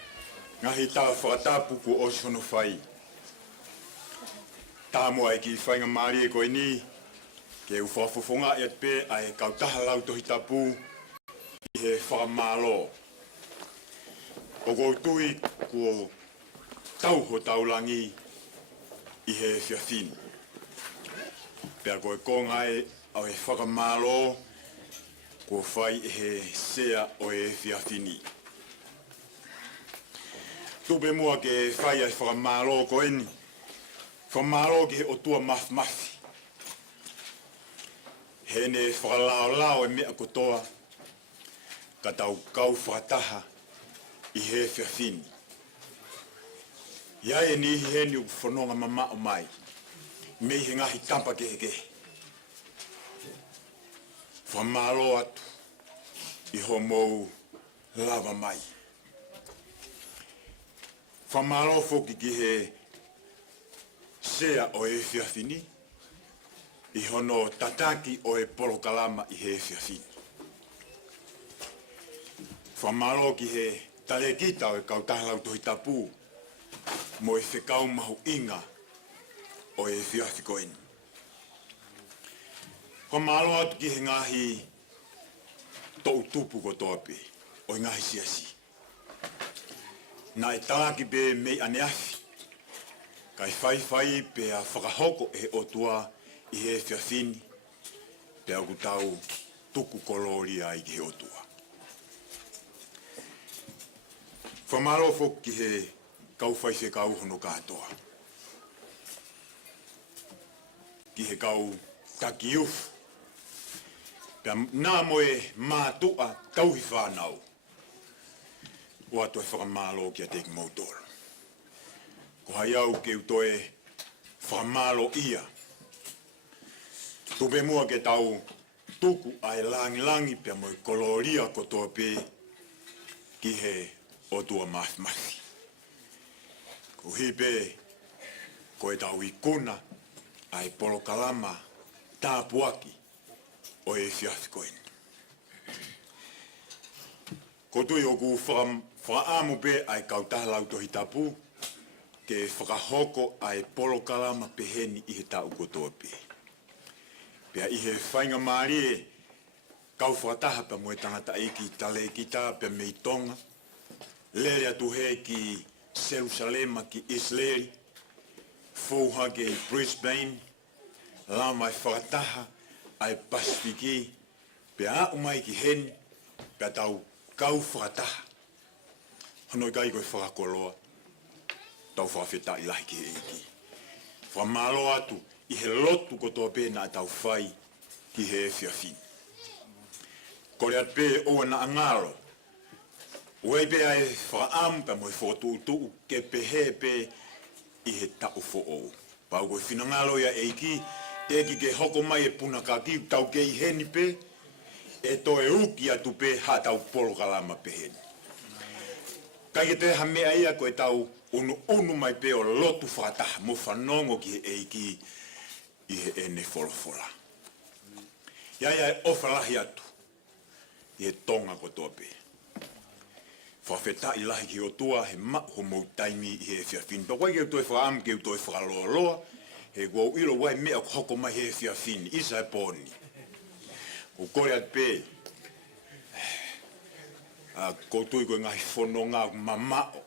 ngahi tā whakatapu ku o sono whai. Tā mua e ki whainga maari e koe ni ke u whafofonga e pe a he Kautaha Lau Tohitapu I he whakamalo. O koutui ku o tauho taulangi I he whiawhini. Pea koe kongai au he whakamalo ko whai e he sea o e whiawhini. Tupe mua ke whai ai whakamalo ko eni. Whakamalo ke he Otua mafi. He ne whakalao e mea kotoa ka tau kau whakataha I he whiawhini. Ia e ni he ni u whanonga mama o mai. Mei he ngahi tampa ke. Whamalo atu I homo lava mai. Whamalo foki ki he sea o e whiawhini I hono tataki o e polokalama I he whiawhini. Whamalo ki he Talekita o e Kautaha Lau Tohitapu mo e Faifekau mahu inga o e whiawhikoini. Whamalo atu ki he ngahi tofu-tupu kotoa-pē o i ngahi siasi. Nā e tāki pē mei ane afi. Kai whai pē a whakahoko e Otua I he whiawhini pē au kutau tuku kolori ai ki he Otua. Whamalo foki he kau Faifekau hono katoa. Ki he kau taki ufu. Pea nā moe mātua tauhi whānau. O atu e whakamalo ki a teki mautoro. Ko hai au ke utoe whakamalo ia. Tupe mua ke tau tuku ai langi pea moe koloria kotoa pē ki he Otua mafi. Ko hipe ko e tau I kuna ai polokalama tāpuaki o e whiawhikoini. Ko tui o ku whaamu pē ai Kautaha Lau Tohitapu ke whakahoko ai polokalama peheni I he tau kotoa pē. Pea I he whainga maari e kau whakataha pa moe tangata I ki Talekita pe mei Tonga. Lere atu he ki Jerusalema ki Lesieli. Fouha ke Brisbane. Lau mai whakataha ai Pasifiki, pe a umai ki heni, pe tau kau whakataha. Hanoi kai koe whakakoloa, tau whawheta I lahi ki eiki. Whamalo atu I he lotu kotoa pē nā tau whai ki he whiawhini. Kore at pē oa na angaro, Ue pe ai whaam pa moi whotu ke pehē pe I he tau fo'ou. Pau koe whinangalo ia eiki, teki ke hoko mai e puna ka ki tau ke I heni pe, e toe uki atu pe ha tau polo kalama peheni. Kai ke te ha mea ia koe tau unu mai pe o lotu whakataha mo whanongo ki he eiki I he ene wholofola. Ia e ofalahi atu, I he Tonga kotoa pe. Whawhetai lahi ki Otua he maho mou taimi I he whiawhini. Pa wai keu toi whaam keu toi whakaloaloa, he guau ilo wai mea hoko mai he whiawhini, isa e pōni. O kore at pē, koutou koe ngahi whono ngā mamao,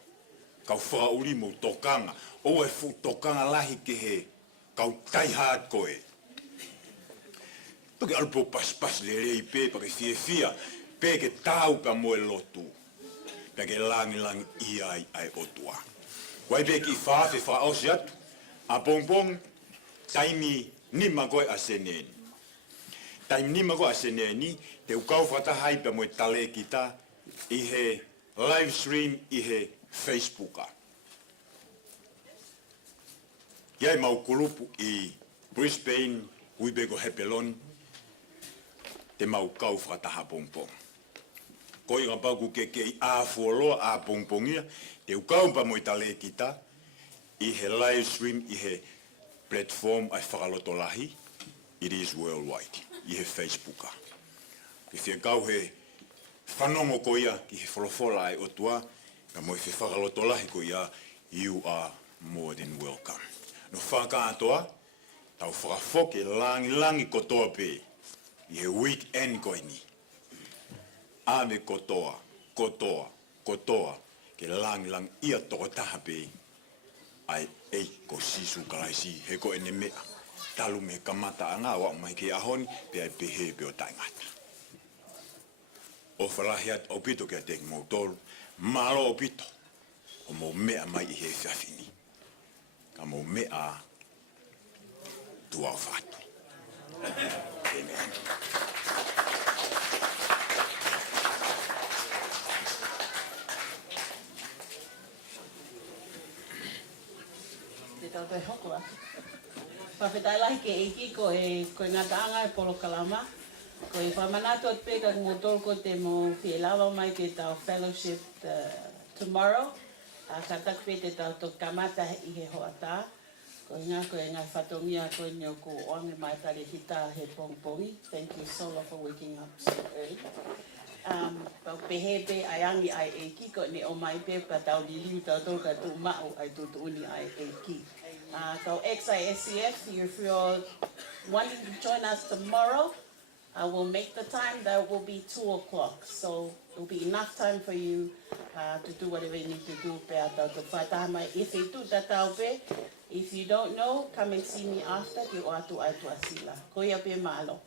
kau whakauri mou tokanga, o e fu tokanga lahi ke he kau taihaat koe. Pake alpo pas le rei pē, pake whiawhia, pē ke tāu pa moe lotu. Pake langi I ai Otua. Wai pe ki whaafe whaosi atu, a pongpong, taimi nima koe a seneni. Taimi nima koe a seneni, te ukau whatahai pa moe Talekita, I he live stream I he Facebooka. Iai mau kulupu I Brisbane, Uibeko Hepelon, te mau kau whataha pongpong. Koi ngā paku ke I āwhualoa a pongpongia, te ukaumpa mo I Talekita, I he live stream, I he platform ai whakaloto lahi, it is worldwide, I he Facebooka. Ke whiakau he whanongo ko ia, ki he wholofola ai Otua, ka mo I he whakaloto lahi ko ia, you are more than welcome. No whakatoa, tau whakafoke langi kotoa pe, I he weekend ko ini. Ame kotoa, ke lang ia toko taha pe, ai ko Sisu kalaisi, he ko ene mea, talu me kamata anga wa mai ke ahoni, pe ai pehē pe o taingata. O whalahiat o pito ke a teki mou tolu, malo o pito, o mou mea mai I he whiawhini. Ka mou mea tuau whatu. Amen. Tau toi hoko atu. Whawhetai lahi ke eiki ko e ngata anga e polo kalama. Ko e whamanato at pēka ngotol ko te mo whielawa mai ke tau fellowship tomorrow. Ka taku pē te tau to kamata I he hoata. Ko e ngā whatongia ko nio ko oange mai Talekita he pongpongi. Thank you so much for waking up so early. Pau pehē pe ai angi ai eiki ko ne o mai pe pa tau liliu tau tolu ka tu mao ai tu uni ai eiki. Kau XISCF, if you're wanting to join us tomorrow, I will make the time. That will be 2 o'clock. So it will be enough time for you to do whatever you need to do. If you don't know, come and see me after. Ki o atu ai tuasila. Ko ia pe malo.